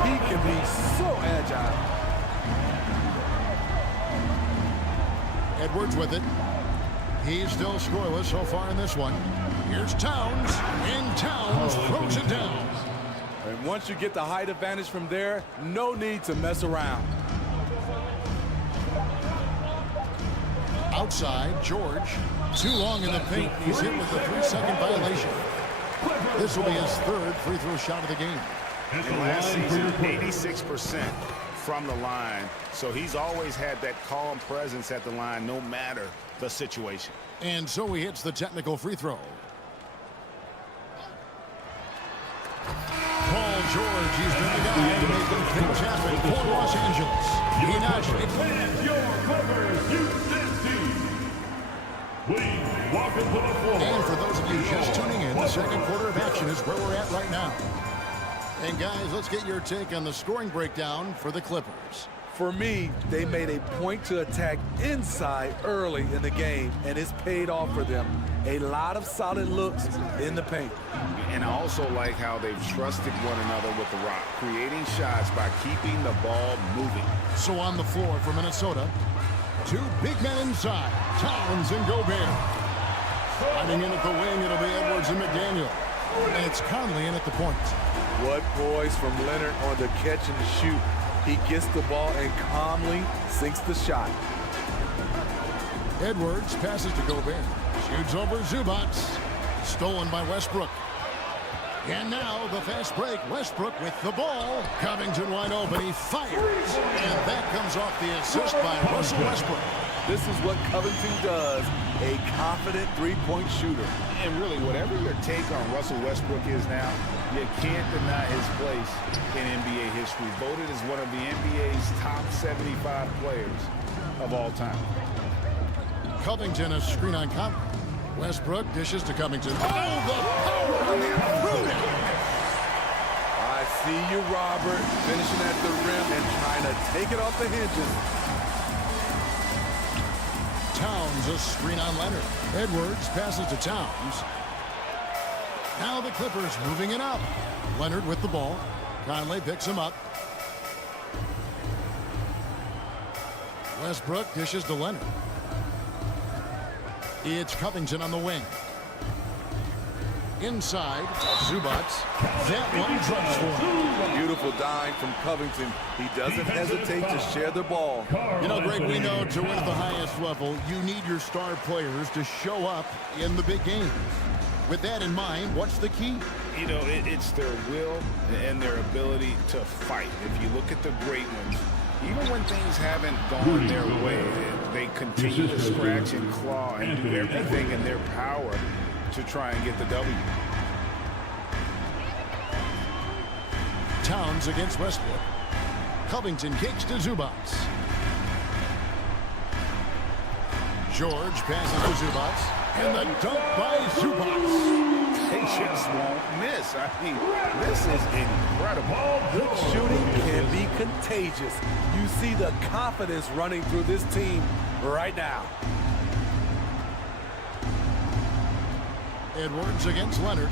He can be so agile. Edwards with it. He's still scoreless so far in this one. Here's Towns, and Towns throws it down. And once you get the height advantage from there, no need to mess around. Outside, George. Too long in the paint. He's hit with a 3-second violation. This will be his third free throw shot of the game. And last season, 86% from the line. So he's always had that calm presence at the line, no matter the situation. And so he hits the technical free throw. Paul George, he's been the guy to make them things happen for Los Angeles. He knocks it. Your Clippers Houston team. Please welcome to the floor. And for those of you just tuning in, the second quarter of action is where we're at right now. And guys, let's get your take on the scoring breakdown for the Clippers. For me, they made a point to attack inside early in the game, and it's paid off for them. A lot of solid looks in the paint. And I also like how they've trusted one another with the rock, creating shots by keeping the ball moving. So on the floor for Minnesota, two big men inside, Towns and Gobert. Fighting in at the wing, it'll be Edwards and McDaniel. And it's Conley in at the point. What poise from Leonard on the catch and the shoot. He gets the ball and calmly sinks the shot. Edwards passes to Gobert. Shoots over Zubac. Stolen by Westbrook. And now the fast break. Westbrook with the ball. Covington wide open. He fires. And that comes off the assist by Russell Westbrook. This is what Covington does. A confident three-point shooter. And really, whatever your take on Russell Westbrook is now, you can't deny his place in NBA history. Voted as one of the NBA's top 75 players of all time. Covington, a screen on Conley. Westbrook dishes to Covington. Oh, the power on the intruder! I see you, Robert, finishing at the rim and trying to take it off the hinges. Towns, a screen on Leonard. Edwards passes to Towns. Now the Clippers moving it up. Leonard with the ball. Conley picks him up. Westbrook dishes to Leonard. It's Covington on the wing. Inside, Zubac. That one drops for him. Beautiful dime from Covington. He doesn't hesitate to share the ball. You know, Greg, we know to win at the highest level, you need your star players to show up in the big games. With that in mind, what's the key? You know, it's their will and their ability to fight. If you look at the great ones, even when things haven't gone their way, they continue to scratch and claw and do everything in their power to try and get the W. Towns against Westbrook. Covington kicks to Zubac. George passes to Zubac. And the dunk by Zubac. They just won't miss. I mean, this is incredible. Good shooting can be contagious. You see the confidence running through this team right now. Edwards against Leonard.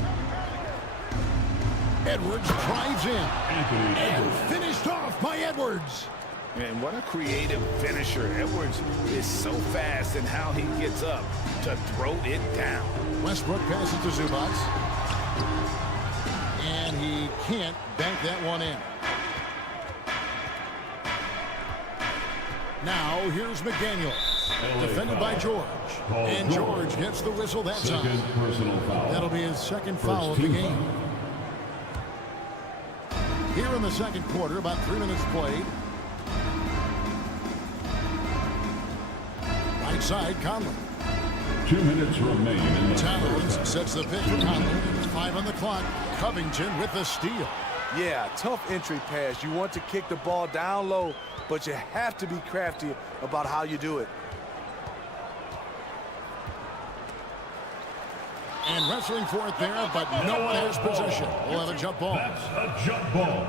Edwards drives in. And finished off by Edwards. And what a creative finisher. Edwards is so fast in how he gets up to throw it down. Westbrook passes to Zubac. And he can't bank that one in. Now here's McDaniel. Defended by George. And George gets the whistle that time. That'll be his second foul of the game. Here in the second quarter, about 3 minutes played. Right side, Conley. 2 minutes remain in the Towns sets the pick for Conley. 5 on the clock. Covington with the steal. Yeah, tough entry pass. You want to kick the ball down low, but you have to be crafty about how you do it. And wrestling for it there, but no one has possession. We'll have a jump ball. That's a jump ball.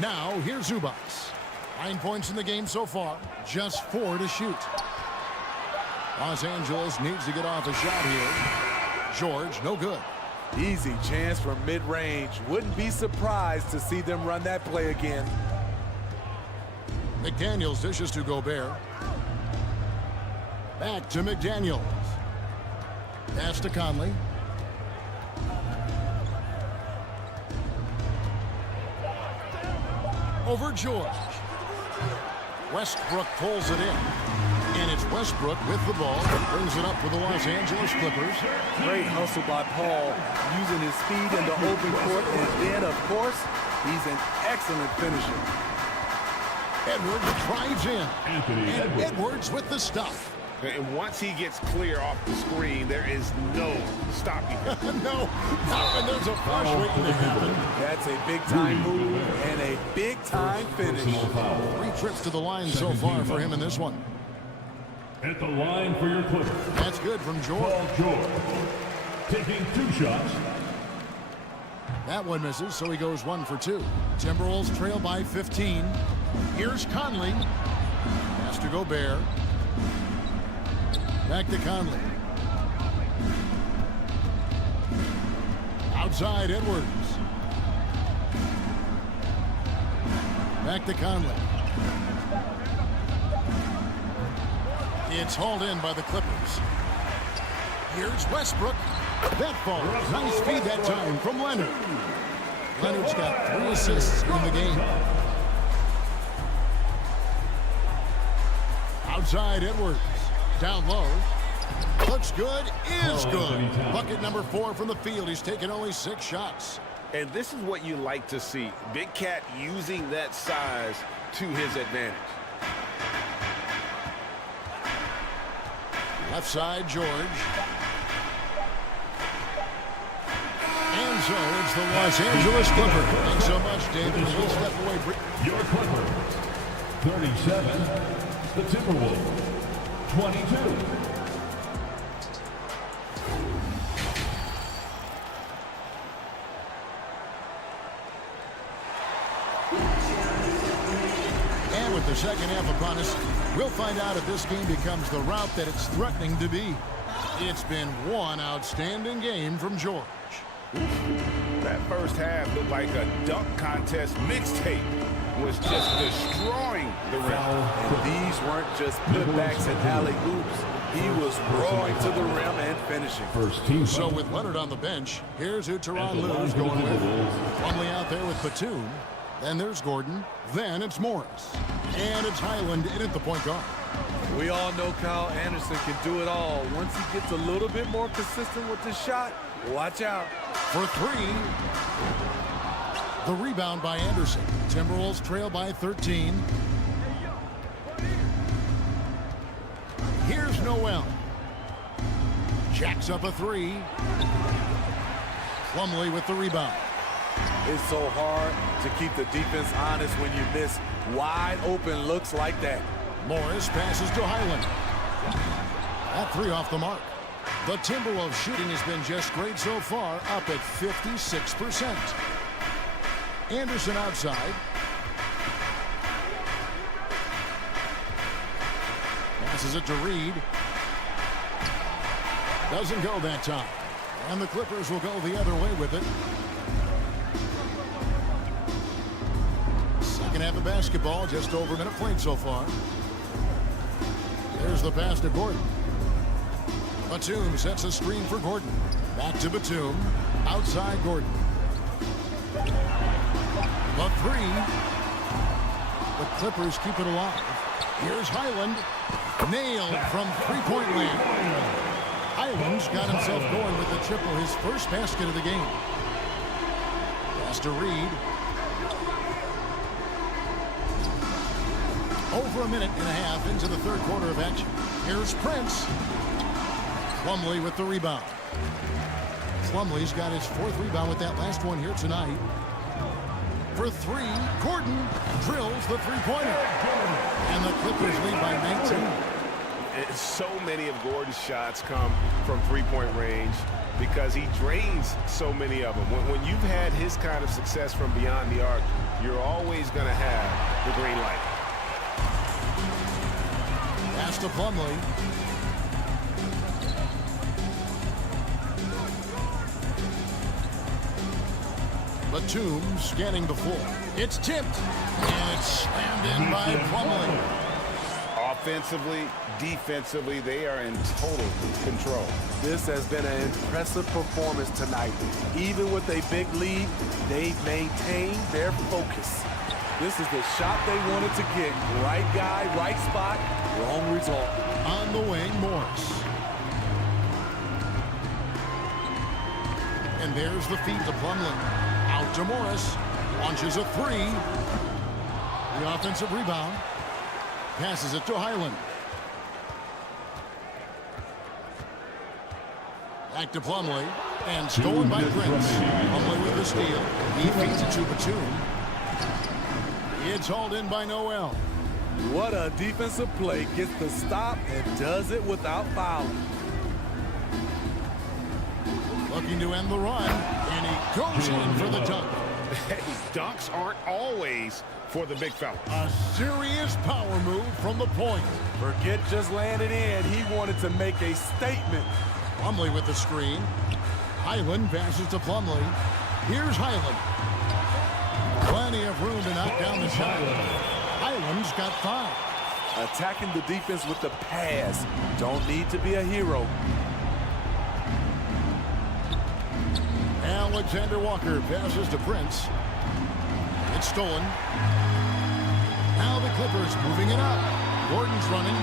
Now, here's Zubac. 9 points in the game so far. Just 4 to shoot. Los Angeles needs to get off a shot here. George, no good. Easy chance from mid-range. Wouldn't be surprised to see them run that play again. McDaniels dishes to Gobert. Back to McDaniels. Pass to Conley. Over George. Westbrook pulls it in. And it's Westbrook with the ball. Brings it up for the Los Angeles Clippers. Great hustle by Paul, using his speed in the open court. And then, of course, he's an excellent finisher. Edwards drives in. And Edwards with the stuff. And once he gets clear off the screen, there is no stopping him. No, and there's a flush waiting to happen. That's a big-time move and a big-time finish. 3 trips to the line so far for him in this one. At the line for your Clippers. That's good from George. Paul George. Taking 2 shots. That one misses, so he goes 1 for 2. Timberwolves trail by 15. Here's Conley. Pass to Gobert. Back to Conley. Outside Edwards. Back to Conley. It's hauled in by the Clippers. Here's Westbrook. That falls. Nice feed that time from Leonard. Leonard's got 3 assists in the game. Outside Edwards. Down low. Looks good. Is good. Bucket number 4 from the field. He's taken only 6 shots. And this is what you like to see. Big Cat using that size to his advantage. Left side, George. And so it's the Los Angeles Clippers. Thanks so much, David. We'll step away. Your Clippers. 37. The Timberwolves. 22. And with the second half upon us, we'll find out if this game becomes the route that it's threatening to be. It's been one outstanding game from George. That first half looked like a dunk contest mixtape. Was just destroying the rim. And these weren't just putbacks and alley-oops. He was rolling to the rim and finishing. First team. So with Leonard on the bench, here's who Tyronn Lue's going with. Plumlee out there with Batum. Then there's Gordon. Then it's Morris. And it's Highland in at the point guard. We all know Kyle Anderson can do it all. Once he gets a little bit more consistent with the shot, watch out. For 3. The rebound by Anderson. Timberwolves trail by 13. Here's Noel. Jacks up a 3. Plumlee with the rebound. It's so hard to keep the defense honest when you miss wide open looks like that. Morris passes to Highland. That 3 off the mark. The Timberwolves shooting has been just great so far, up at 56%. Anderson outside. Passes it to Reed. Doesn't go that time. And the Clippers will go the other way with it. Second half of basketball, just over a minute played so far. There's the pass to Gordon. Batum sets a screen for Gordon. Back to Batum. Outside Gordon. The three. The Clippers keep it alive. Here's Highland. Nailed from three-point land. Highland's got himself going with the triple, his first basket of the game. Pass to Reed. Over a minute and a half into the third quarter of action. Here's Prince. Plumlee with the rebound. Plumlee's got his fourth rebound with that last one here tonight. For three, Gordon drills the three-pointer. And the Clippers lead by 19. So many of Gordon's shots come from three-point range because he drains so many of them. When you've had his kind of success from beyond the arc, you're always going to have the green light. Pass to Plumlee. Batum scanning the floor. It's tipped, and it's slammed in by Plumlee. Offensively, defensively, they are in total control. This has been an impressive performance tonight. Even with a big lead, they've maintained their focus. This is the shot they wanted to get. Right guy, right spot, wrong result. On the wing, Morris. And there's the feed to Plumlee. Out to Morris. Launches a three. The offensive rebound. Passes it to Highland. Back to Plumlee. And stolen by Prince. Plumlee with the steal. He feeds it to Batum. It's hauled in by Noel. What a defensive play. Gets the stop and does it without fouling. Looking to end the run. And he goes in for the dunk. Hey, dunks aren't always for the big fella. A serious power move from the point. Forget just landing in. He wanted to make a statement. Plumlee with the screen. Highland passes to Plumlee. Here's Highland. Plenty of room to knock down the shot. Highland's got 5. Attacking the defense with the pass. Don't need to be a hero. Alexander Walker passes to Prince. It's stolen. Now the Clippers moving it up. Gordon's running.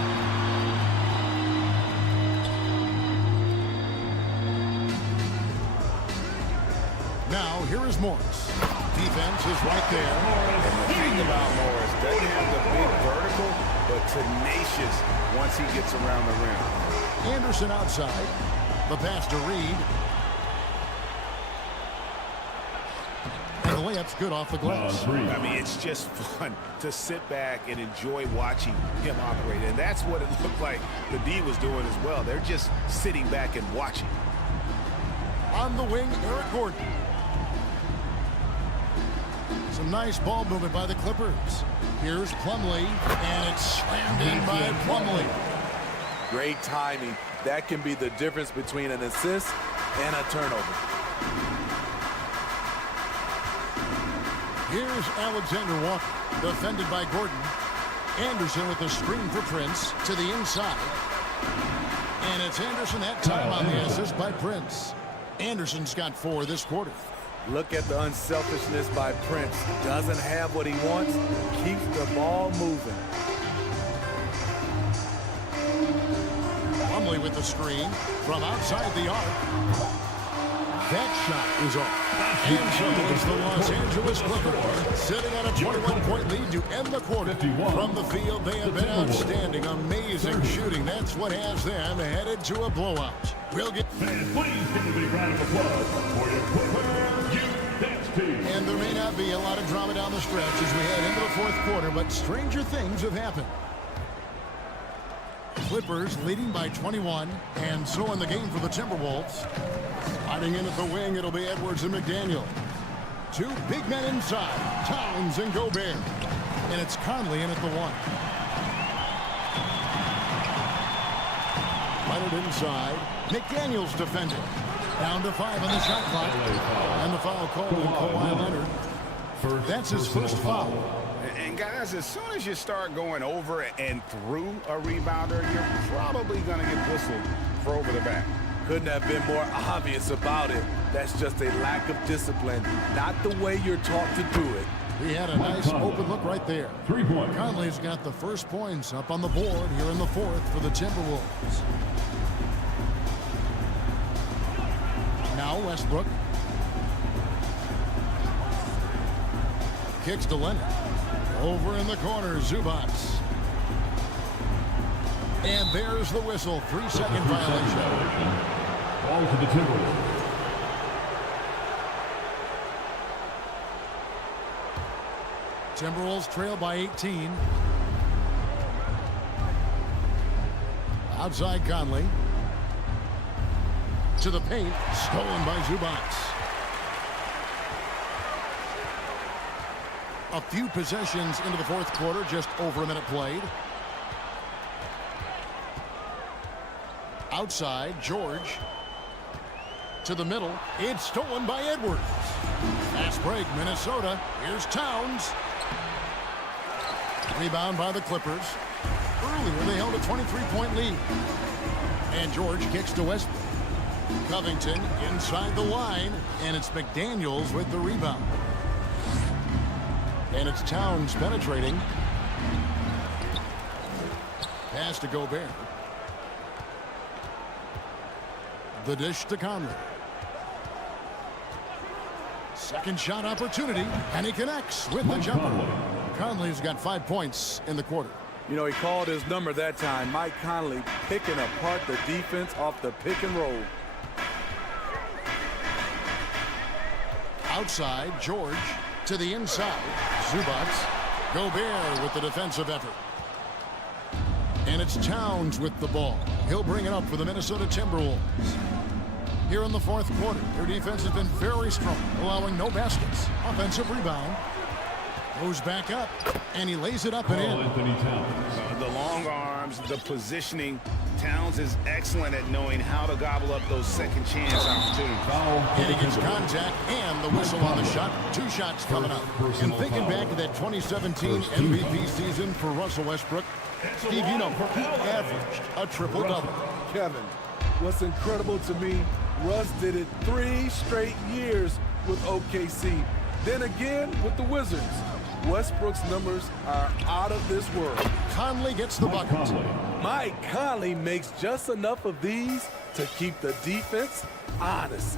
Now here is Morris. Defense is right there. And the thing about Morris, doesn't have the big vertical, but tenacious once he gets around the rim. Anderson outside. The pass to Reed. And the layup's good off the glass. I mean, it's just fun to sit back and enjoy watching him operate. And that's what it looked like the D was doing as well. They're just sitting back and watching. On the wing, Eric Gordon. Some nice ball movement by the Clippers. Here's Plumlee, and it's slammed in by Plumlee. Great timing. That can be the difference between an assist and a turnover. Here's Alexander Walker, defended by Gordon. Anderson with the screen for Prince to the inside. And it's Anderson that time on the assist by Prince. Anderson's got 4 this quarter. Look at the unselfishness by Prince. Doesn't have what he wants, keeps the ball moving. Plumlee with the screen from outside the arc. That shot is off. And so is the Los Angeles Clippers sitting on a 21-point lead to end the quarter. From the field, they have been outstanding. Amazing shooting. That's what has them headed to a blowout. We'll get... And please give a big round of applause for your Clippers Youth Team. And there may not be a lot of drama down the stretch as we head into the fourth quarter, but stranger things have happened. Clippers leading by 21, and so in the game for the Timberwolves. Hiding in at the wing, it'll be Edwards and McDaniel. 2 big men inside, Towns and Gobert. And it's Conley in at the 1. Leonard inside. McDaniels defending. Down to 5 on the shot clock. And the foul called on Kawhi Leonard. That's his first foul. And guys, as soon as you start going over and through a rebounder, you're probably going to get whistled for over the back. Couldn't have been more obvious about it. That's just a lack of discipline, not the way you're taught to do it. He had a nice open look right there. 3 points. Conley's got the first points up on the board here in the fourth for the Timberwolves. Now Westbrook. Kicks to Leonard. Over in the corner, Zubac. And there's the whistle. 3-second violation. Ball to the Timberwolves. Timberwolves trail by 18. Outside Conley. To the paint. Stolen by Zubac. A few possessions into the fourth quarter. Just over a minute played. Outside, George. To the middle. It's stolen by Edwards. Fast break, Minnesota. Here's Towns. Rebound by the Clippers. Earlier, they held a 23-point lead. And George kicks to Westbrook. Covington inside the line. And it's McDaniels with the rebound. And it's Towns penetrating. Pass to Gobert. The dish to Conley. Second shot opportunity, and he connects with the jumper. Conley's got 5 points in the quarter. You know, he called his number that time. Mike Conley picking apart the defense off the pick and roll. Outside, George to the inside. Zubac. Gobert with the defensive effort. And it's Towns with the ball. He'll bring it up for the Minnesota Timberwolves. Here in the fourth quarter, their defense has been very strong, allowing no baskets. Offensive rebound. Goes back up, and he lays it up and in. The long arms, the positioning. Towns is excellent at knowing how to gobble up those second chance opportunities. And he gets contact and the whistle on the shot. 2 shots coming up. And thinking back to that 2017 MVP season for Russell Westbrook, Steve, you know, he averaged a triple-double. Kevin, what's incredible to me, Russ did it 3 straight years with OKC. Then again with the Wizards. Westbrook's numbers are out of this world. Conley gets the bucket. Mike Conley makes just enough of these to keep the defense honest.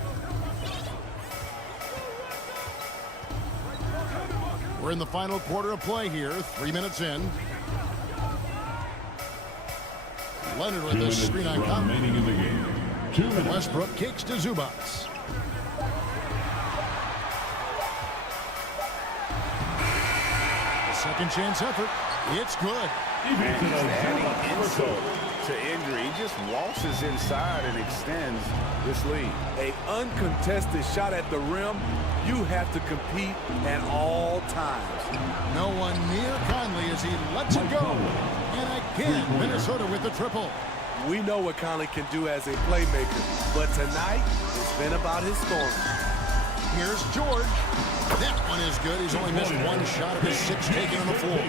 We're in the final quarter of play here, 3 minutes in. Leonard with the screen on Conley. Westbrook kicks to Zubac. Second chance effort. It's good. And he's adding insult to injury. He just waltzes inside and extends this lead. An uncontested shot at the rim, you have to compete at all times. No one near Conley as he lets it go. And again, Minnesota with the triple. We know what Conley can do as a playmaker, but tonight it's been about his scoring. Here's George. That one is good. He's only missed 1 shot of his 6 taken on the floor.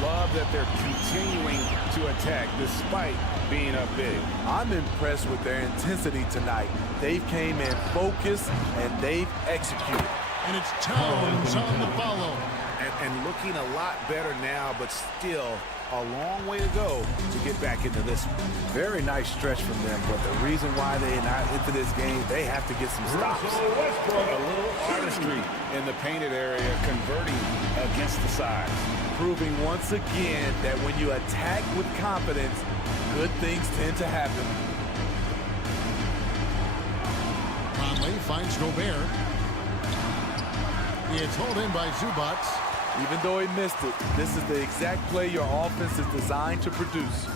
Love that they're continuing to attack despite being up big. I'm impressed with their intensity tonight. They've came in focused and they've executed. And it's Towns on the follow. And looking a lot better now, but still a long way to go to get back into this one. Very nice stretch from them, but the reason why they're not into this game, they have to get some stops. A little artistry in the painted area, converting against the sides. Proving once again that when you attack with confidence, good things tend to happen. Conley finds Gobert. It's hauled in by Zubac. Even though he missed it, this is the exact play your offense is designed to produce.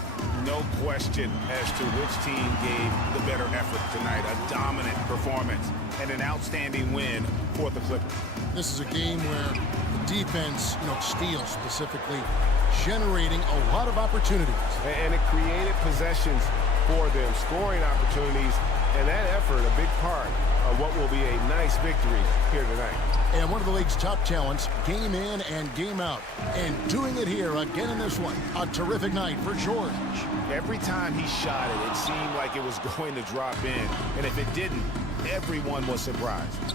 No question as to which team gave the better effort tonight. A dominant performance and an outstanding win for the Clippers. This is a game where the defense, steals specifically, generating a lot of opportunities. And it created possessions for them, scoring opportunities, and that effort a big part of what will be a nice victory here tonight. And one of the league's top talents, game in and game out. And doing it here again in this one. A terrific night for George. Every time he shot it, it seemed like it was going to drop in. And if it didn't, everyone was surprised.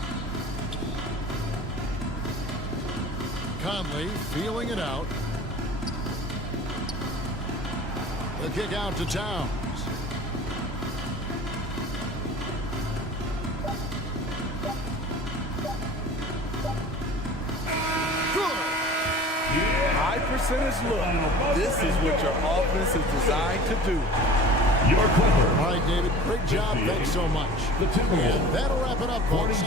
Conley feeling it out. The kick out to Towns. High percentage look. This is what your offense is designed to do. Your Clipper. All right, David. Great job. Thanks so much. And that'll wrap it up, folks.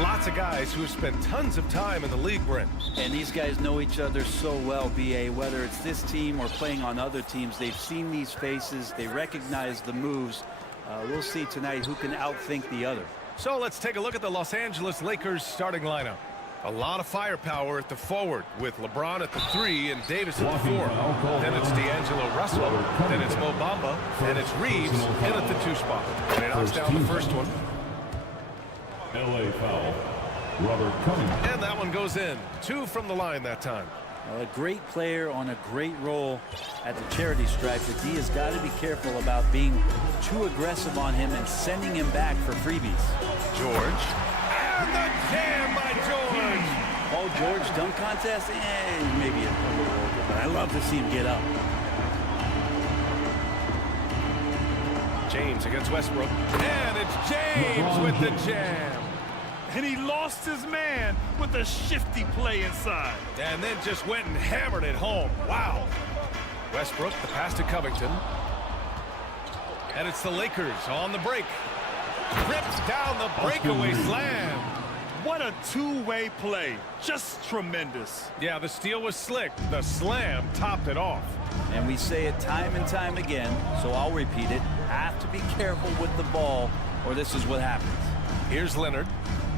Lots of guys who have spent tons of time in the league, Brent. And these guys know each other so well, B.A. Whether it's this team or playing on other teams, they've seen these faces. They recognize the moves. We'll see tonight who can outthink the other. So let's take a look at the Los Angeles Lakers starting lineup. A lot of firepower at the forward with LeBron at the 3 and Davis at the 4. Then it's D'Angelo Russell. Then it's Mo Bamba. And it's Reeves in at the 2 spot. And he knocks down the first one. LA foul. Robert Cunningham. And that one goes in. 2 from the line that time. A great player on a great role at the charity stripe. The D has got to be careful about being too aggressive on him and sending him back for freebies. George. And the jam by George. Paul George dunk contest? Maybe a little over, but I love to see him get up. James against Westbrook. And it's James with the jam. And he lost his man with a shifty play inside. And then just went and hammered it home. Wow. Westbrook, the pass to Covington. And it's the Lakers on the break. Rips down the breakaway slam. What a two-way play. Just tremendous. Yeah, the steal was slick. The slam topped it off. And we say it time and time again, so I'll repeat it. Have to be careful with the ball, or this is what happens. Here's Leonard.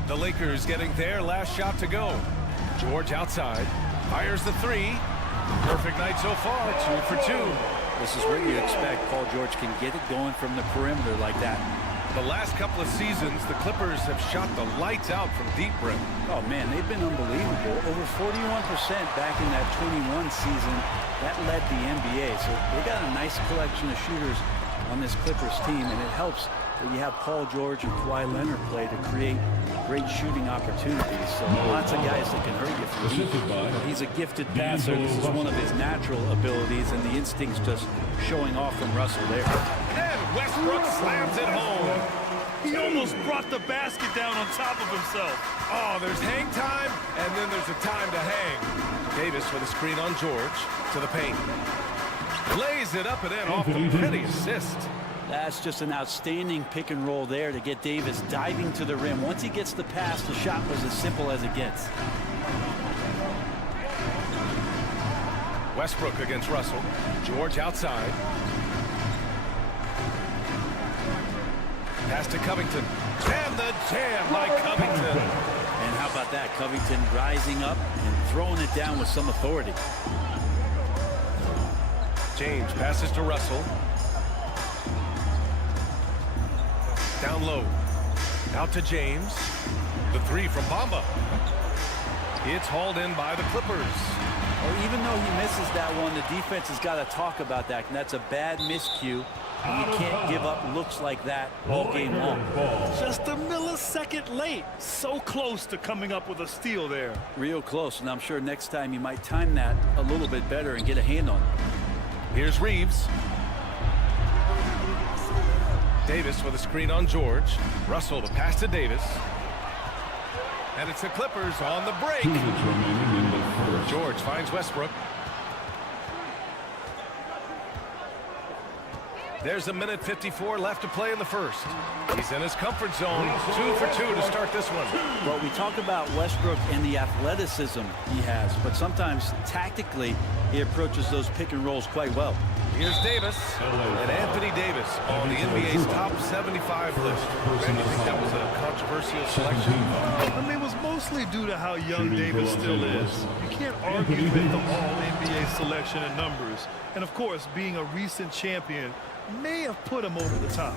The Lakers getting their last shot to go. George outside. Fires the 3. Perfect night so far. 2 for 2. This is where you expect Paul George can get it going from the perimeter like that. The last couple of seasons, the Clippers have shot the lights out from deep, Brent. Oh, man, they've been unbelievable. Over 41% back in that 21 season. That led the NBA. So they got a nice collection of shooters on this Clippers team, and it helps that you have Paul George and Kawhi Leonard play to create great shooting opportunities. So lots of guys that can hurt you from deep. He's a gifted passer. This is one of his natural abilities, and the instincts just showing off from Russell there. And Westbrook slams it home. He almost brought the basket down on top of himself. Oh, there's hang time, and then there's a time to hang. Davis with a screen on George to the paint. Lays it up and in off the pretty assist. That's just an outstanding pick and roll there to get Davis diving to the rim. Once he gets the pass, the shot was as simple as it gets. Westbrook against Russell. George outside. Pass to Covington. And the jam by Covington. And how about that? Covington rising up and throwing it down with some authority. James passes to Russell. Down low. Out to James. The 3 from Bamba. It's hauled in by the Clippers. Well, even though he misses that one, the defense has got to talk about that. And that's a bad miscue. And you can't give up looks like that all game long. Just a millisecond late. So close to coming up with a steal there. Real close. And I'm sure next time you might time that a little bit better and get a hand on it. Here's Reeves. Davis with a screen on George. Russell the pass to Davis. And it's the Clippers on the break. George finds Westbrook. There's 1:54 left to play in the first. He's in his comfort zone. 2 for 2 to start this one. Well, we talk about Westbrook and the athleticism he has, but sometimes tactically he approaches those pick and rolls quite well. Here's Davis. And Anthony Davis on the NBA's top 75 list. Greg, you think that was a controversial selection? I mean, it was mostly due to how young Davis still is. You can't argue with the all-NBA selection and numbers. And, of course, being a recent champion may have put him over the top.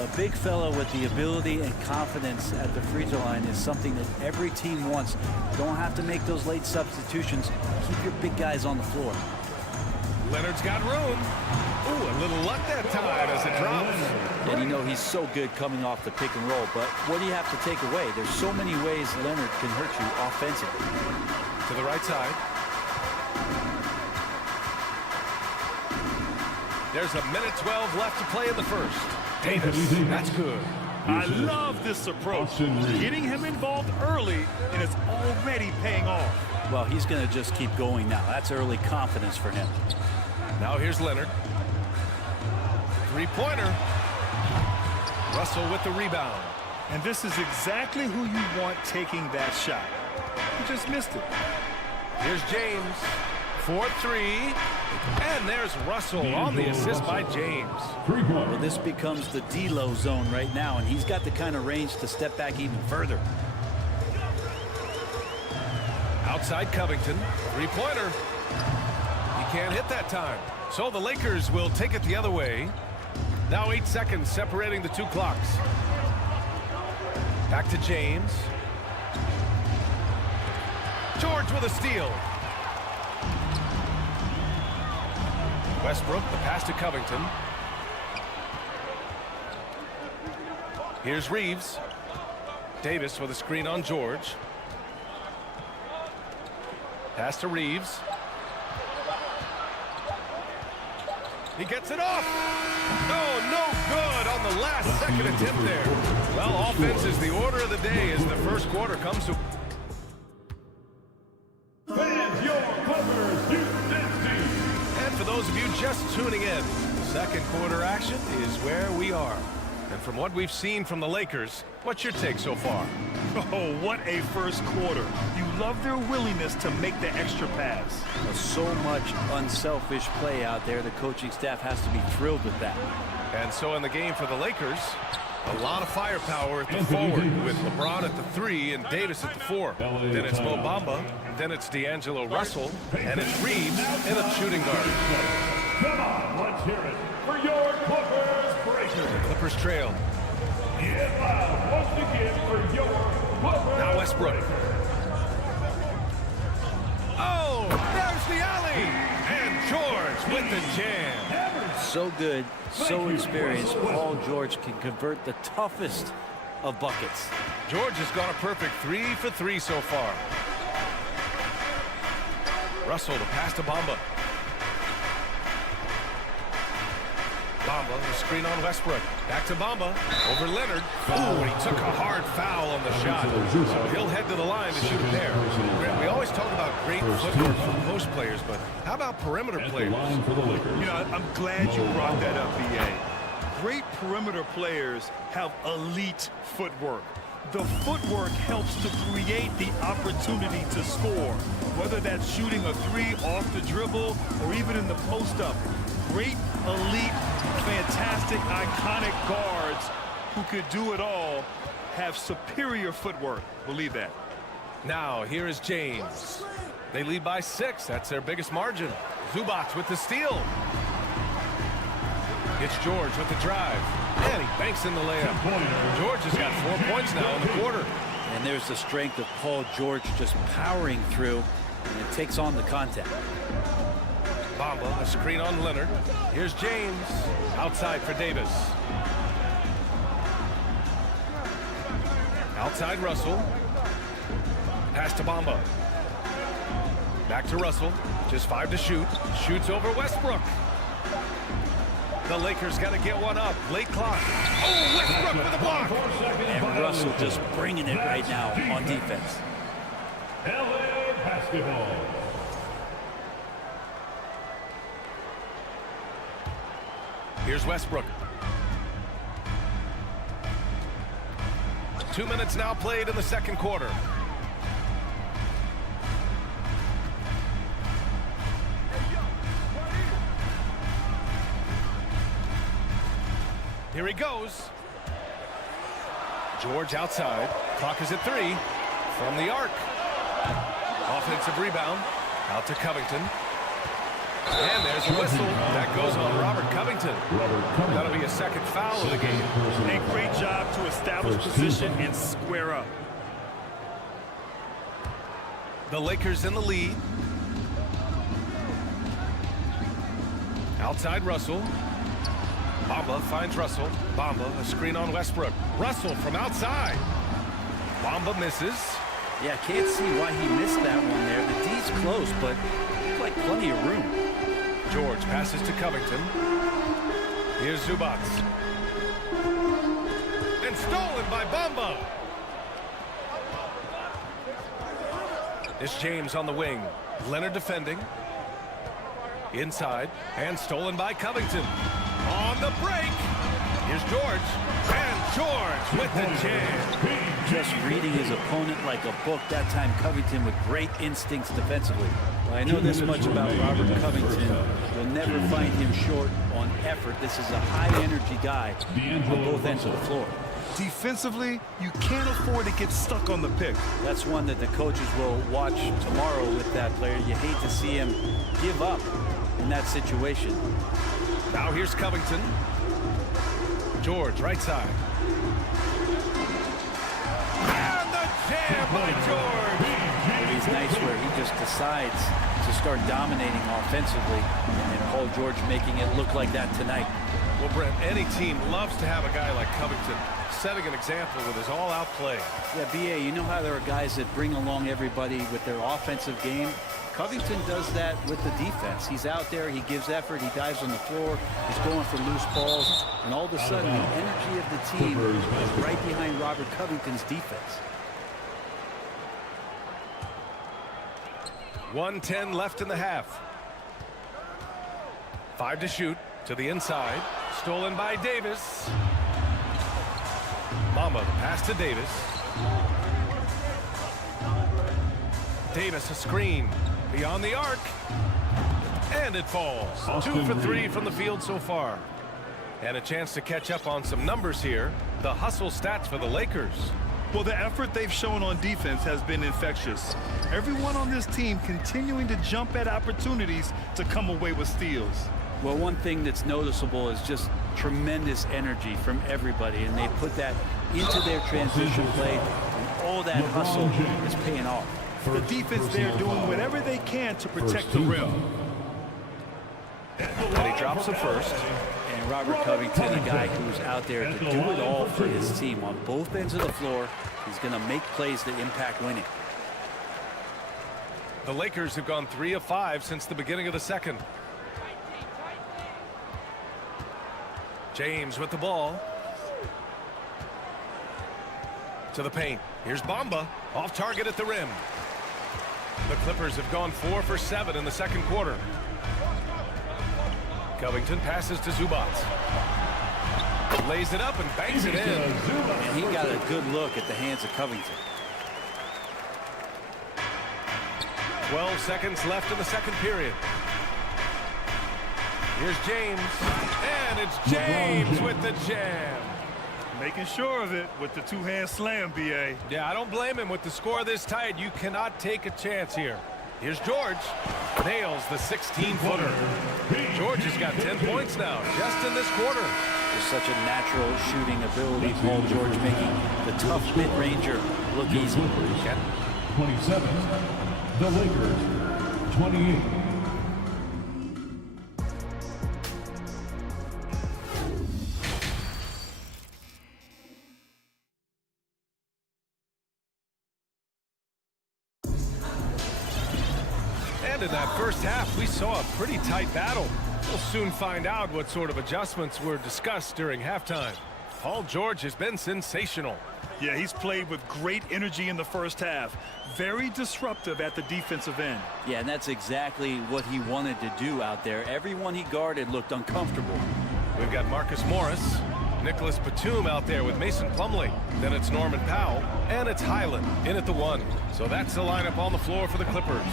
A big fella with the ability and confidence at the free throw line is something that every team wants. You don't have to make those late substitutions. Keep your big guys on the floor. Leonard's got room. Ooh, a little luck that time as it drops. And you know he's so good coming off the pick and roll, but what do you have to take away? There's so many ways Leonard can hurt you offensively. To the right side. There's 1:12 left to play in the first. Davis, that's good. I love this approach. Getting him involved early, and it's already paying off. Well, he's going to just keep going now. That's early confidence for him. Now here's Leonard. Three-pointer. Russell with the rebound. And this is exactly who you want taking that shot. You just missed it. Here's James for three. And there's Russell on the assist by James. Well, this becomes the D-low zone right now, and he's got the kind of range to step back even further. Outside Covington, three-pointer. He can't hit that time. So the Lakers will take it the other way. Now 8 seconds separating the two clocks. Back to James. George with a steal. Westbrook, the pass to Covington. Here's Reeves. Davis with a screen on George. Pass to Reeves. He gets it off. Oh, no good on the last second attempt there. Well, offense is the order of the day as the first quarter comes to. Fans, your Clippers, And for those of you just tuning in, second quarter action is where we are. And from what we've seen from the Lakers, what's your take so far? Oh, what a first quarter. You love their willingness to make the extra pass. So much unselfish play out there. The coaching staff has to be thrilled with that. And so in the game for the Lakers, a lot of firepower at the forward with LeBron at the 3 and Davis at the 4. Then it's Mo Bamba, then it's D'Angelo Russell, and it's Reeves in a shooting guard. Come on, let's hear it for your Clippers Breakers. Clippers trail. Get loud once again for your Clippers. Now Westbrook. Oh, there's the alley. And George with the jam. So good, so experienced. Paul George can convert the toughest of buckets. George has got a perfect 3 for 3 so far. Russell to pass to Bamba. Bamba, the screen on Westbrook. Back to Bamba. Over Leonard. Oh, and he took a hard foul on the shot. So he'll head to the line to shoot there. We always talk about great footwork from post players, but how about perimeter players? You know, I'm glad you brought that up, B.A. Great perimeter players have elite footwork. The footwork helps to create the opportunity to score, whether that's shooting a 3 off the dribble or even in the post-up. Great, elite, fantastic, iconic guards who could do it all have superior footwork. Believe that. Now, here is James. They lead by 6. That's their biggest margin. Zubac with the steal. It's George with the drive. And he banks in the layup. George has got 4 points now in the quarter. And there's the strength of Paul George just powering through, and it takes on the contact. Bamba, a screen on Leonard. Here's James. Outside for Davis. Outside Russell. Pass to Bamba. Back to Russell. Just 5 to shoot. Shoots over Westbrook. The Lakers got to get one up. Late clock. Oh, Westbrook with a block. And Russell just bringing it right now on defense. LA basketball. Here's Westbrook. 2 minutes now played in the second quarter. Here he goes. George outside. Clock is at 3. From the arc. Offensive rebound. Out to Covington. And there's a whistle. That goes on Robert Covington. That'll be a second foul of the game. A great job to establish position and square up. The Lakers in the lead. Outside Russell. Bamba finds Russell. Bamba, a screen on Westbrook. Russell from outside. Bamba misses. Yeah, can't see why he missed that one there. The D's close, but like plenty of room. George passes to Covington. Here's Zubac. And stolen by Bamba. It's James on the wing. Leonard defending. Inside. And stolen by Covington. On the break. Here's George. And George with the jam. Just reading his opponent like a book, that time Covington with great instincts defensively. Well, I know this much about Robert Covington. You'll never find him short on effort. This is a high-energy guy on both ends of the floor. Defensively, you can't afford to get stuck on the pick. That's one that the coaches will watch tomorrow with that player. You hate to see him give up in that situation. Now here's Covington. George, right side. And the jam by George. It's nice where he just decides to start dominating offensively, and Paul George making it look like that tonight. Well, Brent, any team loves to have a guy like Covington setting an example with his all-out play. Yeah, B.A., you know how there are guys that bring along everybody with their offensive game? Covington does that with the defense. He's out there, he gives effort, he dives on the floor, he's going for loose balls, and all of a sudden the energy of the team is right behind Robert Covington's defense. 1:10 left in the half. 5 to shoot to the inside. Stolen by Davis. Bamba, the pass to Davis. Davis, a screen beyond the arc. And it falls. 2 for 3 from the field so far. And a chance to catch up on some numbers here. The hustle stats for the Lakers. Well, the effort they've shown on defense has been infectious. Everyone on this team continuing to jump at opportunities to come away with steals. Well, one thing that's noticeable is just tremendous energy from everybody, and they put that into their transition play, and all that hustle is paying off. The defense there doing whatever they can to protect the rim. And he drops the first. And Robert Covington, a guy who's out there to do it all for his team on both ends of the floor. He's going to make plays that impact winning. The Lakers have gone 3 of 5 since the beginning of the second. James with the ball. To the paint. Here's Bamba. Off target at the rim. The Clippers have gone 4 for 7 in the second quarter. Covington passes to Zubac. Lays it up and banks it in. And he got a good look at the hands of Covington. 12 seconds left in the second period. Here's James. And it's James with the jam. Making sure of it with the two-hand slam, B.A. Yeah, I don't blame him. With the score this tight, you cannot take a chance here. Here's George. Nails the 16-footer. George has got 10 points now, just in this quarter. Just such a natural shooting ability. Paul George making the tough mid-ranger look easy. 27. The Lakers, 28. And in that first half, we saw a pretty tight battle. We'll soon find out what sort of adjustments were discussed during halftime. Paul George has been sensational. Yeah, he's played with great energy in the first half. Very disruptive at the defensive end. Yeah, and that's exactly what he wanted to do out there. Everyone he guarded looked uncomfortable. We've got Marcus Morris, Nicholas Batum out there with Mason Plumlee. Then it's Norman Powell, and it's Highland in at the 1. So that's the lineup on the floor for the Clippers.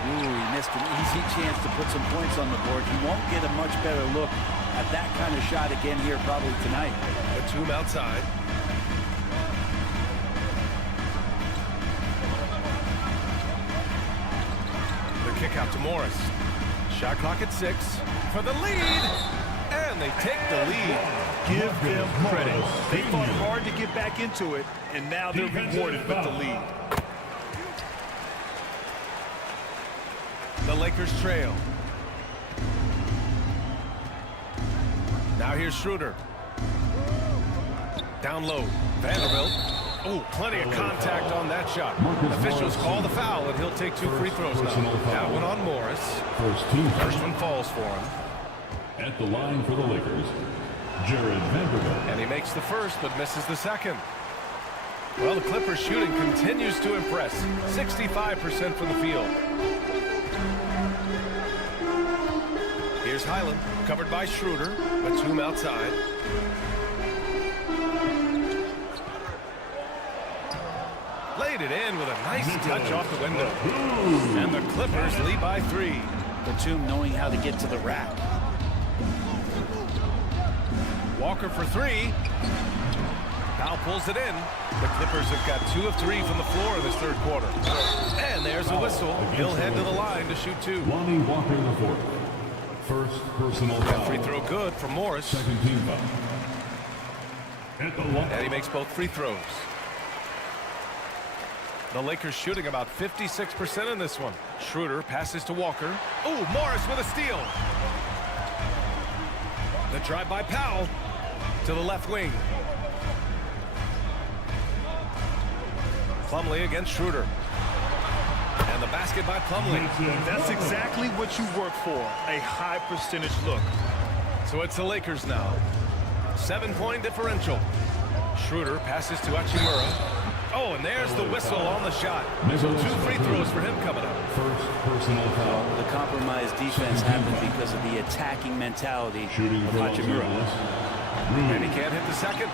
Ooh, he missed an easy chance to put some points on the board. He won't get a much better look at that kind of shot again here probably tonight. Batum outside. The kick out to Morris. Shot clock at 6 for the lead. And they take the lead. Give them credit. They fought hard to get back into it, and now they're rewarded with the lead. The Lakers trail. Now here's Schroeder. Down low. Vanderbilt. Oh, plenty of contact on that shot. Officials call the foul, and he'll take 2 free throws now. That one on Morris. First one falls for him. At the line for the Lakers, Jared Vanderbilt. And he makes the first, but misses the second. Well, the Clippers shooting continues to impress. 65% from the field. Here's Highland, covered by Schroeder. Batum outside. laid it in with a nice touch off the window. And the Clippers lead by 3. Batum knowing how to get to the rack. Walker for 3. Powell pulls it in. The Clippers have got 2 of 3 from the floor in this third quarter. And there's a whistle. He'll head to the line to shoot 2. Lonnie Walker the fourth. First personal foul. Free throw good from Morris. Second team foul. And he makes both free throws. The Lakers shooting about 56% in this one. Schroeder passes to Walker. Oh, Morris with a steal. The drive by Powell to the left wing. Plumlee against Schroeder. And the basket by Plumlee. That's exactly what you work for, a high percentage look. So it's the Lakers now. 7-point differential. Schroeder passes to Hachimura. Oh, and there's the whistle on the shot. So 2 free throws for him coming up. First personal foul. The compromised defense happened because of the attacking mentality of Hachimura. And he can't hit the second.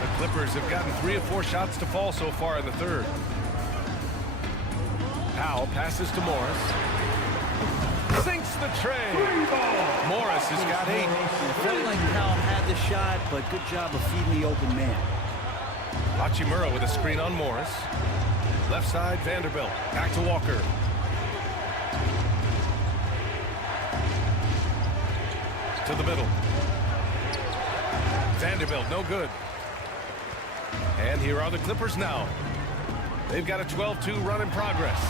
The Clippers have gotten 3 of 4 shots to fall so far in the third. Powell passes to Morris. Sinks the tray. Morris has got 8. It felt like Powell had the shot, but good job of feeding the open man. Hachimura with a screen on Morris. Left side, Vanderbilt. Back to Walker. To the middle. Vanderbilt, no good. And here are the Clippers now. They've got a 12-2 run in progress.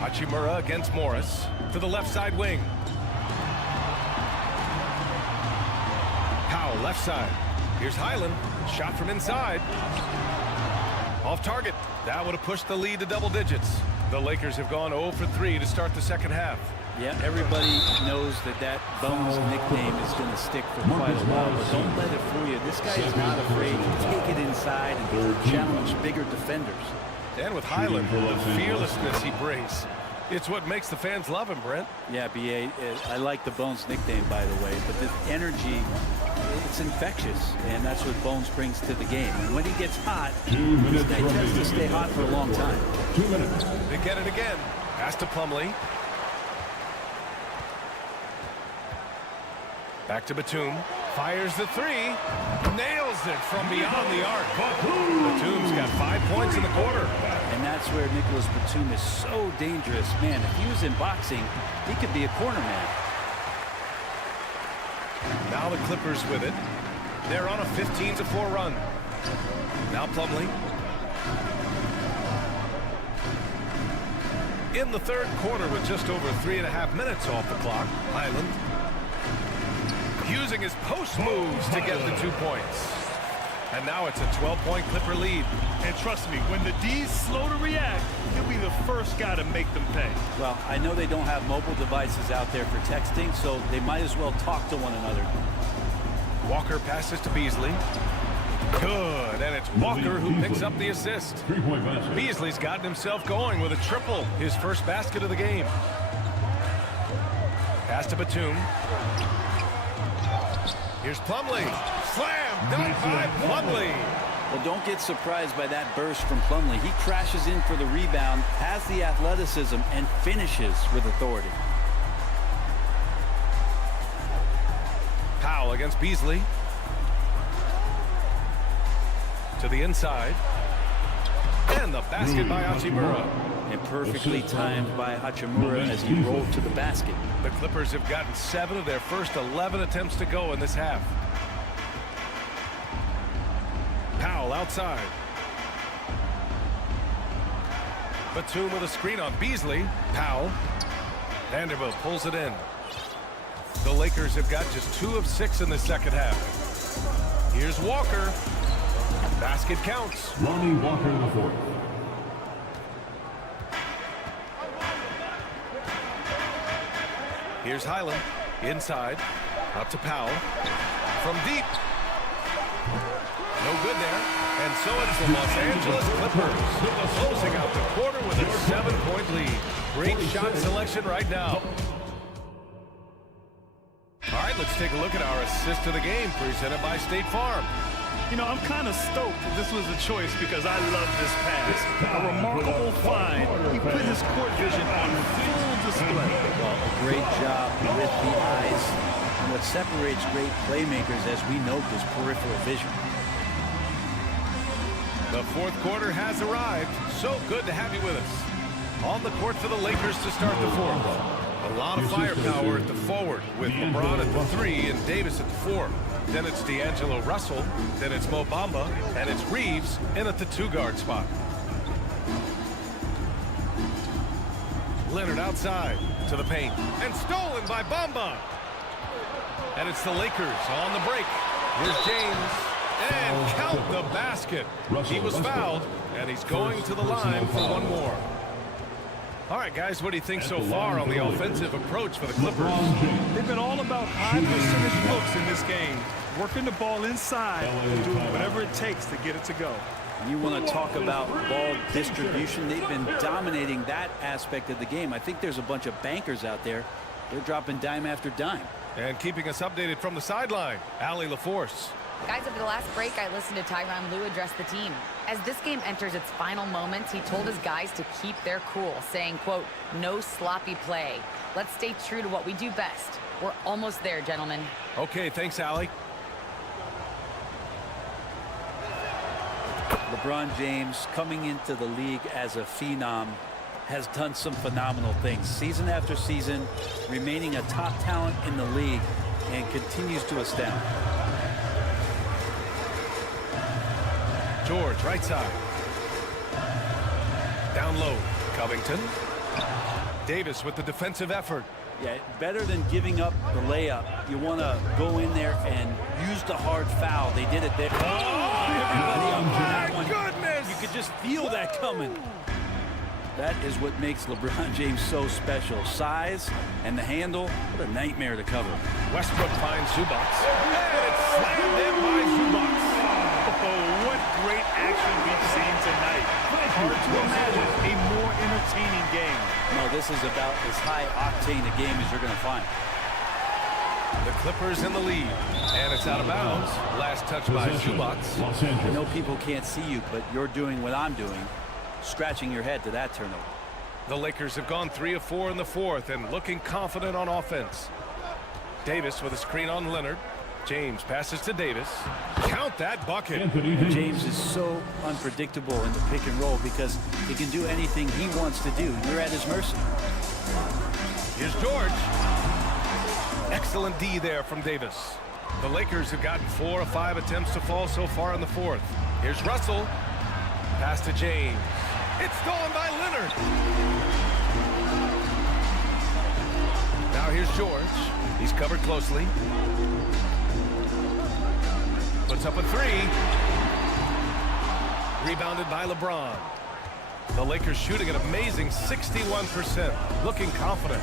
Hachimura against Morris. To the left side wing. Powell, left side. Here's Highland. Shot from inside. Off target. That would have pushed the lead to double digits. The Lakers have gone 0 for 3 to start the second half. Yeah, everybody knows that Bones nickname is going to stick for quite a while, but don't let it fool you. This guy is not afraid to take it inside and challenge bigger defenders. And with Highland, the fearlessness he brings, it's what makes the fans love him, Brent. Yeah, B.A., I like the Bones nickname, by the way, but the energy, it's infectious, and that's what Bones brings to the game. And when he gets hot, this guy tends to stay hot for a long time. 2 minutes. They get it again. Pass to Plumlee. Back to Batum. Fires the 3. Nails it from beyond the arc. Batum's got 5 points in the quarter. And that's where Nicholas Batum is so dangerous. Man, if he was in boxing, he could be a corner man. Now the Clippers with it. They're on a 15-4 run. Now Plumlee. In the third quarter with just over 3.5 minutes off the clock, Highland using his post moves to get the 2 points. And now it's a 12-point Clipper lead. And trust me, when the D's slow to react, he'll be the first guy to make them pay. Well, I know they don't have mobile devices out there for texting, so they might as well talk to one another. Walker passes to Beasley. Good, and it's Walker who picks up the assist. 3-point basket. Beasley's gotten himself going with a triple, his first basket of the game. Pass to Batum. Here's Plumlee. Slam dunk by Plumlee. Well, don't get surprised by that burst from Plumlee. He crashes in for the rebound, has the athleticism, and finishes with authority. Powell against Beasley. To the inside. And the basket by Hachimura. And perfectly timed by Hachimura as he rolled to the basket. The Clippers have gotten 7 of their first 11 attempts to go in this half. Powell outside. Batum with a screen on Beasley. Powell. Vanderbilt pulls it in. The Lakers have got just 2 of 6 in the second half. Here's Walker. Basket counts. Lonnie Walker the fourth. Here's Highland. Inside. Up to Powell. From deep. No good there. And so it's the Los Angeles Clippers closing out the quarter with a 7-point lead. Great shot selection right now. All right, let's take a look at our assist of the game presented by State Farm. You know, I'm kind of stoked this was a choice because I love this pass. A remarkable find. He put his court vision on full display. Well, a great job with the eyes. And what separates great playmakers, as we note, is peripheral vision. The fourth quarter has arrived. So good to have you with us. On the court for the Lakers to start the fourth. A lot of firepower at the forward with LeBron at the 3 and Davis at the 4. Then it's D'Angelo Russell. Then it's Mo Bamba. And it's Reeves in at the 2-guard spot. Leonard outside to the paint. And stolen by Bamba. And it's the Lakers on the break. Here's James. And count the basket. He was fouled. And he's going to the line for one more. All right, guys, what do you think so far on the offensive approach for the Clippers? They've been all about high percentage looks in this game, working the ball inside and doing whatever it takes to get it to go. You want to talk about ball distribution. They've been dominating that aspect of the game. I think there's a bunch of bankers out there. They're dropping dime after dime. And keeping us updated from the sideline, Allie LaForce. Guys, over the last break, I listened to Tyronn Lue address the team. As this game enters its final moments, he told his guys to keep their cool, saying, quote, no sloppy play. Let's stay true to what we do best. We're almost there, gentlemen. Okay, thanks, Allie. LeBron James, coming into the league as a phenom, has done some phenomenal things. Season after season, remaining a top talent in the league, and continues to astound. George, right side. Down low, Covington. Davis with the defensive effort. Yeah, better than giving up the layup. You want to go in there and use the hard foul. They did it there. Oh, my goodness! You could just feel that coming. That is what makes LeBron James so special. Size and the handle, what a nightmare to cover. Westbrook finds Zubac. And it's slammed in by Zubac. Oh, what great action we've seen tonight. Hard to imagine a more entertaining game. No, this is about as high-octane a game as you're going to find. The Clippers in the lead. And it's out of bounds. Last touch by Zubac. I know people can't see you, but you're doing what I'm doing. Scratching your head to that turnover. The Lakers have gone 3 of 4 in the fourth and looking confident on offense. Davis with a screen on Leonard. James passes to Davis. Count that bucket. James is so unpredictable in the pick and roll because he can do anything he wants to do. You're at his mercy. Here's George. Excellent D there from Davis. The Lakers have gotten 4 of 5 attempts to fall so far in the fourth. Here's Russell. Pass to James. It's stolen by Leonard. Now here's George. He's covered closely. Puts up a 3. Rebounded by LeBron. The Lakers shooting an amazing 61%. Looking confident.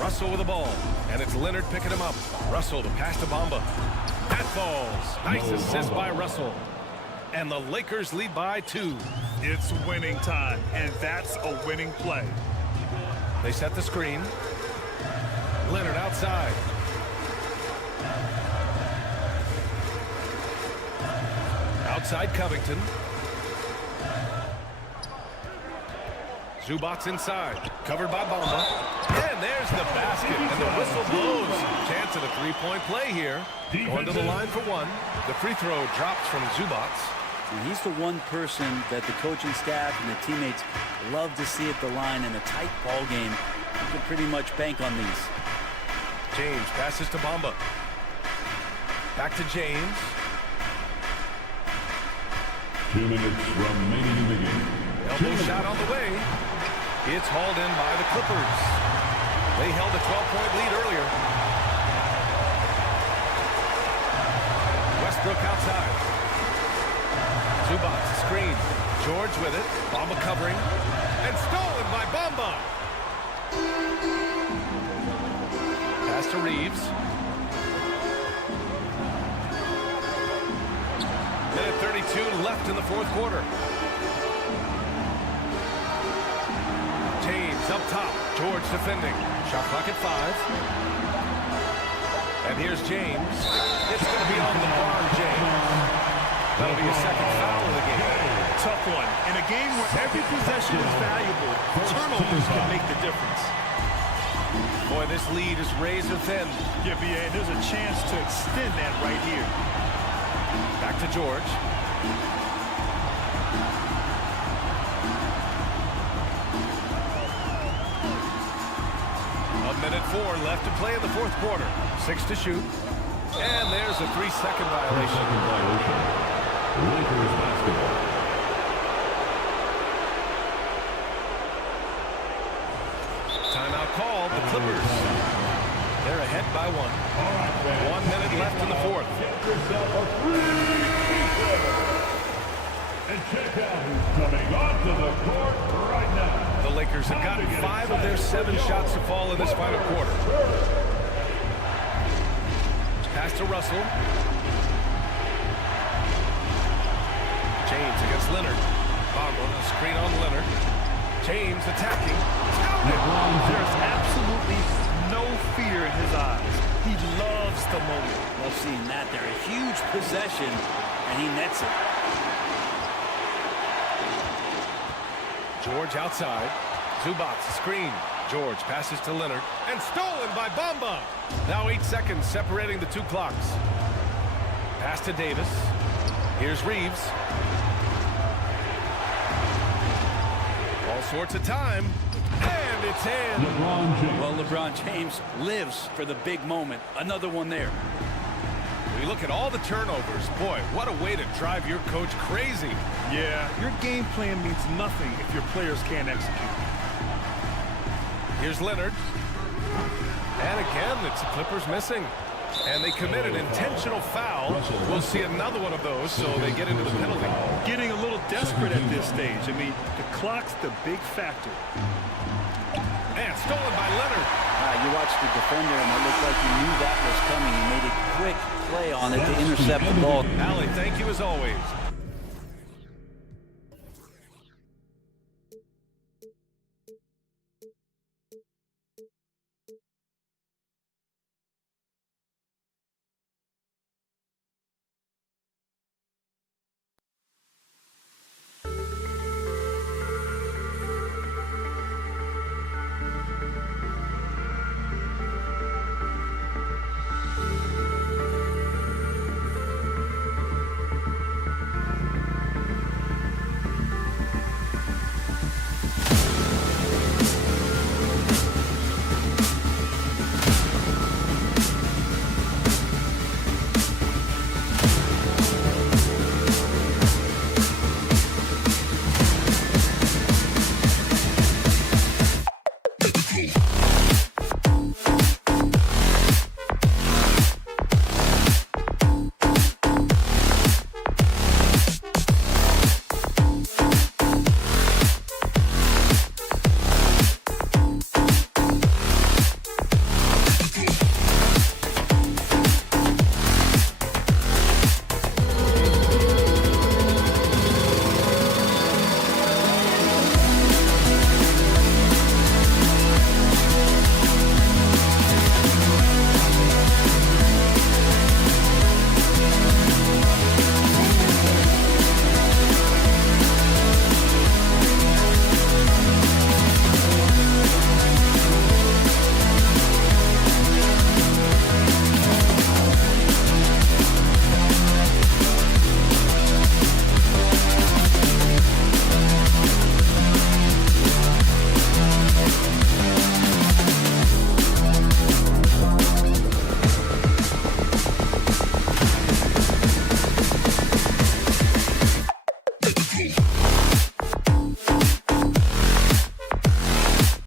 Russell with the ball. And it's Leonard picking him up. Russell, the pass to Bamba. That falls. Nice assist by Russell. And the Lakers lead by 2. It's winning time, and that's a winning play. They set the screen. Leonard outside. Outside Covington. Zubac inside. Covered by Bamba. And there's the basket. And the whistle blows. Chance at a three-point play here. Going to the line for one. The free throw drops from Zubac. And he's the one person that the coaching staff and the teammates love to see at the line in a tight ball game. You can pretty much bank on these. James passes to Bamba. Back to James. 2 minutes remaining in the game. Elbow shot on the way. It's hauled in by the Clippers. They held a 12-point lead earlier. Westbrook outside. Zubac screen. George with it. Bamba covering. And stolen by Bamba. Pass to Reeves. Minute 32 left in the fourth quarter. James up top. George defending. Shot clock at 5. And here's James. It's going to be on LeBron James. That'll be his second foul of the game. Tough one. In a game where every possession is valuable, turnovers can make the difference. Boy, this lead is razor thin. Yeah, B.A., there's a chance to extend that right here. Back to George. A minute 4 left to play in the fourth quarter. 6 to shoot. And there's a 3-second violation. Lakers basketball. Timeout called. The Clippers. They're ahead by 1. 1 minute left in the fourth. And check out who's coming onto the court right now. The Lakers have gotten 5 of their 7 shots to fall in this final quarter. Pass to Russell. James against Leonard. Bomba, a screen on Leonard. James attacking. There's absolutely no fear in his eyes. He loves the moment. Love seeing that there. A huge possession, and he nets it. George outside. Zubac screen. George passes to Leonard. And stolen by Bamba. Now 8 seconds separating the 2 clocks. Pass to Davis. Here's Reeves. All sorts of time. And it's in. Well, LeBron James lives for the big moment. Another one there. We look at all the turnovers. Boy, what a way to drive your coach crazy. Yeah, your game plan means nothing if your players can't execute. Here's Leonard. And again, it's the Clippers missing. And they commit an intentional foul. We'll see another one of those, so they get into the penalty. Getting a little desperate at this stage. I mean, the clock's the big factor. And stolen by Leonard. You watched the defender, and it looked like he knew that was coming. He made a quick play on it to intercept the ball. Allie, thank you as always.